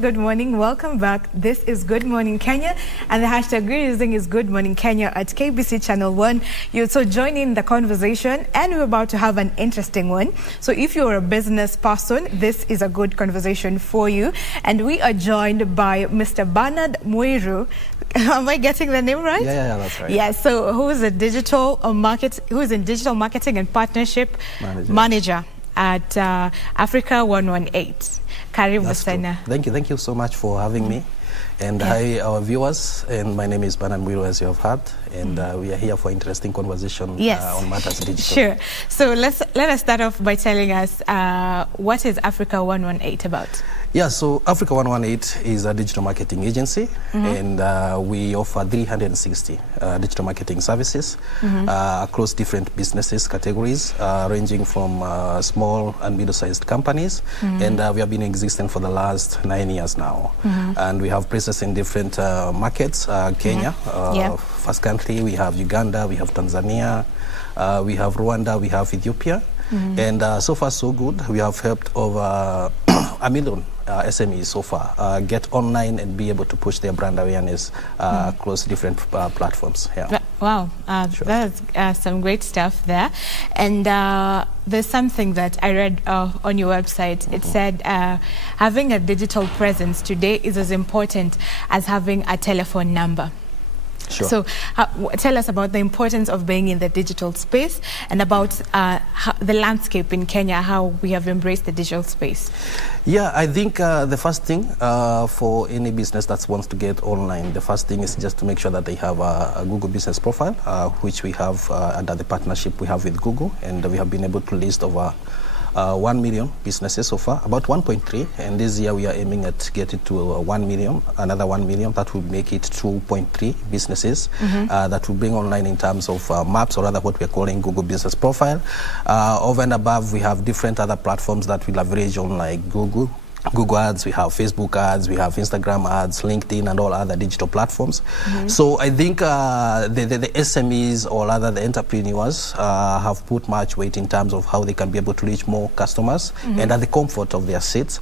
Good morning, welcome back. This is Good Morning Kenya, and the hashtag we're using is Good Morning Kenya at KBC Channel 1. You also join in the conversation, and we're about to have an interesting one. So if you're a business person, this is a good conversation for you. And we are joined by Mr. Bernard Muiru. Am I getting the name right? Yeah, that's right. Yeah, so who is in digital marketing and partnership manager at Africa 118. Karibu sana. Thank you so much for having me. And hi, our viewers. And my name is Bernard Muiru, as you have heard. And we are here for interesting conversation on matters digital. Sure. So let us start off by telling us what is Africa 118 about? Yeah, so Africa 118 is a digital marketing agency, and we offer 360 digital marketing services across different businesses categories, ranging from small and middle-sized companies, and we have been in existence for the last 9 years now. And we have presence in different markets, Kenya, first country, we have Uganda, we have Tanzania, we have Rwanda, we have Ethiopia, and so far so good. We have helped over 1 million SMEs so far get online and be able to push their brand awareness across different platforms. Yeah. Wow, that's some great stuff there. And there's something that I read on your website. It said having a digital presence today is as important as having a telephone number. Sure. So tell us about the importance of being in the digital space and about the landscape in Kenya, how we have embraced the digital space. Yeah, I think the first thing for any business that wants to get online, the first thing is just to make sure that they have a Google business profile, which we have under the partnership we have with Google, and we have been able to list over 1 million businesses so far, about 1.3, and this year we are aiming at get it to 1 million, another 1 million. That will make it 2.3 businesses that will bring online in terms of maps, or rather what we are calling Google Business Profile. Over and above, we have different other platforms that we leverage on, like Google ads, we have Facebook ads, we have Instagram ads, LinkedIn, and all other digital platforms. So I think the SMEs, or rather the entrepreneurs, have put much weight in terms of how they can be able to reach more customers and at the comfort of their seats.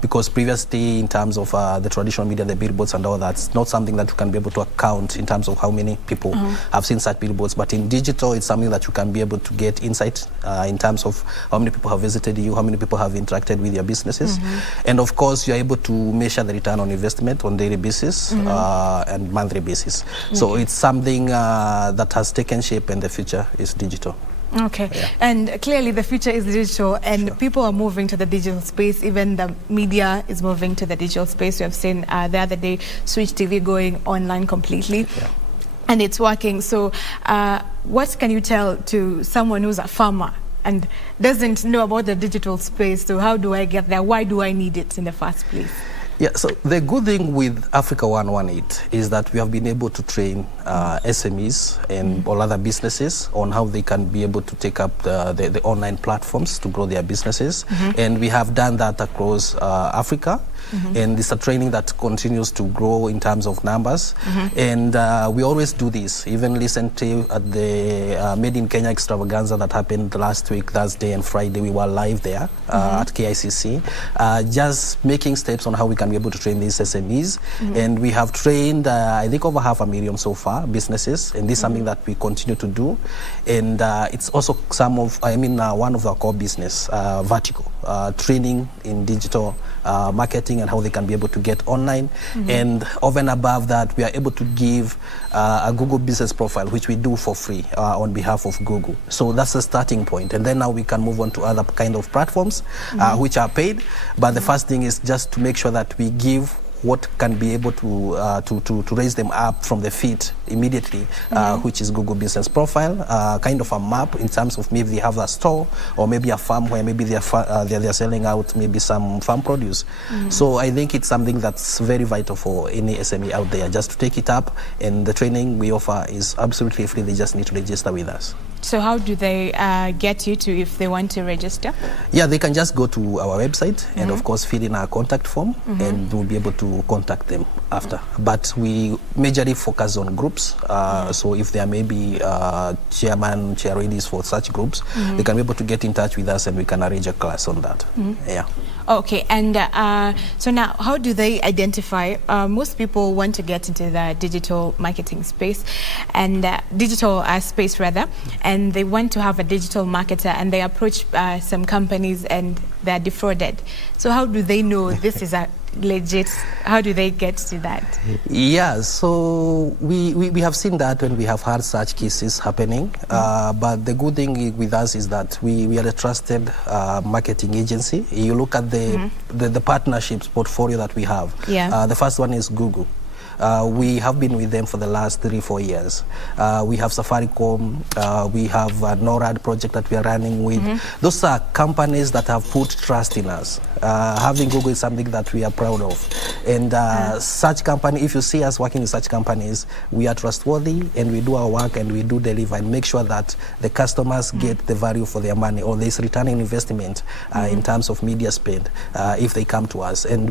Because previously, in terms of the traditional media, the billboards and all that's not something that you can be able to account in terms of how many people have seen such billboards. But in digital, it's something that you can be able to get insight in terms of how many people have visited you, how many people have interacted with your businesses. And of course, you're able to measure the return on investment on daily basis and monthly basis. So it's something that has taken shape, and the future is digital. Okay, and clearly the future is digital, and people are moving to the digital space. Even the media is moving to the digital space. We have seen the other day Switch TV going online completely. And it's working. So what can you tell to someone who's a farmer and doesn't know about the digital space? So how do I get there? Why do I need it in the first place? Yeah, so the good thing with Africa 118 is that we have been able to train SMEs and all other businesses on how they can be able to take up the online platforms to grow their businesses. And we have done that across Africa. And it's a training that continues to grow in terms of numbers. And we always do this. Even recently at the Made in Kenya extravaganza that happened last week, Thursday and Friday, we were live there at KICC, just making steps on how we can be able to train these SMEs. And we have trained, I think, over 500,000 so far, businesses. And this is something that we continue to do. And it's also one of our core business vertical, training in digital marketing and how they can be able to get online. And over and above that, we are able to give a Google Business Profile, which we do for free on behalf of Google. So that's a starting point. And then now we can move on to other kind of platforms which are paid. But the first thing is just to make sure that we give what can be able to raise them up from the feet immediately, which is Google Business Profile, kind of a map in terms of maybe they have a store or maybe a farm where maybe they're selling out maybe some farm produce. So I think it's something that's very vital for any SME out there, just to take it up. And the training we offer is absolutely free. They just need to register with us. So how do they get you to, if they want to register? Yeah, they can just go to our website and of course fill in our contact form, and we'll be able to contact them after. But we majorly focus on groups. So if there may be chairman, chair ladies for such groups, they can be able to get in touch with us and we can arrange a class on that. Yeah. Okay, and so now how do they identify? Most people want to get into the digital marketing space, and digital space rather, and they want to have a digital marketer, and they approach some companies and they're defrauded. So how do they know this is a legit? How do they get to that? Yeah, so we have seen that when we have had such cases happening. But the good thing with us is that we are a trusted marketing agency. You look at the partnerships portfolio that we have. The first one is Google. We have been with them for the last 3-4 years. We have Safaricom, we have NORAD project that we are running with. Those are companies that have put trust in us. Having Google is something that we are proud of. And such company, if you see us working with such companies, we are trustworthy and we do our work and we do deliver and make sure that the customers get the value for their money, or there's return on investment in terms of media spend if they come to us. And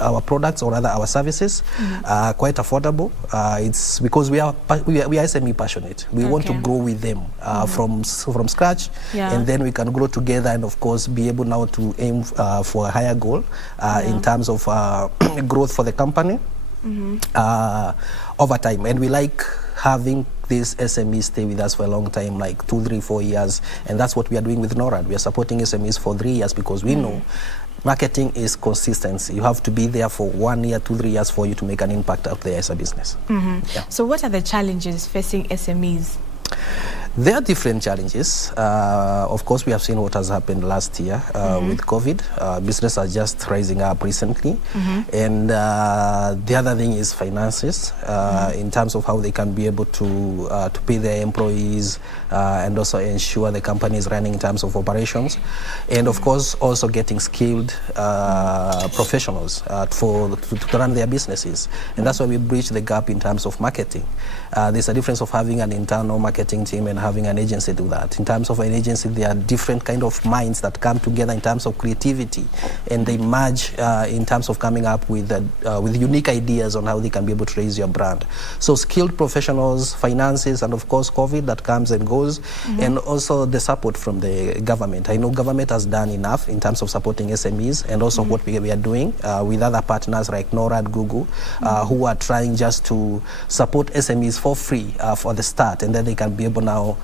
our products, or rather our services, quite affordable. It's because we are SME passionate. We want to grow with them from scratch, and then we can grow together, and of course be able now to aim for a higher goal in terms of growth for the company over time. And we like having these SMEs stay with us for a long time, like 2, 3, 4 years, and that's what we are doing with NORAD. We are supporting SMEs for 3 years because we know marketing is consistency. You have to be there for 1 year, 2, 3 years for you to make an impact out there as a business. So what are the challenges facing SMEs? There are different challenges. Of course, we have seen what has happened last year with COVID. Business are just rising up recently. And the other thing is finances, in terms of how they can be able to pay their employees and also ensure the company is running in terms of operations. And of course, also getting skilled professionals to run their businesses. And that's why we bridge the gap in terms of marketing. There's a difference of having an internal marketing team and having an agency do that. In terms of an agency, there are different kind of minds that come together in terms of creativity, and they merge in terms of coming up with unique ideas on how they can be able to raise your brand. So skilled professionals, finances, and of course COVID that comes and goes, and also the support from the government. I know government has done enough in terms of supporting SMEs, and also what we are doing with other partners like NORAD, Google, who are trying just to support SMEs for free for the start, and then they can be able now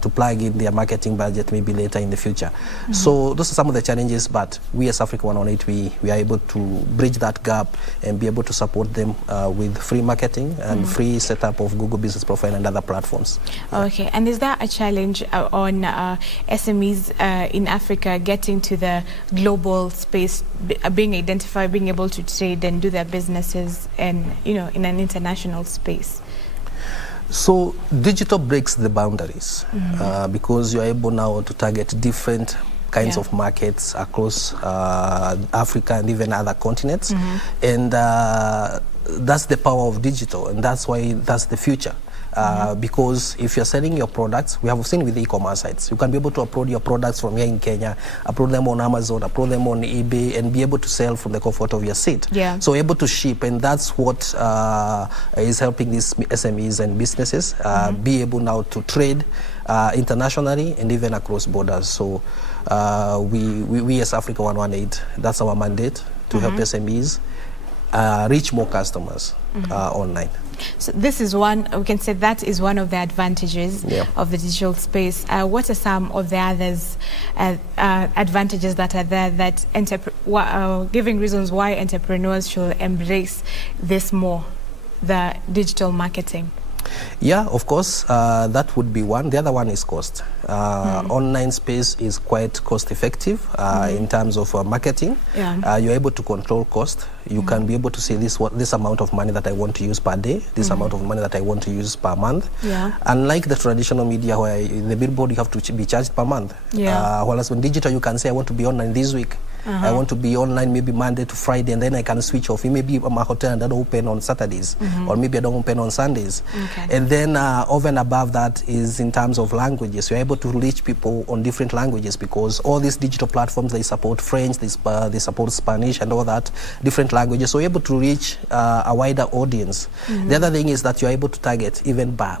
to plug in their marketing budget maybe later in the future. So those are some of the challenges, but we as Africa 108, we are able to bridge that gap and be able to support them with free marketing and free setup of Google Business Profile and other platforms. Okay, and is there a challenge on SMEs in Africa getting to the global space, being identified, being able to trade and do their businesses and, in an international space? So digital breaks the boundaries because you're able now to target different kinds of markets across Africa and even other continents. And that's the power of digital, and that's why that's the future. Because if you're selling your products, we have seen with e-commerce sites, you can be able to upload your products from here in Kenya, upload them on Amazon, upload them on eBay, and be able to sell from the comfort of your seat. So able to ship, and that's what is helping these SMEs and businesses be able now to trade internationally and even across borders. So we as Africa 118, that's our mandate, to help SMEs reach more customers online. So this is one, we can say that is one of the advantages of the digital space. What are some of the others advantages that are there that giving reasons why entrepreneurs should embrace this more, the digital marketing? Yeah, of course, that would be one. The other one is cost. Online space is quite cost effective in terms of marketing. You're able to control cost. You can be able to say this amount of money that I want to use per day, this amount of money that I want to use per month. Unlike the traditional media where the billboard you have to be charged per month. Whereas when digital you can say I want to be online this week. I want to be online maybe Monday to Friday, and then I can switch off. Maybe my hotel and I don't open on Saturdays, or maybe I don't open on Sundays. And then over and above that is in terms of languages. You're able to reach people on different languages because all these digital platforms, they support French, they support Spanish and all that, different languages. So you're able to reach a wider audience. The other thing is that you're able to target even per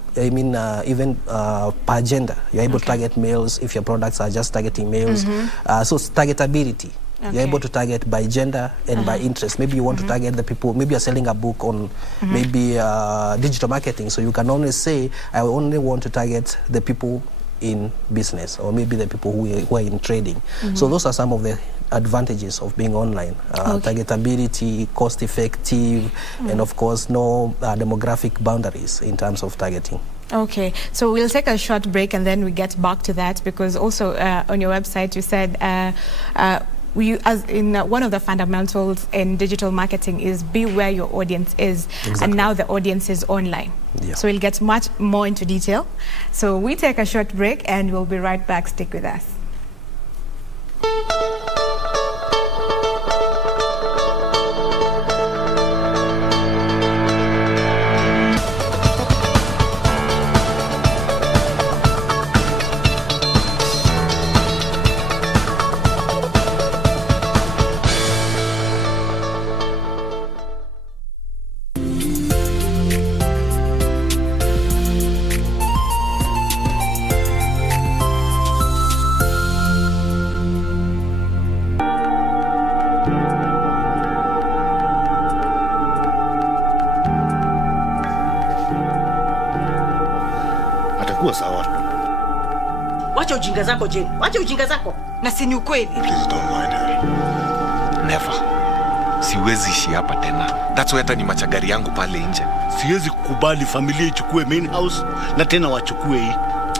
gender. You're able to target males if your products are just targeting males. So it's targetability. You're able to target by gender and by interest. Maybe you want to target the people, maybe you're selling a book on maybe digital marketing. So you can only say, I only want to target the people in business, or maybe the people who are in trading. So those are some of the advantages of being online. Targetability, cost effective, and of course no demographic boundaries in terms of targeting. Okay, so we'll take a short break and then we get back to that, because also on your website you said as in one of the fundamentals in digital marketing is be where your audience is, and now the audience is online. So we'll get much more into detail. So we take a short break and we'll be right back. Stick with us. Wacha ujinga zako Jane. Wacha ujinga zako. Na si ni ukweli. Please don't mind her. Never. Siwezi ishi hapa tena. That's why hata ni machagari yangu pale nje. Siwezi kukubali familia ichukue main house na tena wachukue hii.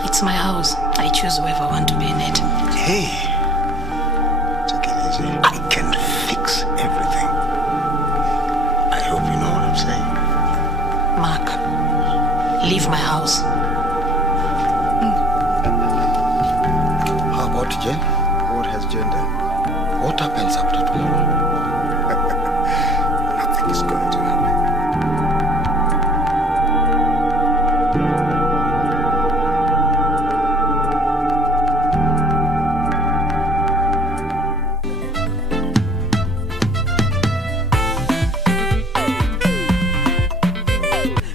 It's my house. I choose whoever I want to be in it. Hey, take it easy. I can fix everything. I hope you know what I'm saying. Mark, leave my house. How about Jen? What has Jen done? What happens after tomorrow? Nothing is going to happen.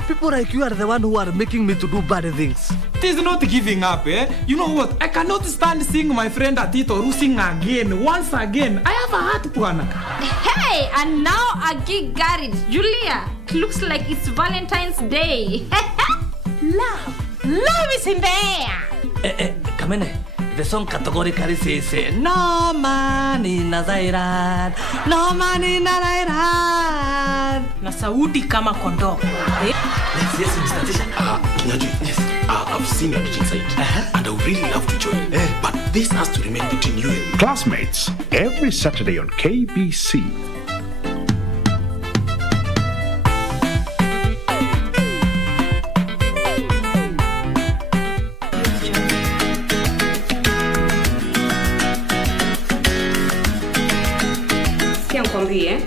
People like you are the one who are making me to do bad things. It is not giving up, eh? You know what? I cannot stand seeing my friend Atito sing again, once again. I have a heart, Puana. Hey, and now a gig married. Julia, it looks like it's Valentine's Day. Love is in the air. Kamene, the song categorically says, no man in Nazairan, no man in Nazairan. Na Saudi kama kondoo. Yes, Mr. Tisha. Kinyaji, yes. I've seen your teaching site, and I would really love to join. But this has to remain between you and Classmates, every Saturday on KBC. Sikia nikwambie,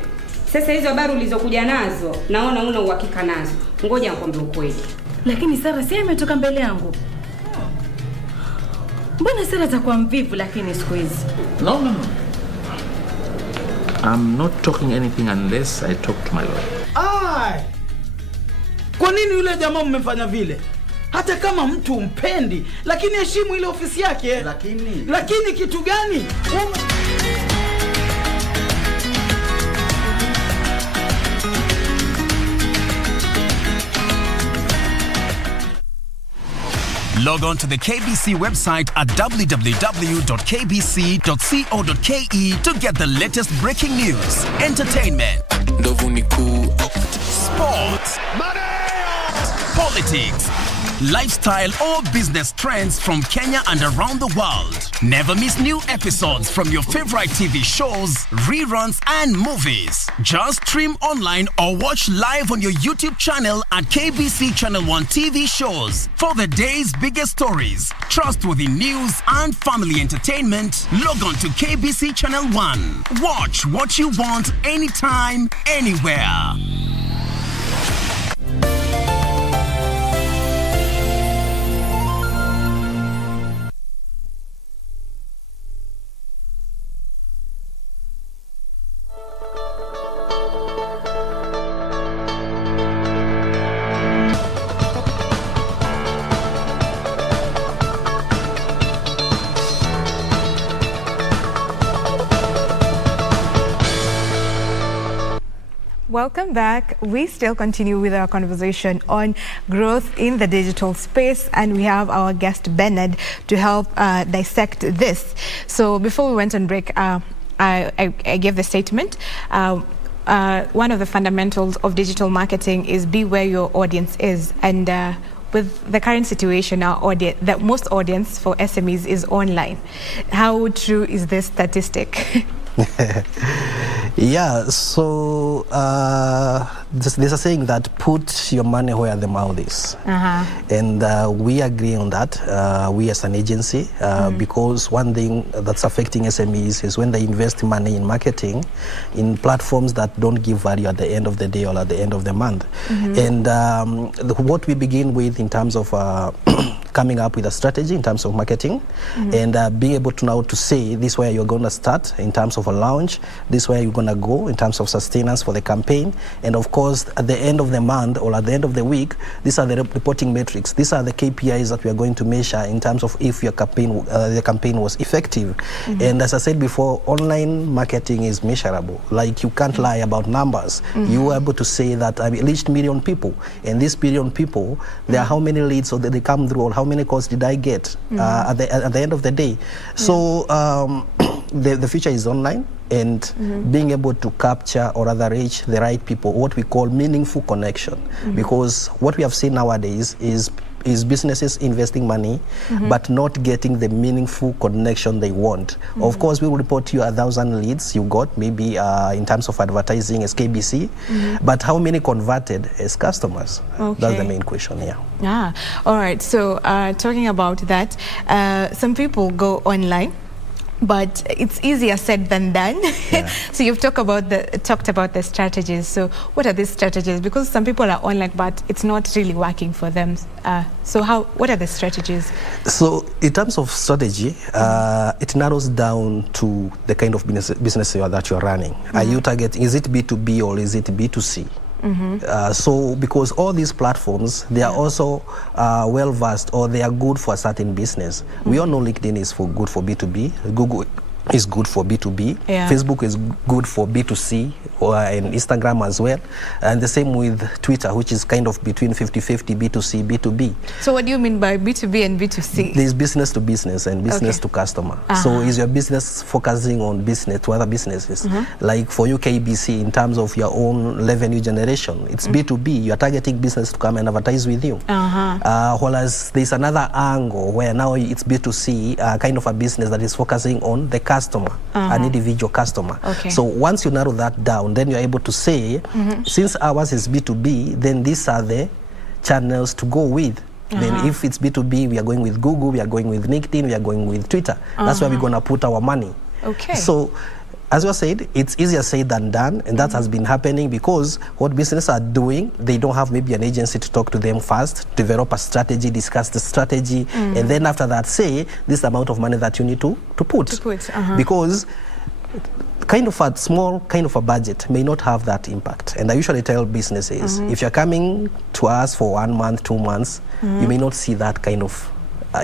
sasa hizo habari ulizokuja nazo, naona una uhakika nazo. Ngoja nikwambie ukweli. Lakini Sara si ametoka mbele yangu. Mbona Sara atakuwa mvivu lakini siku hizi? No. I'm not talking anything unless I talk to my lawyer. Kwa nini yule jamaa mmefanya vile? Hata kama mtu umpendi, lakini heshimu ile ofisi yake. Lakini kitu gani? Log on to the KBC website at www.kbc.co.ke to get the latest breaking news, entertainment, sports, politics, lifestyle or business trends from Kenya and around the world. Never miss new episodes from your favorite TV shows, reruns and movies. Just stream online or watch live on your YouTube channel at KBC Channel 1 TV shows. For the day's biggest stories, trustworthy news and family entertainment, log on to KBC Channel 1. Watch what you want anytime, anywhere. Welcome back. We still continue with our conversation on growth in the digital space, and we have our guest Bernard to help dissect this. So before we went on break, I gave the statement. One of the fundamentals of digital marketing is be where your audience is, and with the current situation, our audience, that most audience for SMEs is online. How true is this statistic? Yeah, so there's a saying that put your money where the mouth is. And we agree on that, we as an agency, because one thing that's affecting SMEs is when they invest money in marketing in platforms that don't give value at the end of the day or at the end of the month. And what we begin with in terms of coming up with a strategy in terms of marketing, and being able to now to say this where you're going to start in terms of a launch, this where you're going to go in terms of sustenance for the campaign, and of course at the end of the month or at the end of the week, these are the reporting metrics, these are the KPIs that we are going to measure in terms of if your campaign the campaign was effective. And as I said before, online marketing is measurable. Like you can't lie about numbers. You are able to say that I reached 1 million people, and these 1 million people, there are how many leads so that they come through, or how many calls did I get at the end of the day. So the future is online, and being able to capture or rather reach the right people, what we call meaningful connection. Because what we have seen nowadays is is businesses investing money but not getting the meaningful connection they want. Of course, we will report you 1,000 leads you got, maybe in terms of advertising as KBC, but how many converted as customers? That's the main question, All right, so talking about that, some people go online, but it's easier said than done. So you've talked about the strategies. So what are these strategies? Because some people are online, but it's not really working for them. So what are the strategies? So in terms of strategy, it narrows down to the kind of business that you're running. Are you targeting, is it B2B or is it B2C? So because all these platforms, they are also well versed, or they are good for a certain business. We all know LinkedIn is good for B2B, Google is good for B2B, Facebook is good for B2C, and Instagram as well, and the same with Twitter, which is kind of between 50-50 B2C, B2B. So what do you mean by B2B and B2C? There's business to business and business to customer. So is your business focusing on business to other businesses? Like for you, KBC, in terms of your own revenue generation, it's B2B. You're targeting business to come and advertise with you. Whereas there's another angle where now it's B2C, kind of a business that is focusing on the customer, an individual customer. So once you narrow that down, then you're able to say, since ours is B2B, then these are the channels to go with. Then if it's B2B, we are going with Google, we are going with LinkedIn, we are going with Twitter. That's where we're going to put our money. So as you said, it's easier said than done, and that has been happening because what businesses are doing, they don't have maybe an agency to talk to them first, develop a strategy, discuss the strategy, and then after that say, this amount of money that you need to put. Because kind of a small kind of a budget may not have that impact. And I usually tell businesses, if you're coming to us for 1 month, 2 months, you may not see that kind of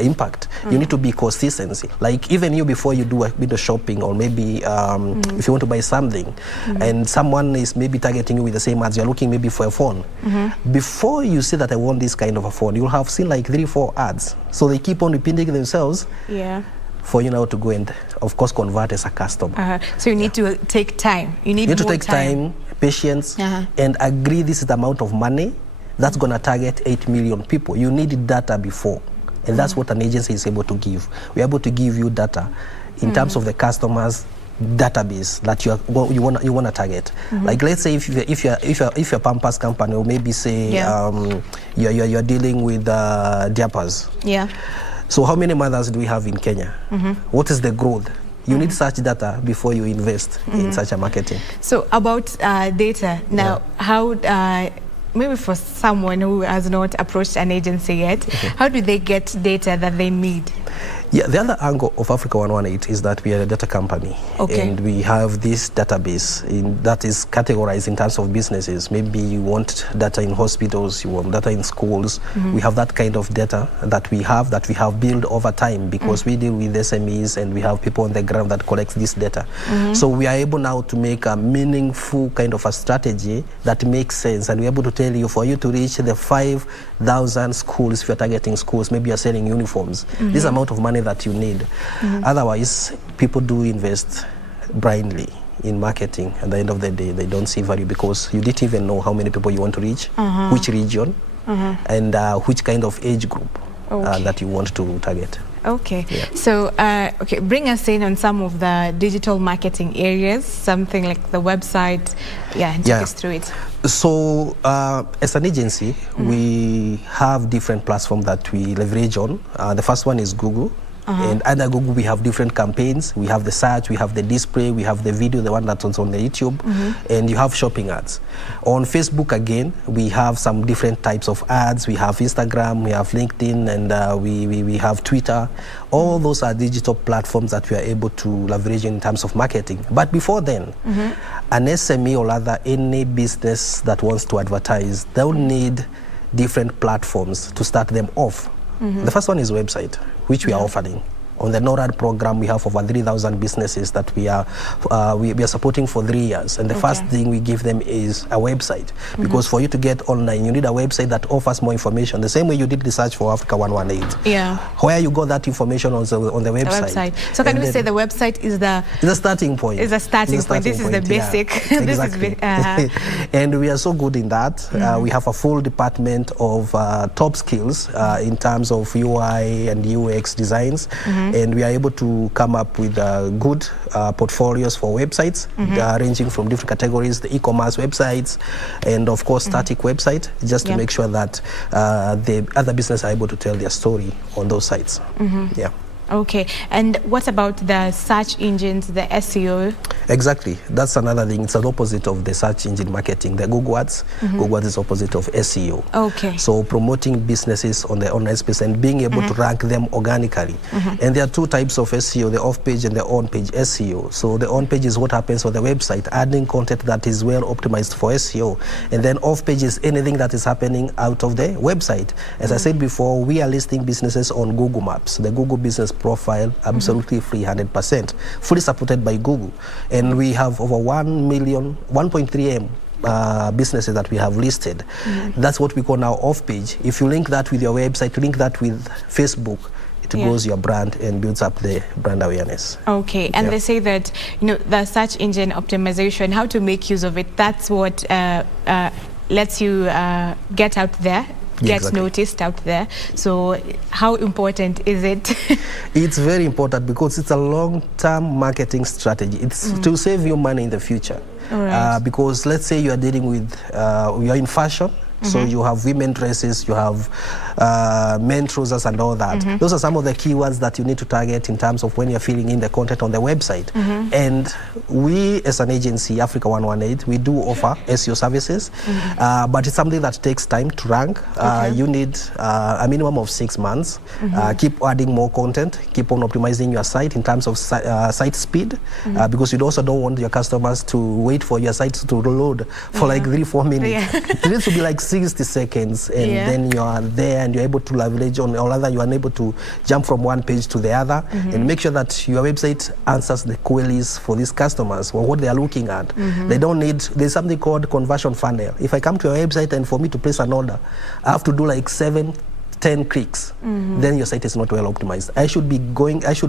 impact. You need to be consistency. Like even you, before you do a bit of shopping, or maybe if you want to buy something and someone is maybe targeting you with the same ads, you're looking maybe for a phone. Before you say that I want this kind of a phone, you'll have seen like 3-4 ads. So they keep on repeating themselves for you now to go and of course convert as a customer. So you need to take time. You need to take time, patience, and agree this is the amount of money that's going to target 8 million people. You need data before. And that's what an agency is able to give. We're able to give you data in terms of the customers database that you want to target. Like let's say if you're a Pampers company, or maybe say you're dealing with diapers. So how many mothers do we have in Kenya? What is the growth? You need such data before you invest in such a marketing. So about data now, how maybe for someone who has not approached an agency yet, how do they get data that they need? The other angle of Africa 118 is that we are a data company, and we have this database that is categorized in terms of businesses. Maybe you want data in hospitals, you want data in schools. We have that kind of data that we have built over time, because we deal with SMEs and we have people on the ground that collect this data. So we are able now to make a meaningful kind of a strategy that makes sense, and we're able to tell you, for you to reach the 5,000 schools, if you're targeting schools, maybe you're selling uniforms, this amount of money that you need. Otherwise, people do invest blindly in marketing. At the end of the day, they don't see value, because you didn't even know how many people you want to reach, which region, and which kind of age group that you want to target. So bring us in on some of the digital marketing areas, something like the website, and take us through it. So as an agency, we have different platforms that we leverage on. The first one is Google. And under Google, we have different campaigns. We have the search, we have the display, we have the video, the one that's on the YouTube, and you have shopping ads. On Facebook, again, we have some different types of ads. We have Instagram, we have LinkedIn, and we have Twitter. All those are digital platforms that we are able to leverage in terms of marketing. But before then, an SME or rather any business that wants to advertise, they'll need different platforms to start them off. The first one is website, which we are offering. On the NORAD program, we have over 3,000 businesses that we are supporting for 3 years. And the first thing we give them is a website. Because for you to get online, you need a website that offers more information. The same way you did research for Africa 118. Yeah. Where you got that information on the website. So can we say the website is the starting point? Is a starting point. This is the basic. Exactly. And we are so good in that. We have a full department of top skills in terms of UI and UX designs. And we are able to come up with good portfolios for websites, ranging from different categories, the e-commerce websites, and of course static website, just to make sure that the other businesses are able to tell their story on those sites. Yeah. Okay, and what about the search engines, the SEO? Exactly, that's another thing. It's an opposite of the search engine marketing. The Google Ads, Google Ads is opposite of SEO. Okay. So promoting businesses on the online space and being able to rank them organically. And there are two types of SEO, the off-page and the on-page SEO. So the on-page is what happens on the website, adding content that is well optimized for SEO. And then off-page is anything that is happening out of the website. As I said before, we are listing businesses on Google Maps, the Google Business Profile, absolutely free, 100%, fully supported by Google. And we have over 1.3 M businesses that we have listed. That's what we call now off-page. If you link that with your website, link that with Facebook, it grows your brand and builds up the brand awareness. Okay, and they say that, you know, the search engine optimization, how to make use of it, that's what lets you get out there, get noticed out there. So how important is it? It's very important because it's a long-term marketing strategy. It's to save you money in the future. Because let's say you are dealing with, you are in fashion, so you have women dresses, you have men trousers and all that. Those are some of the keywords that you need to target in terms of when you're filling in the content on the website. And we as an agency, Africa 118, we do offer SEO services, but it's something that takes time to rank. You need a minimum of 6 months. Keep adding more content, keep on optimizing your site in terms of site speed, because you also don't want your customers to wait for your site to load for like 3-4 minutes. It needs to be like 60 seconds, and then you are there and you're able to leverage on, or rather you are able to jump from one page to the other and make sure that your website answers the queries for these customers or what they are looking at. They don't need, there's something called conversion funnel. If I come to your website and for me to place an order, I have to do like 7-10 clicks, then your site is not well optimized. I should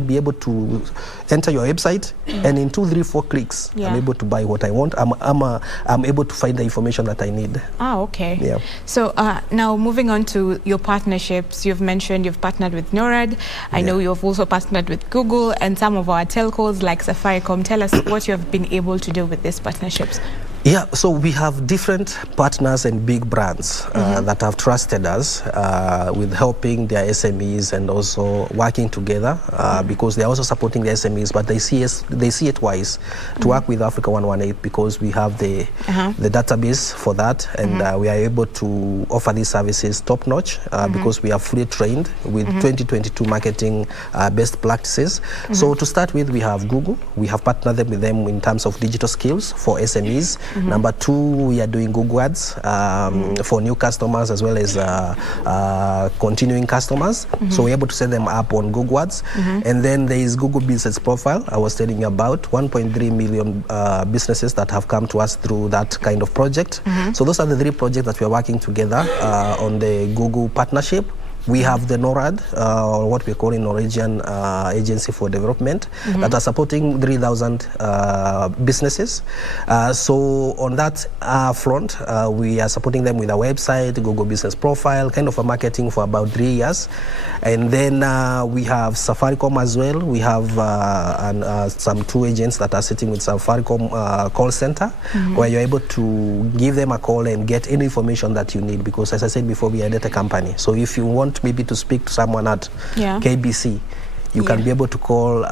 be able to enter your website and in 2, 3, 4 clicks, I'm able to buy what I want. I'm able to find the information that I need. Okay. Yeah. So now moving on to your partnerships, you've mentioned you've partnered with NORAD. I know you've also partnered with Google and some of our telcos like Safaricom. Tell us what you have been able to do with these partnerships. Yeah, so we have different partners and big brands that have trusted us with helping their SMEs and also working together because they're also supporting the SMEs, but they see it wise to work with Africa 118 because we have the database for that, and we are able to offer these services top notch because we are fully trained with 2022 marketing best practices. So to start with, we have Google. We have partnered with them in terms of digital skills for SMEs. Number 2, we are doing Google Ads for new customers as well as continuing customers. So we're able to set them up on Google Ads. And then there is Google Business Profile. I was telling you about 1.3 million businesses that have come to us through that kind of project. So those are the 3 projects that we are working together on the Google partnership. We have the NORAD, what we call in Norwegian Agency for Development, that are supporting 3,000 businesses. So on that front, we are supporting them with a website, Google Business Profile, kind of a marketing for about 3 years. And then we have Safaricom as well. We have some 2 agents that are sitting with Safaricom call center, where you're able to give them a call and get any information that you need. Because as I said before, we are a data company. So if you want maybe to speak to someone at KBC, you can be able to call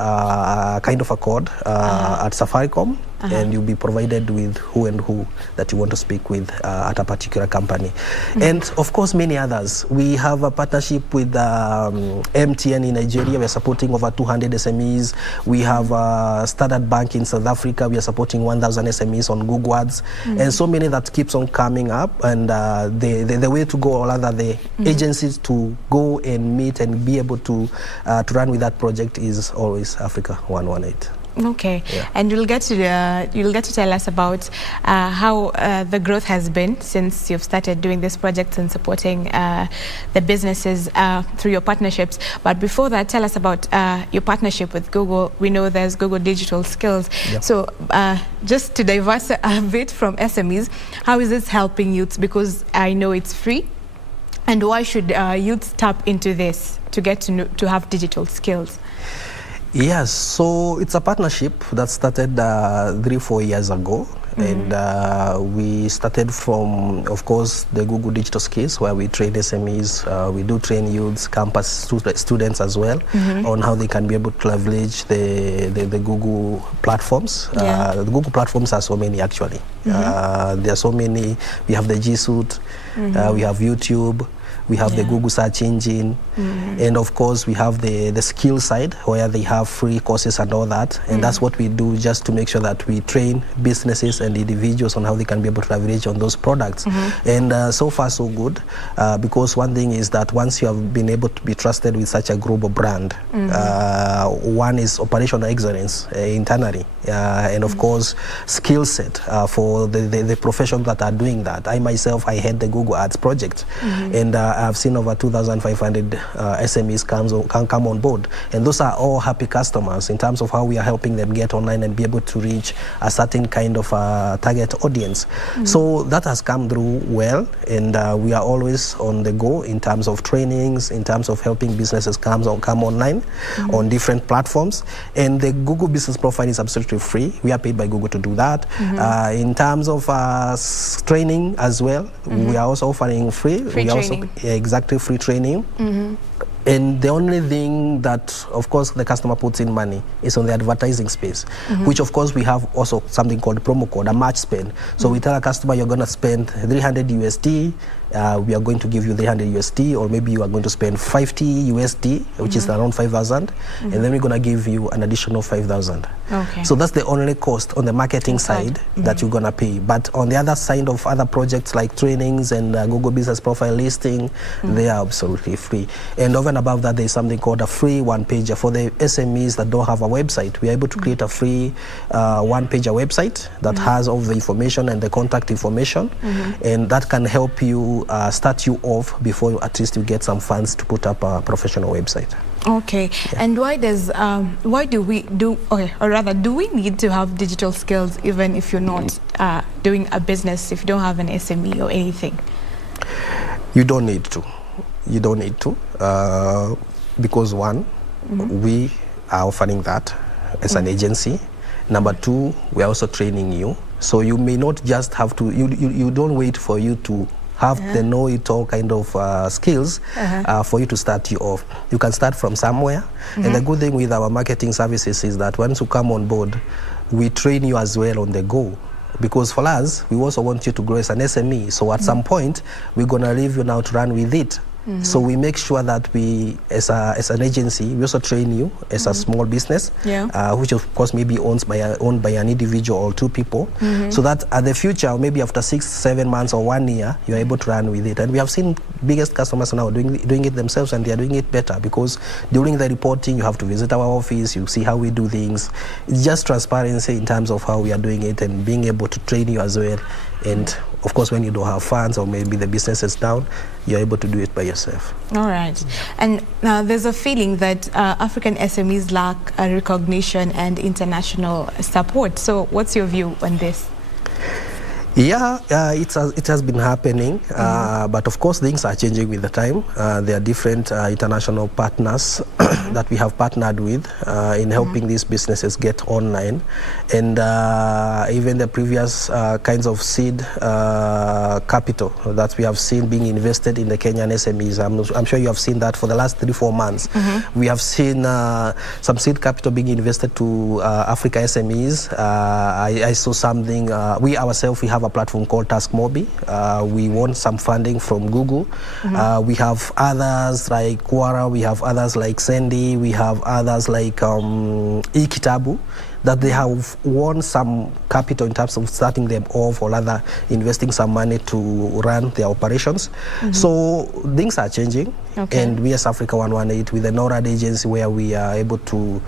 kind of a code at Safaricom and you'll be provided with who that you want to speak with at a particular company. And of course, many others. We have a partnership with MTN in Nigeria. We are supporting over 200 SMEs. We have Standard Bank in South Africa. We are supporting 1,000 SMEs on Google Ads, and so many that keeps on coming up. And the way to go, or rather the agencies to go and meet and be able to run with that project is always Africa 118. Okay, and you'll get to tell us about how the growth has been since you've started doing this project and supporting the businesses through your partnerships. But before that, tell us about your partnership with Google. We know there's Google Digital Skills. So just to diverse a bit from SMEs, how is this helping youths? Because I know it's free. And why should youths tap into this to get to have digital skills? Yes, so it's a partnership that started 3-4 years ago. And we started from, of course, the Google Digital Skills, where we train SMEs, we do train youths, campus students as well, on how they can be able to leverage the Google platforms. The Google platforms are so many, actually. There are so many. We have the G Suite, we have YouTube, we have the Google search engine, and of course we have the skill side where they have free courses and all that, and that's what we do just to make sure that we train businesses and individuals on how they can be able to leverage on those products. And so far so good, because one thing is that once you have been able to be trusted with such a global brand, one is operational excellence internally, and of course skill set for the professions that are doing that. I myself, I head the Google Ads project, and I've seen over 2,500 SMEs come on board, and those are all happy customers in terms of how we are helping them get online and be able to reach a certain kind of target audience. So that has come through well, and we are always on the go in terms of trainings, in terms of helping businesses come online on different platforms. And the Google Business Profile is absolutely free. We are paid by Google to do that. In terms of training as well, we are also offering free training. Exactly, free training. And the only thing that, of course, the customer puts in money is on the advertising space, which, of course, we have also something called promo code, a match spend. So we tell a customer you're going to spend 300 USD, we are going to give you 300 USD, or maybe you are going to spend 50 USD, which is around 5,000, and then we're going to give you an additional 5,000. Okay. So that's the only cost on the marketing side that you're going to pay. But on the other side of other projects like trainings and Google Business Profile listing, they are absolutely free. And over and above that, there's something called a free one-pager for the SMEs that don't have a website. We are able to create a free one-pager website that has all the information and the contact information, and that can help you start you off before you, at least you get some funds to put up a professional website. Okay, and why do we need to have digital skills even if you're not doing a business, if you don't have an SME or anything? You don't need to. You don't need to, because one, we are offering that as an agency. Number two, we are also training you. So you may not just have to, you don't wait for you to have the know-it-all kind of skills for you to start you off. You can start from somewhere. And the good thing with our marketing services is that once you come on board, we train you as well on the go. Because for us, we also want you to grow as an SME. So at some point, we're going to leave you now to run with it. So we make sure that we, as an agency, we also train you as a small business, which of course may be owned by an individual or two people, so that at the future, maybe after 6-7 months or 1 year, you're able to run with it. And we have seen biggest customers now doing it themselves, and they are doing it better, because during the reporting, you have to visit our office, you see how we do things. It's just transparency in terms of how we are doing it and being able to train you as well. And of course, when you don't have funds or maybe the business is down, you're able to do it by yourself. All right. And there's a feeling that African SMEs lack recognition and international support. So what's your view on this? Yeah, it has been happening, but of course things are changing with the time. There are different international partners that we have partnered with in helping these businesses get online, and even the previous kinds of seed capital that we have seen being invested in the Kenyan SMEs. I'm sure you have seen that for the last 3-4 months. We have seen some seed capital being invested to Africa SMEs. I saw something, we ourselves, we have a platform called TaskMobi. We won some funding from Google. We have others like Quora, we have others like Sandy, we have others like eKitabu, that they have won some capital in terms of starting them off or rather investing some money to run their operations. So things are changing, and we as Africa 118 with the NORAD agency, where we are able to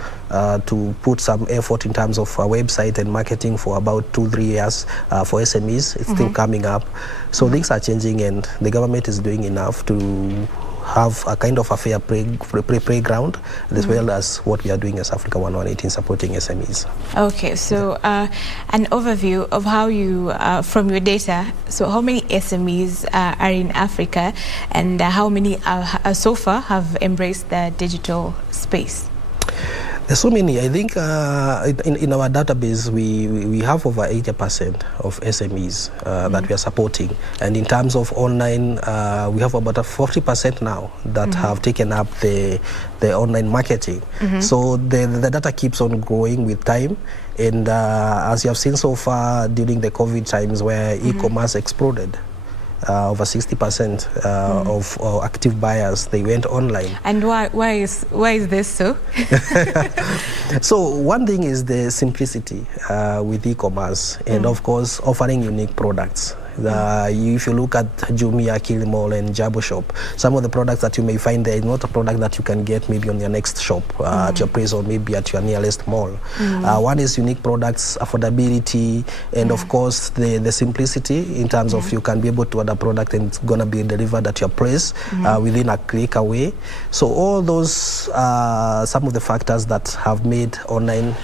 put some effort in terms of our website and marketing for about 2-3 years for SMEs. It's still coming up. So things are changing, and the government is doing enough to have a kind of a fair playground, as well as what we are doing as Africa 118 supporting SMEs. Okay, so an overview of how you, from your data, so how many SMEs are in Africa, and how many so far have embraced the digital space? There's so many. I think in our database we have over 80% of SMEs that we are supporting, and in terms of online we have about 40% now that have taken up the online marketing. So the data keeps on growing with time, and as you have seen so far during the COVID times, where e-commerce exploded. Over 60% of active buyers, they went online. And why is this so? So one thing is the simplicity with e-commerce, and of course offering unique products. If you look at Jumia, Kilimall, and Jabo Shop, some of the products that you may find there is not a product that you can get maybe on your next shop at your place, or maybe at your nearest mall. One is unique products, affordability, and of course the simplicity in terms of you can be able to order a product and it's going to be delivered at your place within a click away. So all those some of the factors that have made online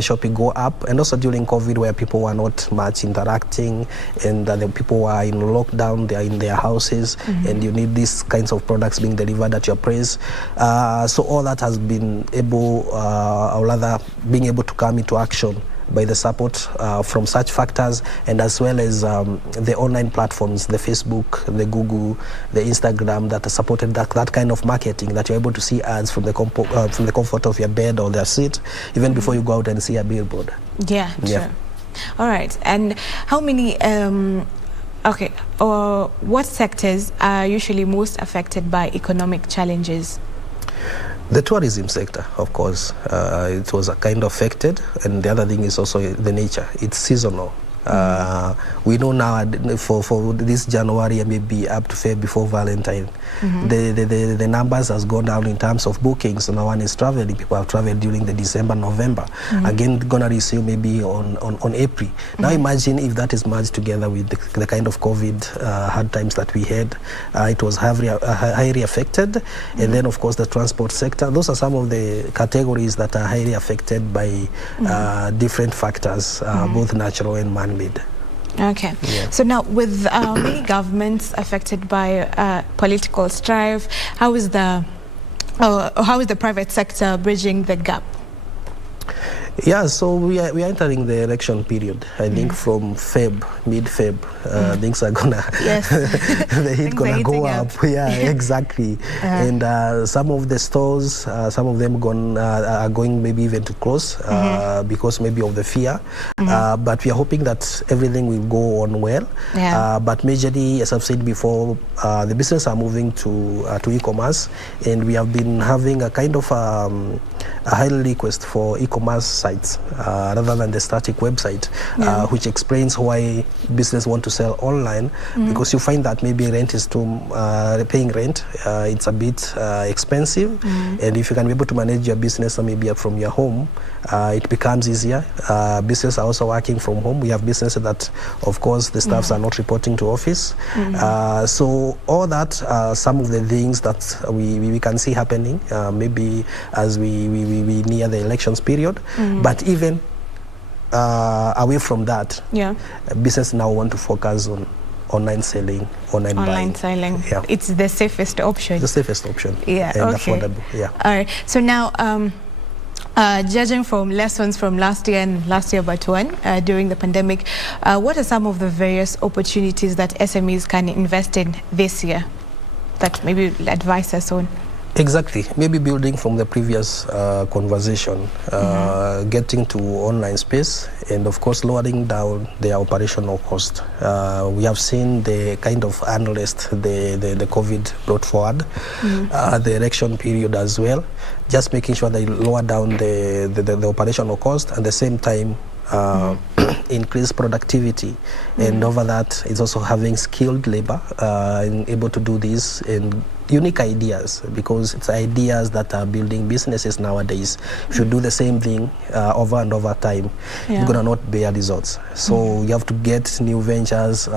shopping go up, and also during COVID, where people were not much interacting, and the people are in lockdown, they are in their houses, and you need these kinds of products being delivered at your place. So all that has been able, or rather being able to come into action by the support from such factors, and as well as the online platforms, the Facebook, the Google, the Instagram, that has supported that kind of marketing, that you're able to see ads from the comfort of your bed or their seat, even before you go out and see a billboard. Yeah, true. All right, and how many, what sectors are usually most affected by economic challenges? The tourism sector, of course, it was a kind of affected, and the other thing is also the nature. It's seasonal. We know now for this January, maybe up to February before Valentine, the numbers has gone down in terms of bookings. So no one is traveling. People have traveled during the December, November. Again, gonna resume maybe on April. Now imagine if that is merged together with the kind of COVID hard times that we had. It was highly affected. And then of course the transport sector. Those are some of the categories that are highly affected by different factors, both natural and man-made. Okay, so now with many governments affected by political strife, how is the private sector bridging the gap? Yeah, so we are entering the election period. I think from mid-Feb, things are gonna, the heat gonna go up. Yeah, exactly. And some of the stores, some of them are going maybe even to close because maybe of the fear. But we are hoping that everything will go on well. But majorly, as I've said before, the business are moving to e-commerce, and we have been having a kind of a high request for e-commerce sites rather than the static website, which explains why business want to sell online, because you find that maybe rent is too paying rent, it's a bit expensive, and if you can be able to manage your business maybe from your home, it becomes easier. Business are also working from home. We have businesses that, of course, the staffs are not reporting to office. So all that, some of the things that we can see happening, maybe as we near the elections period, but even away from that, business now want to focus on online selling, online buying. Selling. Yeah. It's the safest option. The safest option. Yeah. And okay. affordable. Yeah. All right. So now, judging from lessons from last year and last year but one during the pandemic, what are some of the various opportunities that SMEs can invest in this year that maybe you'll advise us on? Exactly. Maybe building from the previous conversation, getting to online space, and of course lowering down their operational cost. We have seen the kind of unrest the COVID brought forward, the election period as well. Just making sure they lower down the operational cost, at the same time increase productivity, and over that it's also having skilled labor and able to do this in unique ideas, because it's ideas that are building businesses nowadays. If you do the same thing over and over time, you're gonna not bear results. So you have to get new ventures,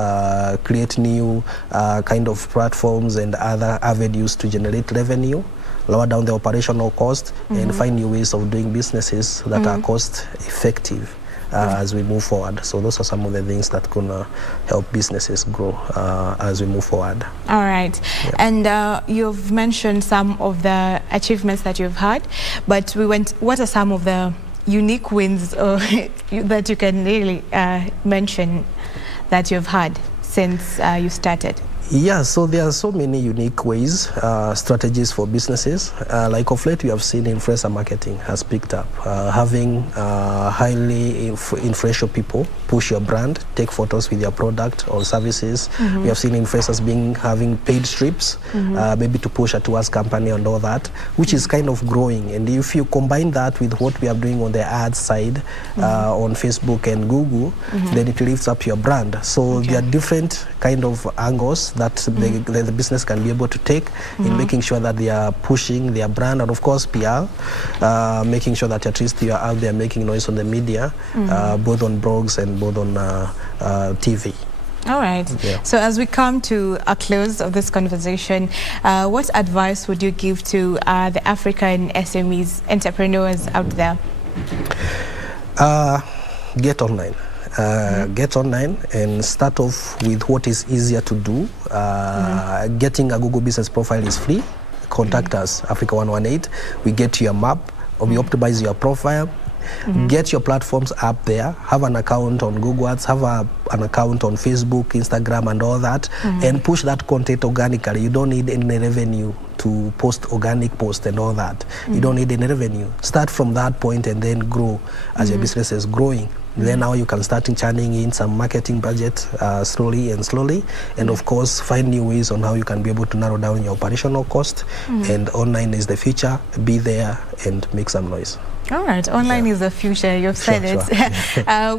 create new kind of platforms and other avenues to generate revenue, lower down the operational cost, and find new ways of doing businesses that are cost effective. As we move forward. So those are some of the things that can help businesses grow as we move forward. All right. Yeah. And you've mentioned some of the achievements that you've had, but what are some of the unique wins that you can really mention that you've had since you started? Yeah, so there are so many unique ways, strategies for businesses. Like of late, we have seen influencer marketing has picked up. Having highly influential people push your brand, take photos with your product or services. We have seen influencers having paid strips, maybe to push a towards company and all that, which is kind of growing. And if you combine that with what we are doing on the ads side, on Facebook and Google, then it lifts up your brand. So there are different kind of angles that the business can be able to take in making sure that they are pushing their brand, and of course PR, making sure that at least you are out there making noise on the media, both on blogs and both on TV. All right. Yeah. So as we come to a close of this conversation, what advice would you give to the African SMEs, entrepreneurs out there? Get online. Get online and start off with what is easier to do. Getting a Google business profile is free. Contact us, Africa 118. We get your map, or we optimize your profile. Get your platforms up there. Have an account on Google Ads, have an account on Facebook, Instagram, and all that, and push that content organically. You don't need any revenue to post organic posts and all that. You don't need any revenue. Start from that point and then grow as your business is growing. Then now you can start churning in some marketing budget slowly, and of course find new ways on how you can be able to narrow down your operational cost. And online is the future. Be there and make some noise. All right, online is the future. You've said it.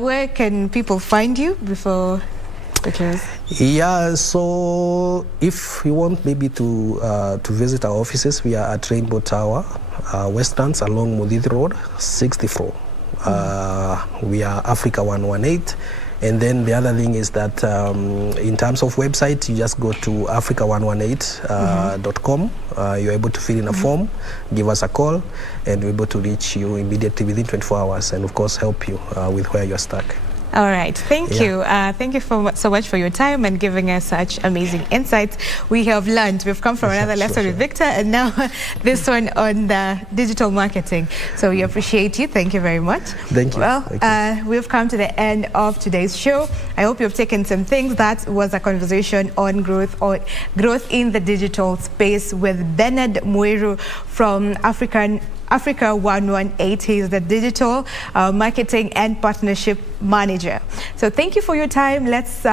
Where can people find you before we close? Yeah, so if you want maybe to visit our offices, we are at Rainbow Tower, Westlands along Mudithi Road, 6th floor. We are Africa 118. And then the other thing is that in terms of website, you just go to africa118.com. You're able to fill in a form, give us a call, and we're able to reach you immediately within 24 hours and, of course, help you with where you're stuck. All right. Thank you. Thank you so much for your time and giving us such amazing insights. We have learned. We've come from another lesson with Victor, and now this one on the digital marketing. So we appreciate you. Thank you very much. Thank you. Well, we've come to the end of today's show. I hope you've taken some things. That was a conversation on growth in the digital space with Bernard Mweru from Africa 118. He is the digital marketing and partnership manager. So thank you for your time. Let's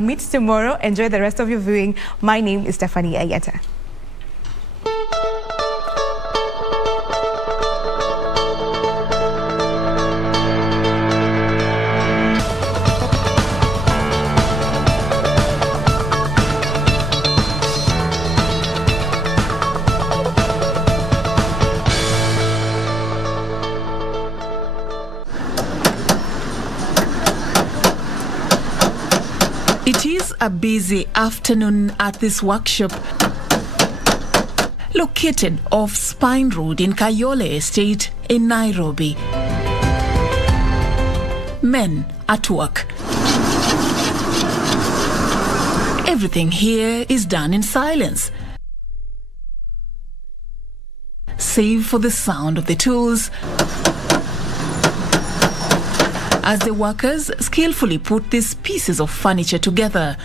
meet tomorrow. Enjoy the rest of your viewing. My name is Stephanie Ayeta. It is a busy afternoon at this workshop located off Spine Road in Kayole Estate in Nairobi. Men at work. Everything here is done in silence, save for the sound of the tools as the workers skillfully put these pieces of furniture together.